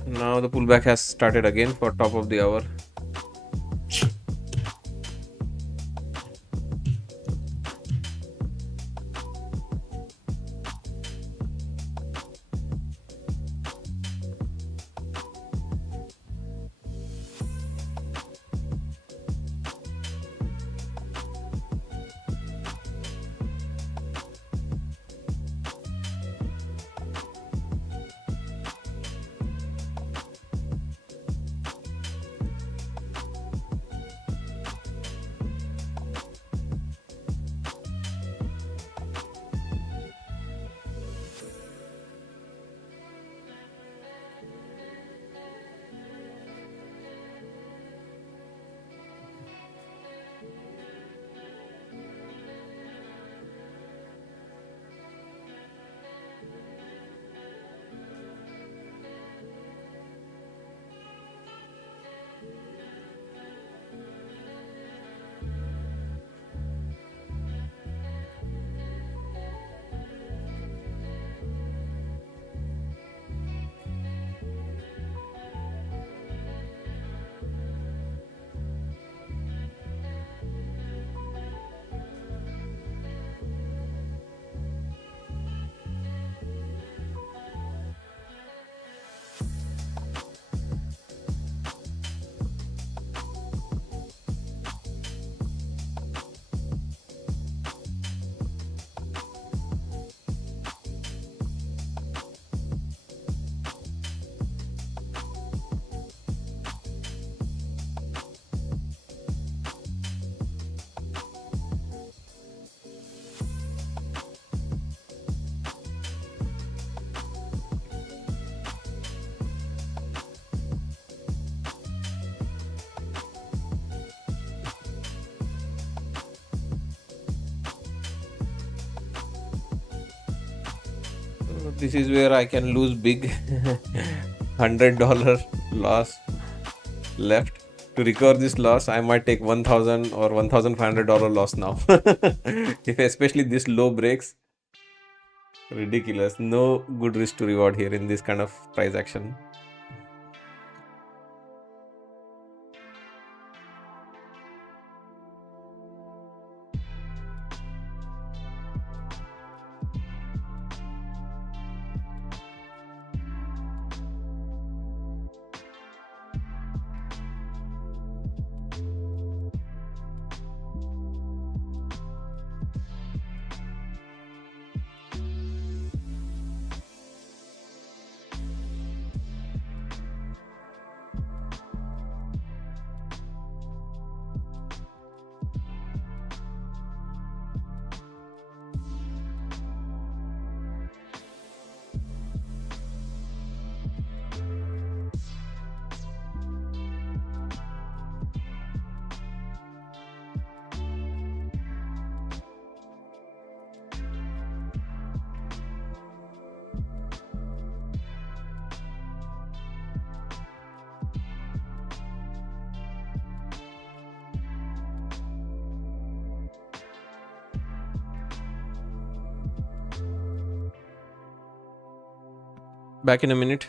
Now the pullback has started again for top of the hour. this is where I can lose big. $100 loss left. To recover this loss, I might take $1,000 or $1,500 loss now. If especially this low breaks, ridiculous. No good risk to reward here in this kind of price action. Back in a minute.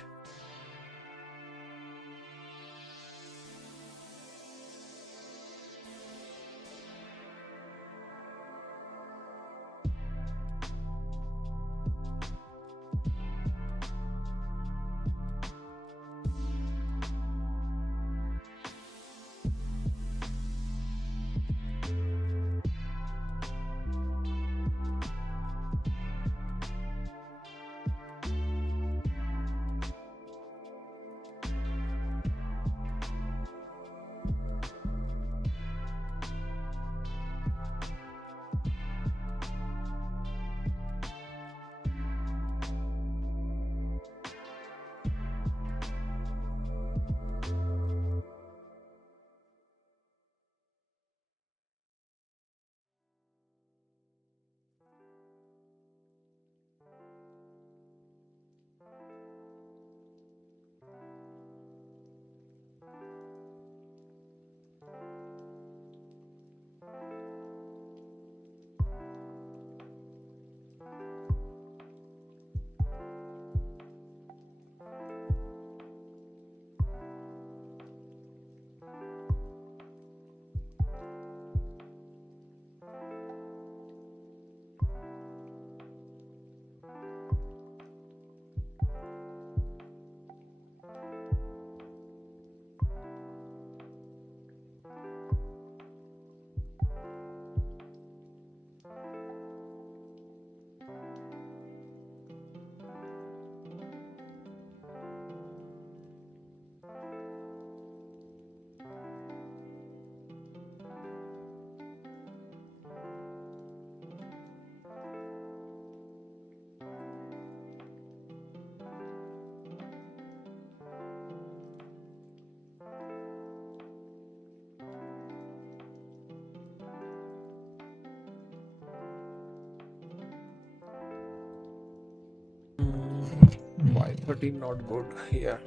Y13 not good. Yeah.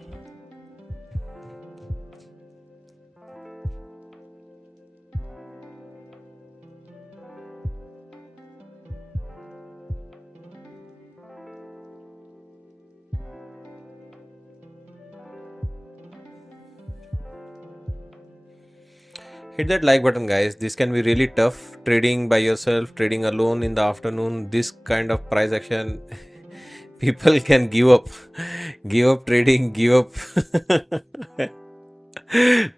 Hit that like button, guys. This can be really tough. Trading by yourself, trading alone in the afternoon, this kind of price action, people can give up. Give up trading, give up.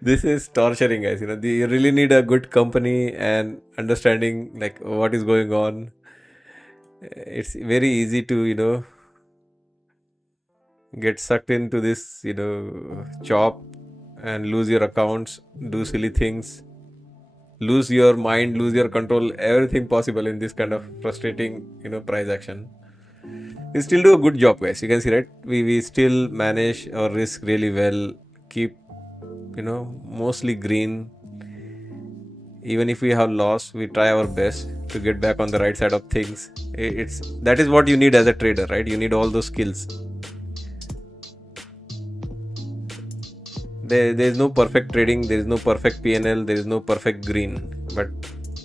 This is torturing, guys. You really need a good company and understanding like what is going on. It's very easy to get sucked into this chop and lose your accounts, do silly things, lose your mind, lose your control, everything possible in this kind of frustrating price action. We still do a good job, guys. You can see, right? We still manage our risk really well, keep mostly green Even if we have lost, we try our best to get back on the right side of things. That is what you need as a trader, right? You need all those skills. There is no perfect trading, there is no perfect PNL, there is no perfect green. But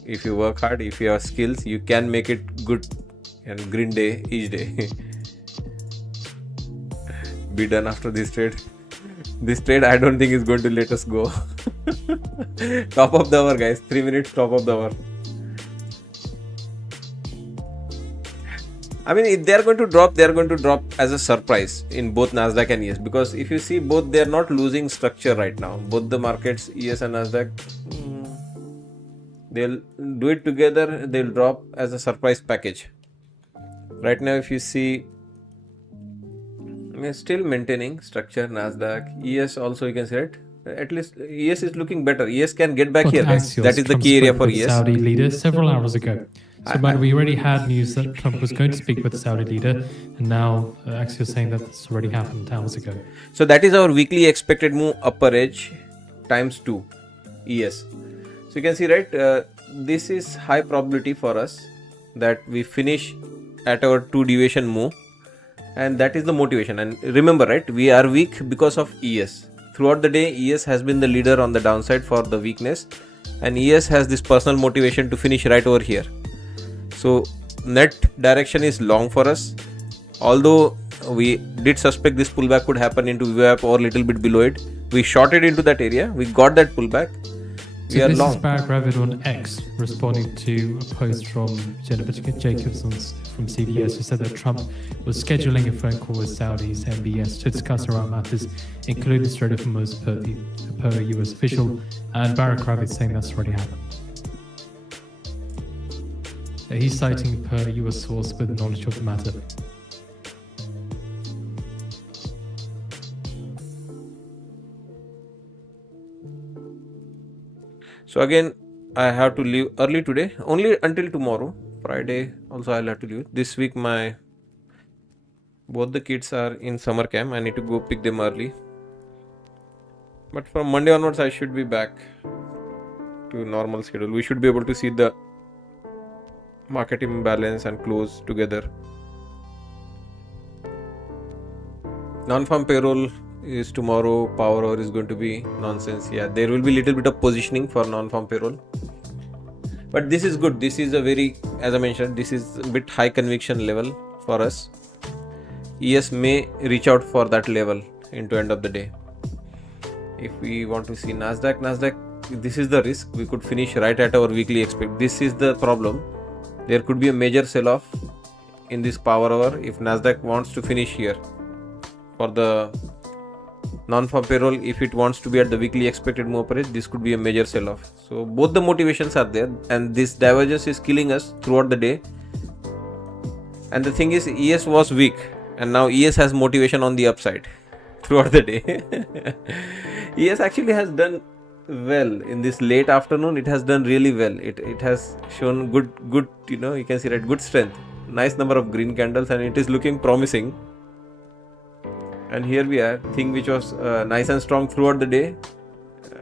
if you work hard, if you have skills, you can make it good and green day each day. Be done after this trade. This trade I don't think is going to let us go. Top of the hour, guys. 3 minutes, top of the hour. I mean, if they are going to drop, they are going to drop as a surprise in both Nasdaq and ES. Because if you see, both they are not losing structure right now. Both the markets, ES and Nasdaq, they'll do it together. They'll drop as a surprise package. Right now, if you see, we're still maintaining structure. Nasdaq, ES also you can say it. At least ES is looking better. ES can get back Got here, guys. Axios, That is the Trump key area spoke for with the ES. Saudi leader several hours ago. So, man, we already had news that Trump was going to speak with the Saudi leader, and now Axios saying that this already happened hours ago. So that is our weekly expected move upper edge times 2 ES. So you can see, right, this is high probability for us that we finish at our 2 deviation move, and that is the motivation. And remember, right, we are weak because of ES. Throughout the day, ES has been the leader on the downside for the weakness, and ES has this personal motivation to finish right over here. So net direction is long for us. Although we did suspect this pullback could happen into VWAP or little bit below it, we shorted into that area. We got that pullback. So this is Barry Ravid on X responding to a post from Jennifer Jacobson from CBS, who said that Trump was scheduling a phone call with Saudi's MBS to discuss around matters, including Strait of Hormuz per US official, and Barack Ravid saying that's already happened. He's citing per US source with knowledge of the matter. So again, I have to leave early today, only until tomorrow. Friday also I'll have to leave. This week both the kids are in summer camp. I need to go pick them early. But from Monday onwards, I should be back to normal schedule. We should be able to see the market imbalance and close together. Non-farm payroll is tomorrow. Power hour is going to be nonsense. Yeah, there will be little bit of positioning for non-farm payroll. But this is good. This is a very, as I mentioned, this is a bit high conviction level for us. ES may reach out for that level into end of the day. If we want to see Nasdaq, this is the risk. We could finish right at our weekly expect. This is the problem. There could be a major sell-off in this power hour if Nasdaq wants to finish here. For the non-farm payroll, if it wants to be at the weekly expected move average, this could be a major sell-off. So both the motivations are there, and this divergence is killing us throughout the day. And the thing is, ES was weak, and now ES has motivation on the upside throughout the day. ES actually has done well in this late afternoon. It has done really well. It has shown good, you can see, right, good strength, nice number of green candles, and it is looking promising. And here we are, thing which was nice and strong throughout the day.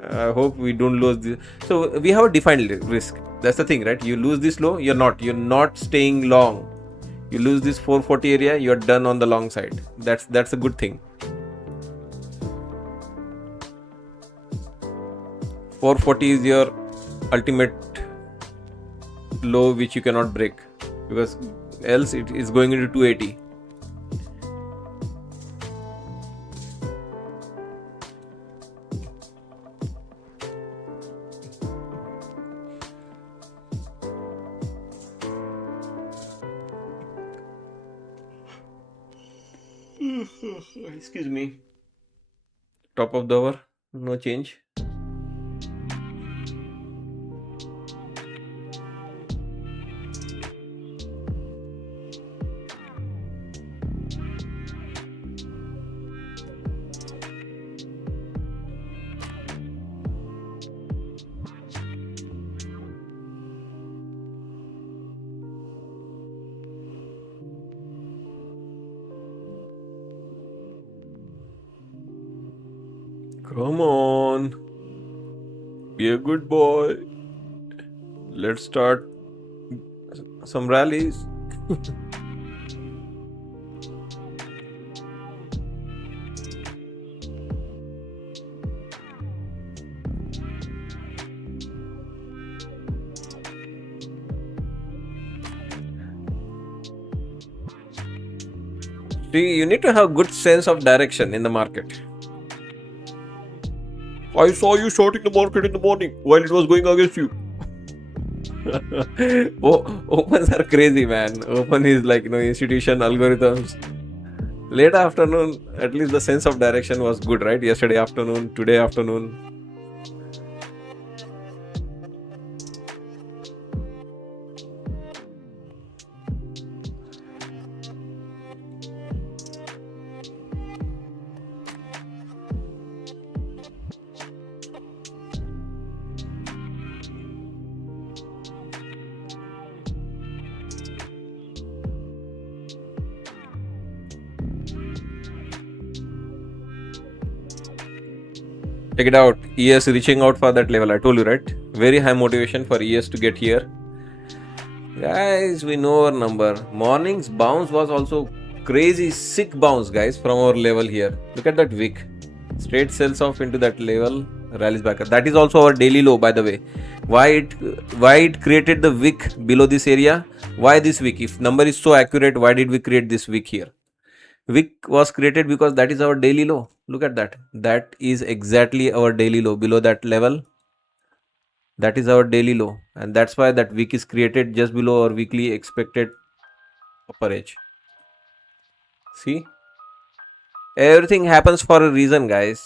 I hope we don't lose this. So we have a defined risk. That's the thing, right? You lose this low, you're not staying long. You lose this 440 area, you're done on the long side. That's a good thing. 440 is your ultimate low which you cannot break, because else it is going into 280. Excuse me. Top of the hour, no change. Come on. Be a good boy. Let's start some rallies. See, you need to have good sense of direction in the market. I saw you shorting the market in the morning while it was going against you. Opens are crazy, man. Open is like institution algorithms. Late afternoon, at least the sense of direction was good, right? Yesterday afternoon, today afternoon. Check it out. ES reaching out for that level. I told you, right? Very high motivation for ES to get here. Guys, we know our number. Morning's bounce was also crazy, sick bounce, guys, from our level here. Look at that wick. Straight sells off into that level, rallies back up. That is also our daily low, by the way. Why it created the wick below this area? Why this wick? If number is so accurate, why did we create this wick here? Wick was created because that is our daily low. Look at that. That is exactly our daily low below that level. That is our daily low, and that's why that wick is created just below our weekly expected upper edge. See, everything happens for a reason, guys.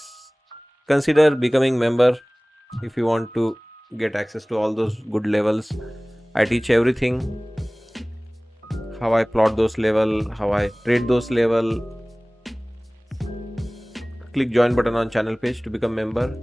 Consider becoming member if you want to get access to all those good levels. I teach everything, how I plot those level, how I trade those level. Click join button on channel page to become member.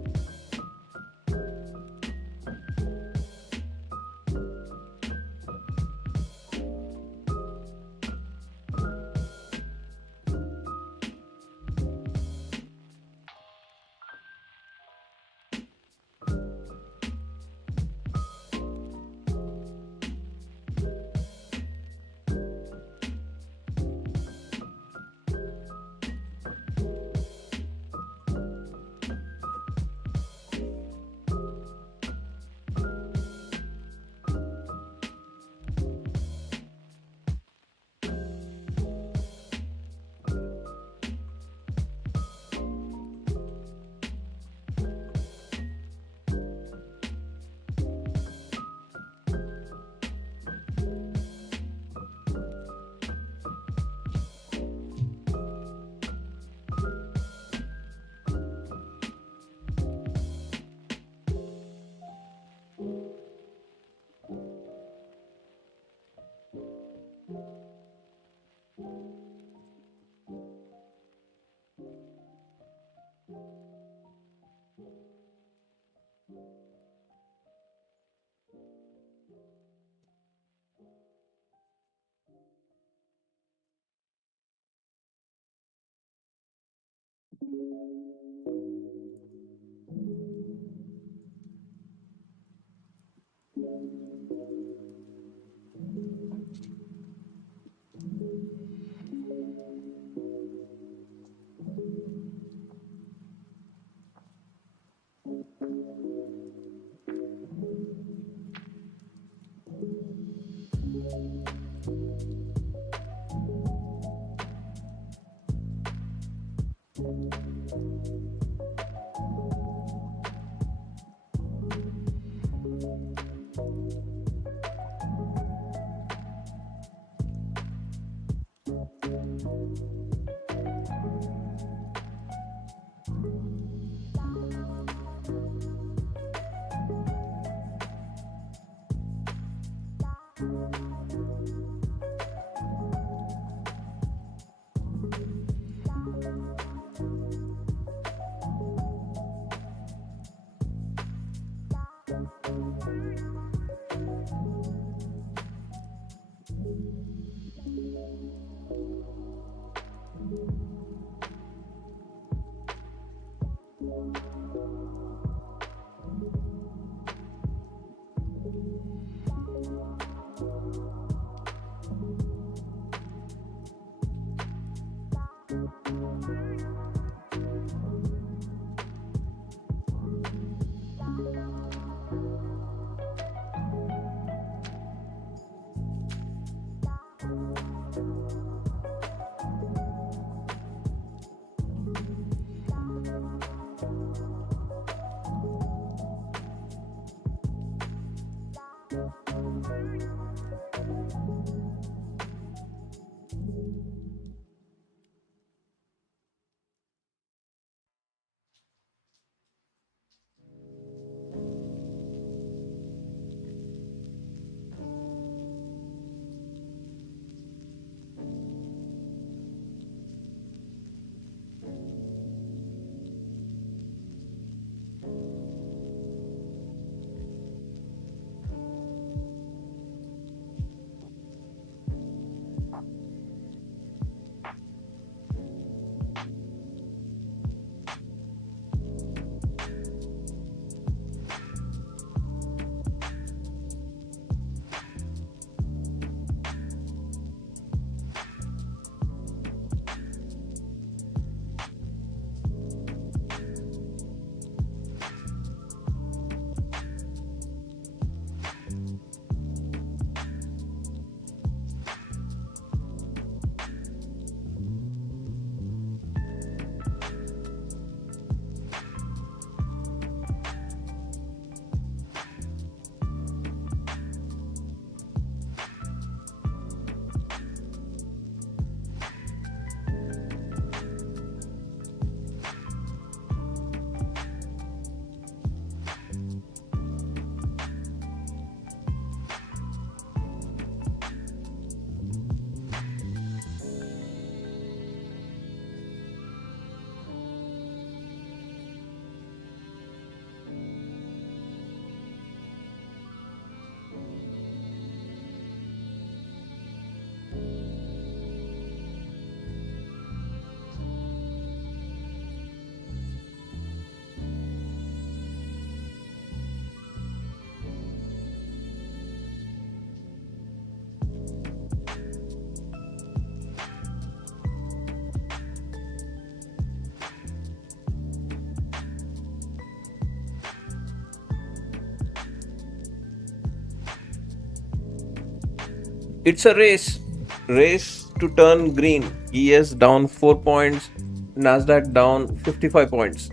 It's a race to turn green. ES down 4 points, Nasdaq down 55 points.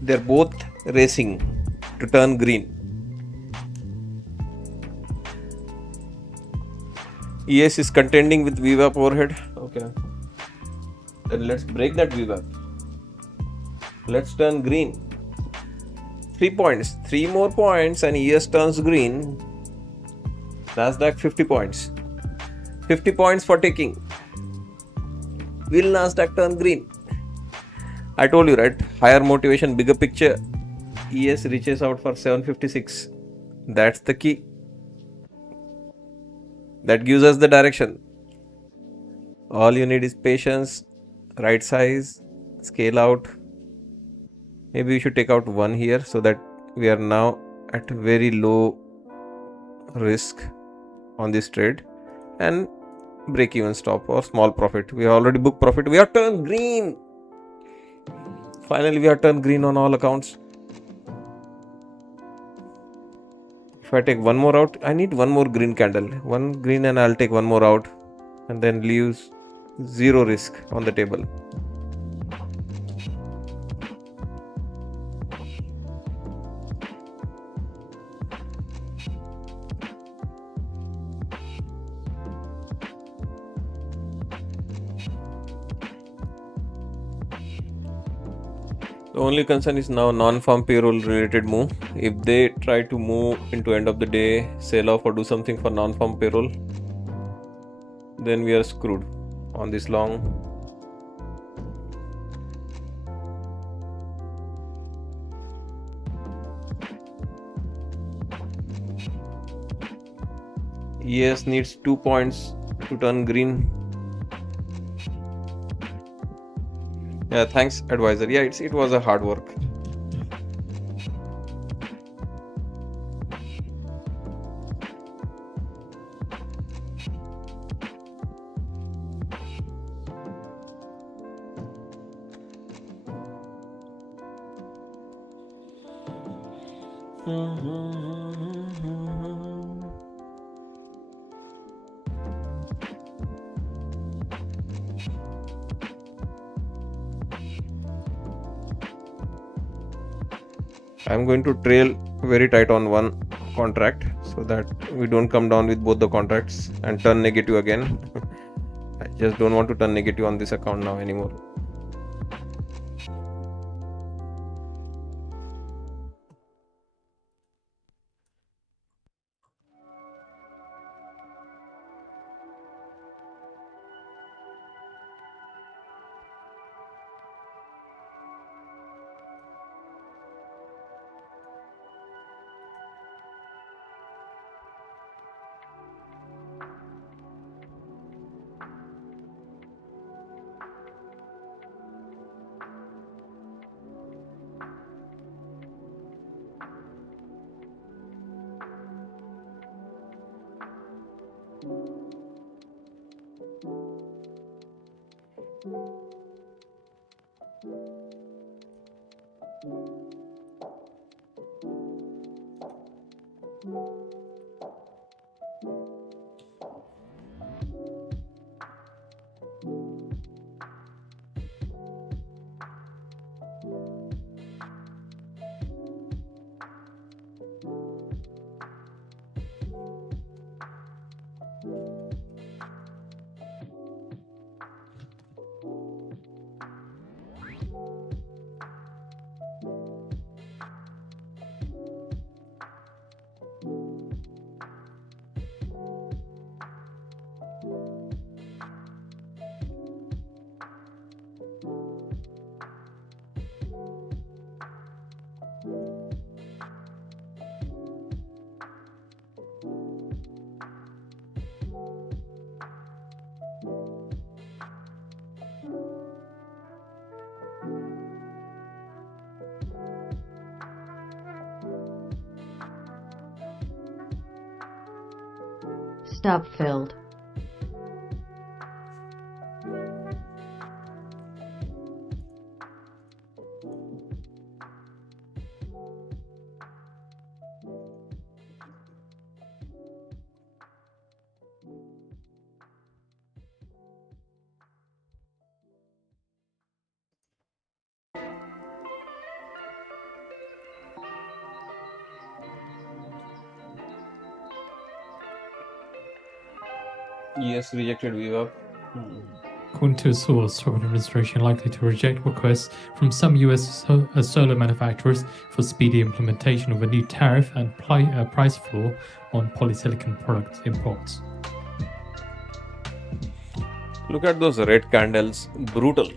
They're both racing to turn green. ES is contending with VWAP overhead. Okay, then let's break that VWAP. Let's turn green. 3 points, 3 more points, and ES turns green. Nasdaq 50 points. 50 points for taking. Will Nasdaq turn green? I told you, right? Higher motivation, bigger picture. ES reaches out for 756. That's the key. That gives us the direction. All you need is patience, right size, scale out. Maybe we should take out one here so that we are now at very low risk on this trade and break even stop or small profit. We have already booked profit. We have turned green. Finally, we have turned green on all accounts. If I take one more out, I need one more green candle. One green and I'll take one more out and then leaves zero risk on the table. The only concern is now non-farm payroll related move. If they try to move into end of the day, sell off or do something for non-farm payroll, then we are screwed on this long. ES needs 2 points to turn green. Yeah, thanks advisor. Yeah, it was a hard work. I'm going to trail very tight on one contract so that we don't come down with both the contracts and turn negative again. I just don't want to turn negative on this account now anymore. Stop filled. Yes, rejected VWAP. According to a source, Trump administration likely to reject requests from some US solar manufacturers for speedy implementation of a new tariff and price floor on polysilicon product imports. Look at those red candles. Brutal.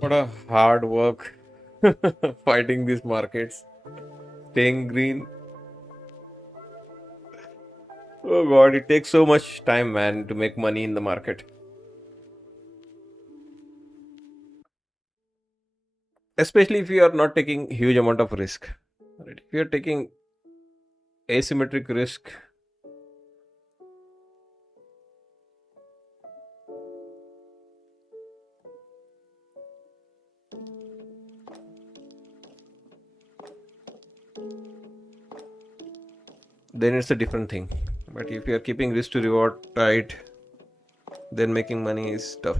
What a hard work fighting these markets, staying green. Oh God, it takes so much time, man, to make money in the market. Especially if you are not taking huge amount of risk. Right? If you are taking asymmetric risk, then it's a different thing. But if you are keeping risk to reward tight, then making money is tough.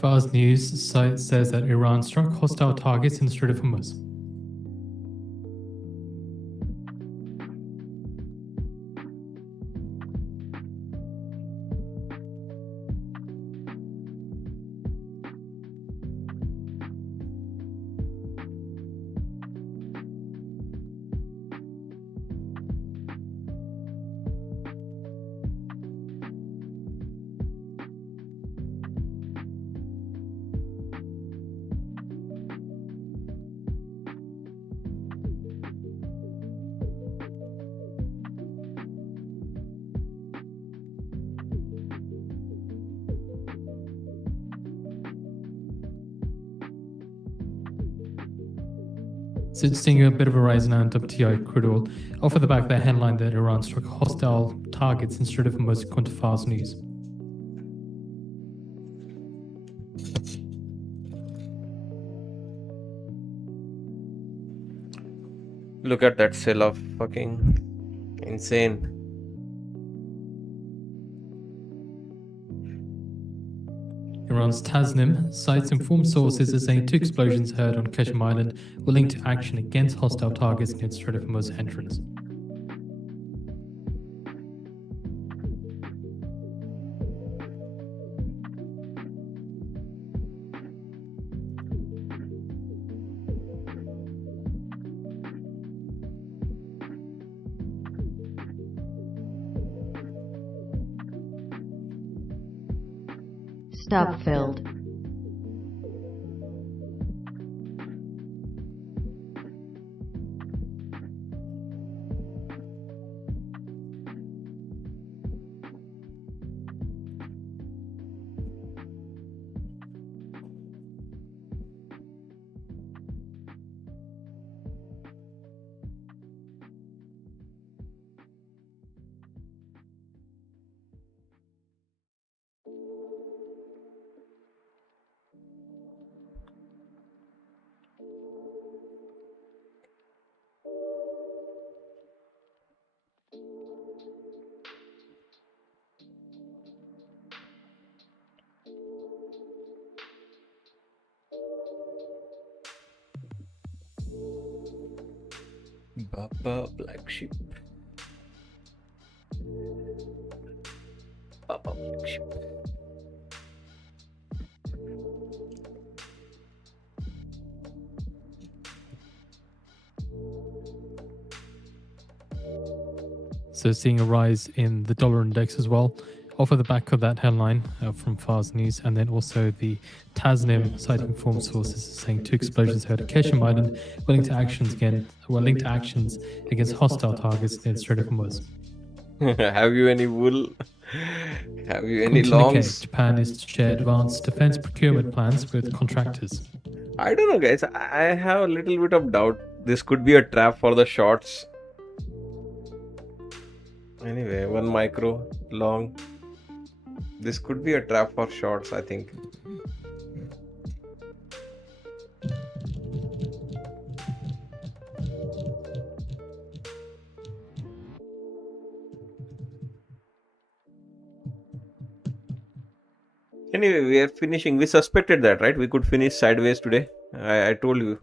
Fars News site says that Iran struck hostile targets in the Strait of Hormuz. So seeing a bit of a rise now in WTI crude oil, off of the back of the headline that Iran struck hostile targets in Strait of Hormuz, according to Fars News. Look at that sell off, fucking insane. Iran's Tasnim cites informed sources as saying 2 explosions heard on Kashim Island were linked to action against hostile targets near the Strait of Hormuz entrance. Stop filled. Baba Black Sheep. Baba Black Sheep. So seeing a rise in the dollar index as well, off of the back of that headline from Fars News, and then also the Tasnim citing form sources saying two explosions heard at Keshem Island, linked to actions against hostile targets in the Strait of Hormuz. Have you any wool? Have you any According to Nikkei, longs? Japan is to share advanced defense procurement plans with contractors. I don't know, guys. I have a little bit of doubt. This could be a trap for the shorts. Anyway, one micro long. This could be a trap for shorts, I think. Anyway, we are finishing. We suspected that, right? We could finish sideways today. I told you.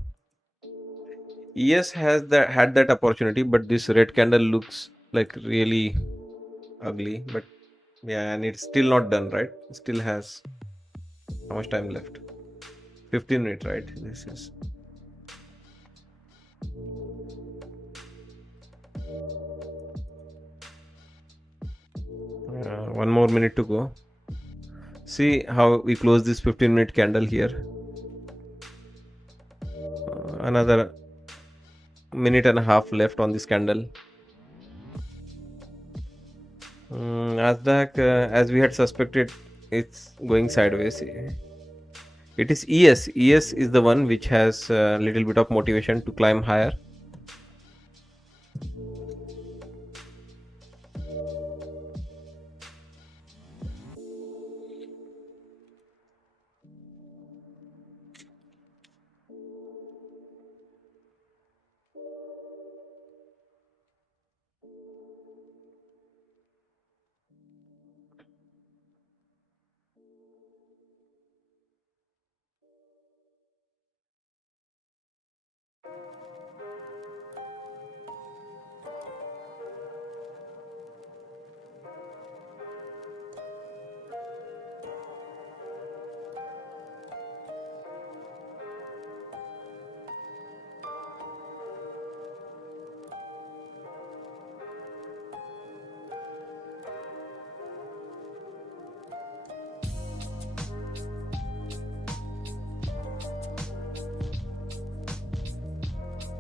ES had that opportunity, but this red candle looks like really ugly. But yeah, and it's still not done, right? It still has how much time left? 15 minutes, right? This is one more minute to go. See how we close this 15-minute candle here. Another minute and a half left on this candle. Nasdaq, as we had suspected, it's going sideways. It is ES. ES is the one which has a little bit of motivation to climb higher.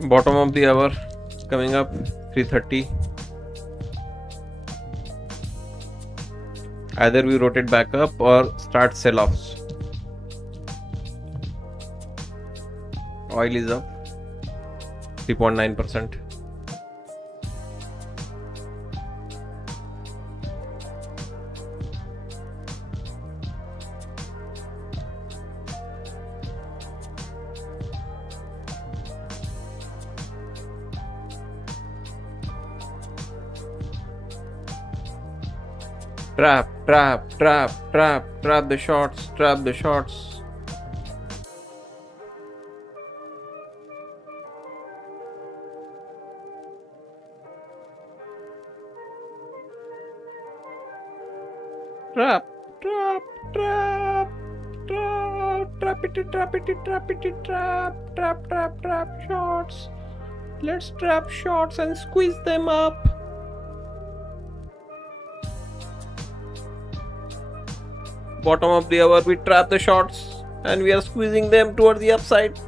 Bottom of the hour coming up, 3:30. Either we rotate back up or start sell-offs. Oil is up 3.9%. Trap the shorts. Trap shorts. Let's trap shorts and squeeze them up. Bottom of the hour, we trap the shorts and we are squeezing them towards the upside.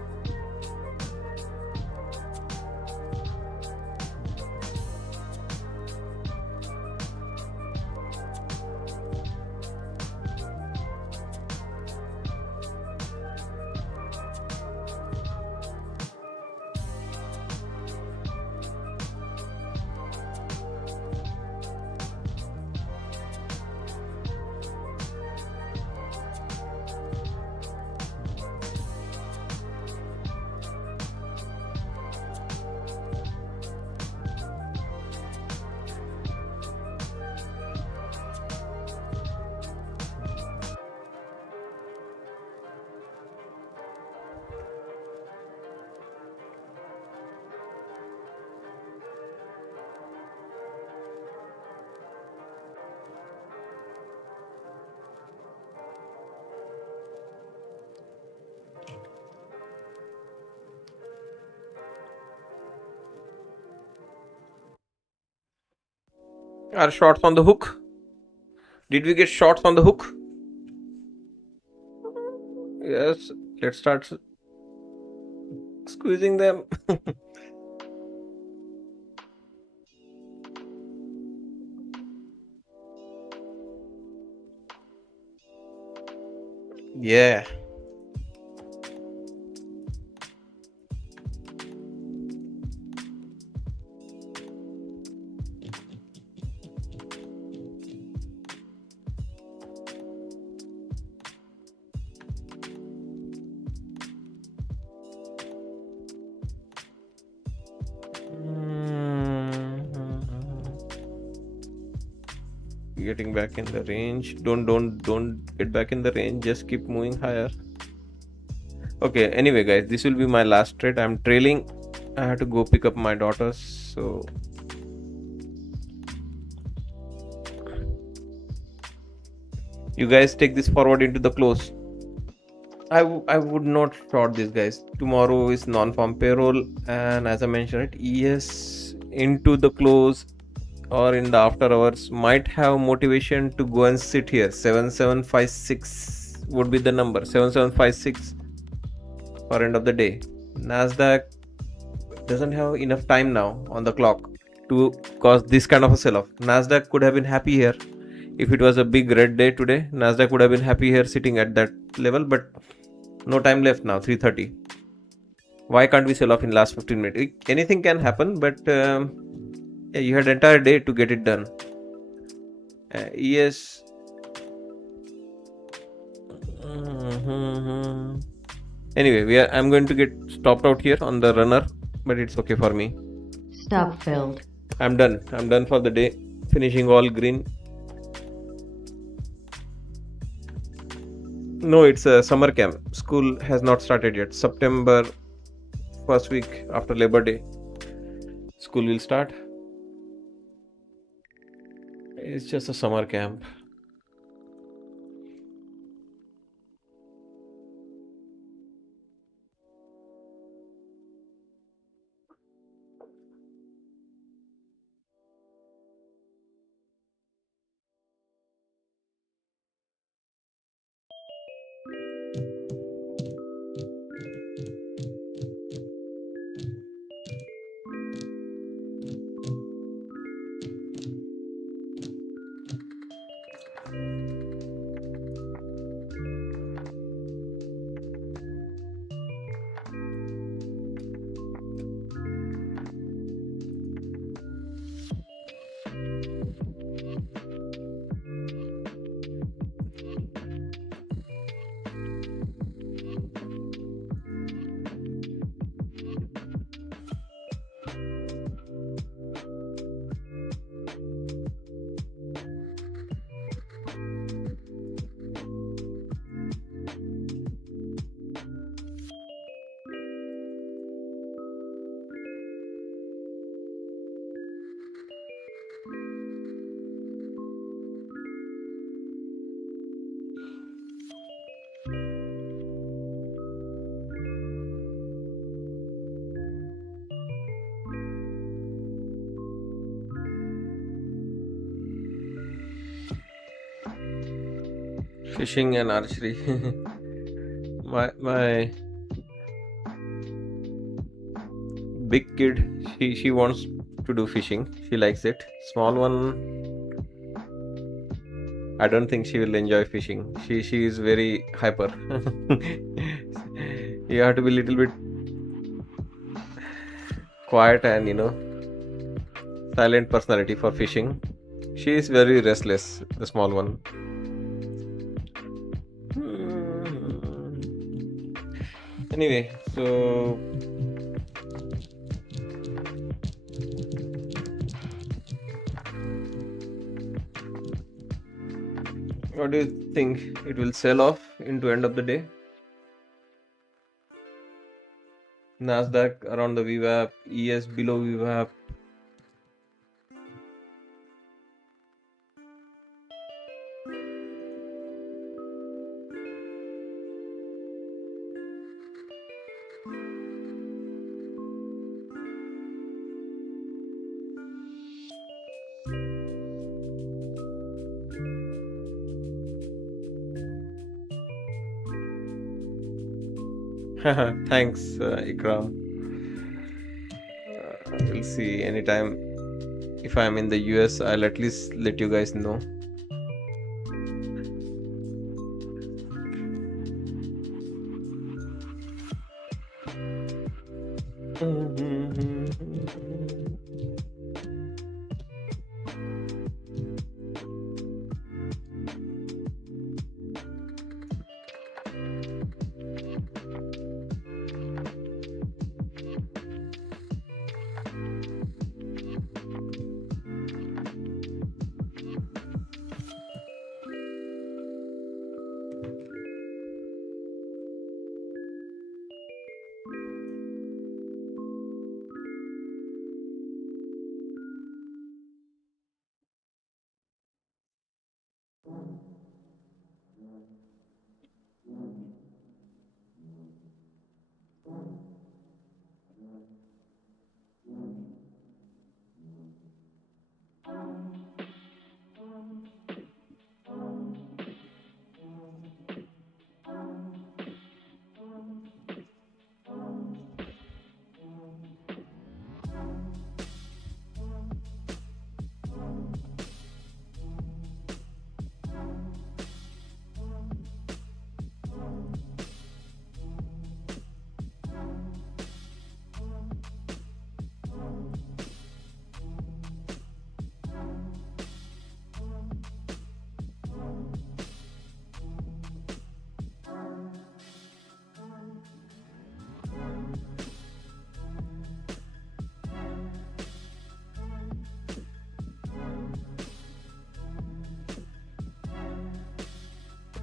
Are shorts on the hook? Did we get shorts on the hook? Yes. Let's start squeezing them. Yeah. Getting back in the range. Don't get back in the range. Just keep moving higher. Okay, anyway guys, this will be my last trade. I'm trailing. I have to go pick up my daughters, so you guys take this forward into the close. I would not short this, guys. Tomorrow is non-farm payroll, and as I mentioned it, yes, into the close or in the after hours might have motivation to go and sit here. 7756 would be the number. 7756 for end of the day. Nasdaq doesn't have enough time now on the clock to cause this kind of a sell-off. Nasdaq could have been happy here if it was a big red day today. Nasdaq would have been happy here sitting at that level, but no time left now. 3:30. Why can't we sell off in last 15 minutes? Anything can happen, but yeah, you had entire day to get it done. Yes. Anyway, I'm going to get stopped out here on the runner, but it's okay for me. Stop filled. I'm done. I'm done for the day. Finishing all green. No, it's a summer camp. School has not started yet. September first week after Labor Day, school will start. It's just a summer camp. Fishing and archery. my big kid, she wants to do fishing. She likes it. Small one, I don't think she will enjoy fishing. She is very hyper. You have to be a little bit quiet and silent personality for fishing. She is very restless, the small one. Anyway, so what do you think? It will sell off into end of the day? Nasdaq around the VWAP, ES below VWAP. Thanks, Ikram. We'll see anytime. If I'm in the US, I'll at least let you guys know.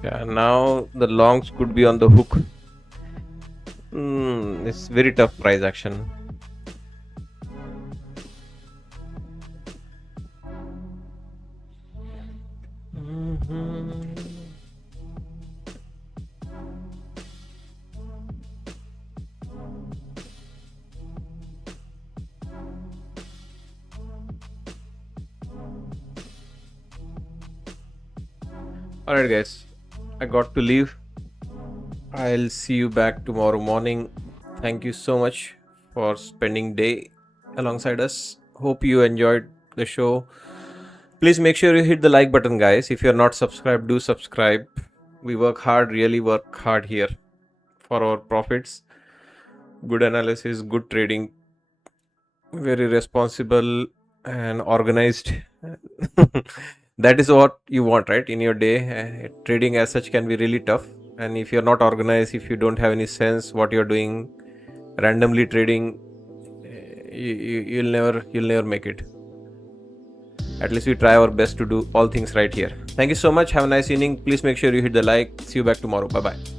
Yeah, now the longs could be on the hook. It's very tough price action. Alright, guys, I got to leave. I'll see you back tomorrow morning. Thank you so much for spending day alongside us. Hope you enjoyed the show. Please make sure you hit the like button, guys. If you're not subscribed, do subscribe. We work hard, really work hard here for our profits. Good analysis, good trading, very responsible and organized. That is what you want, right, in your day. Trading as such can be really tough, and if you're not organized, if you don't have any sense what you're doing, randomly trading, you'll never make it. At least we try our best to do all things right here. Thank you so much. Have a nice evening. Please make sure you hit the like. See you back tomorrow. Bye bye.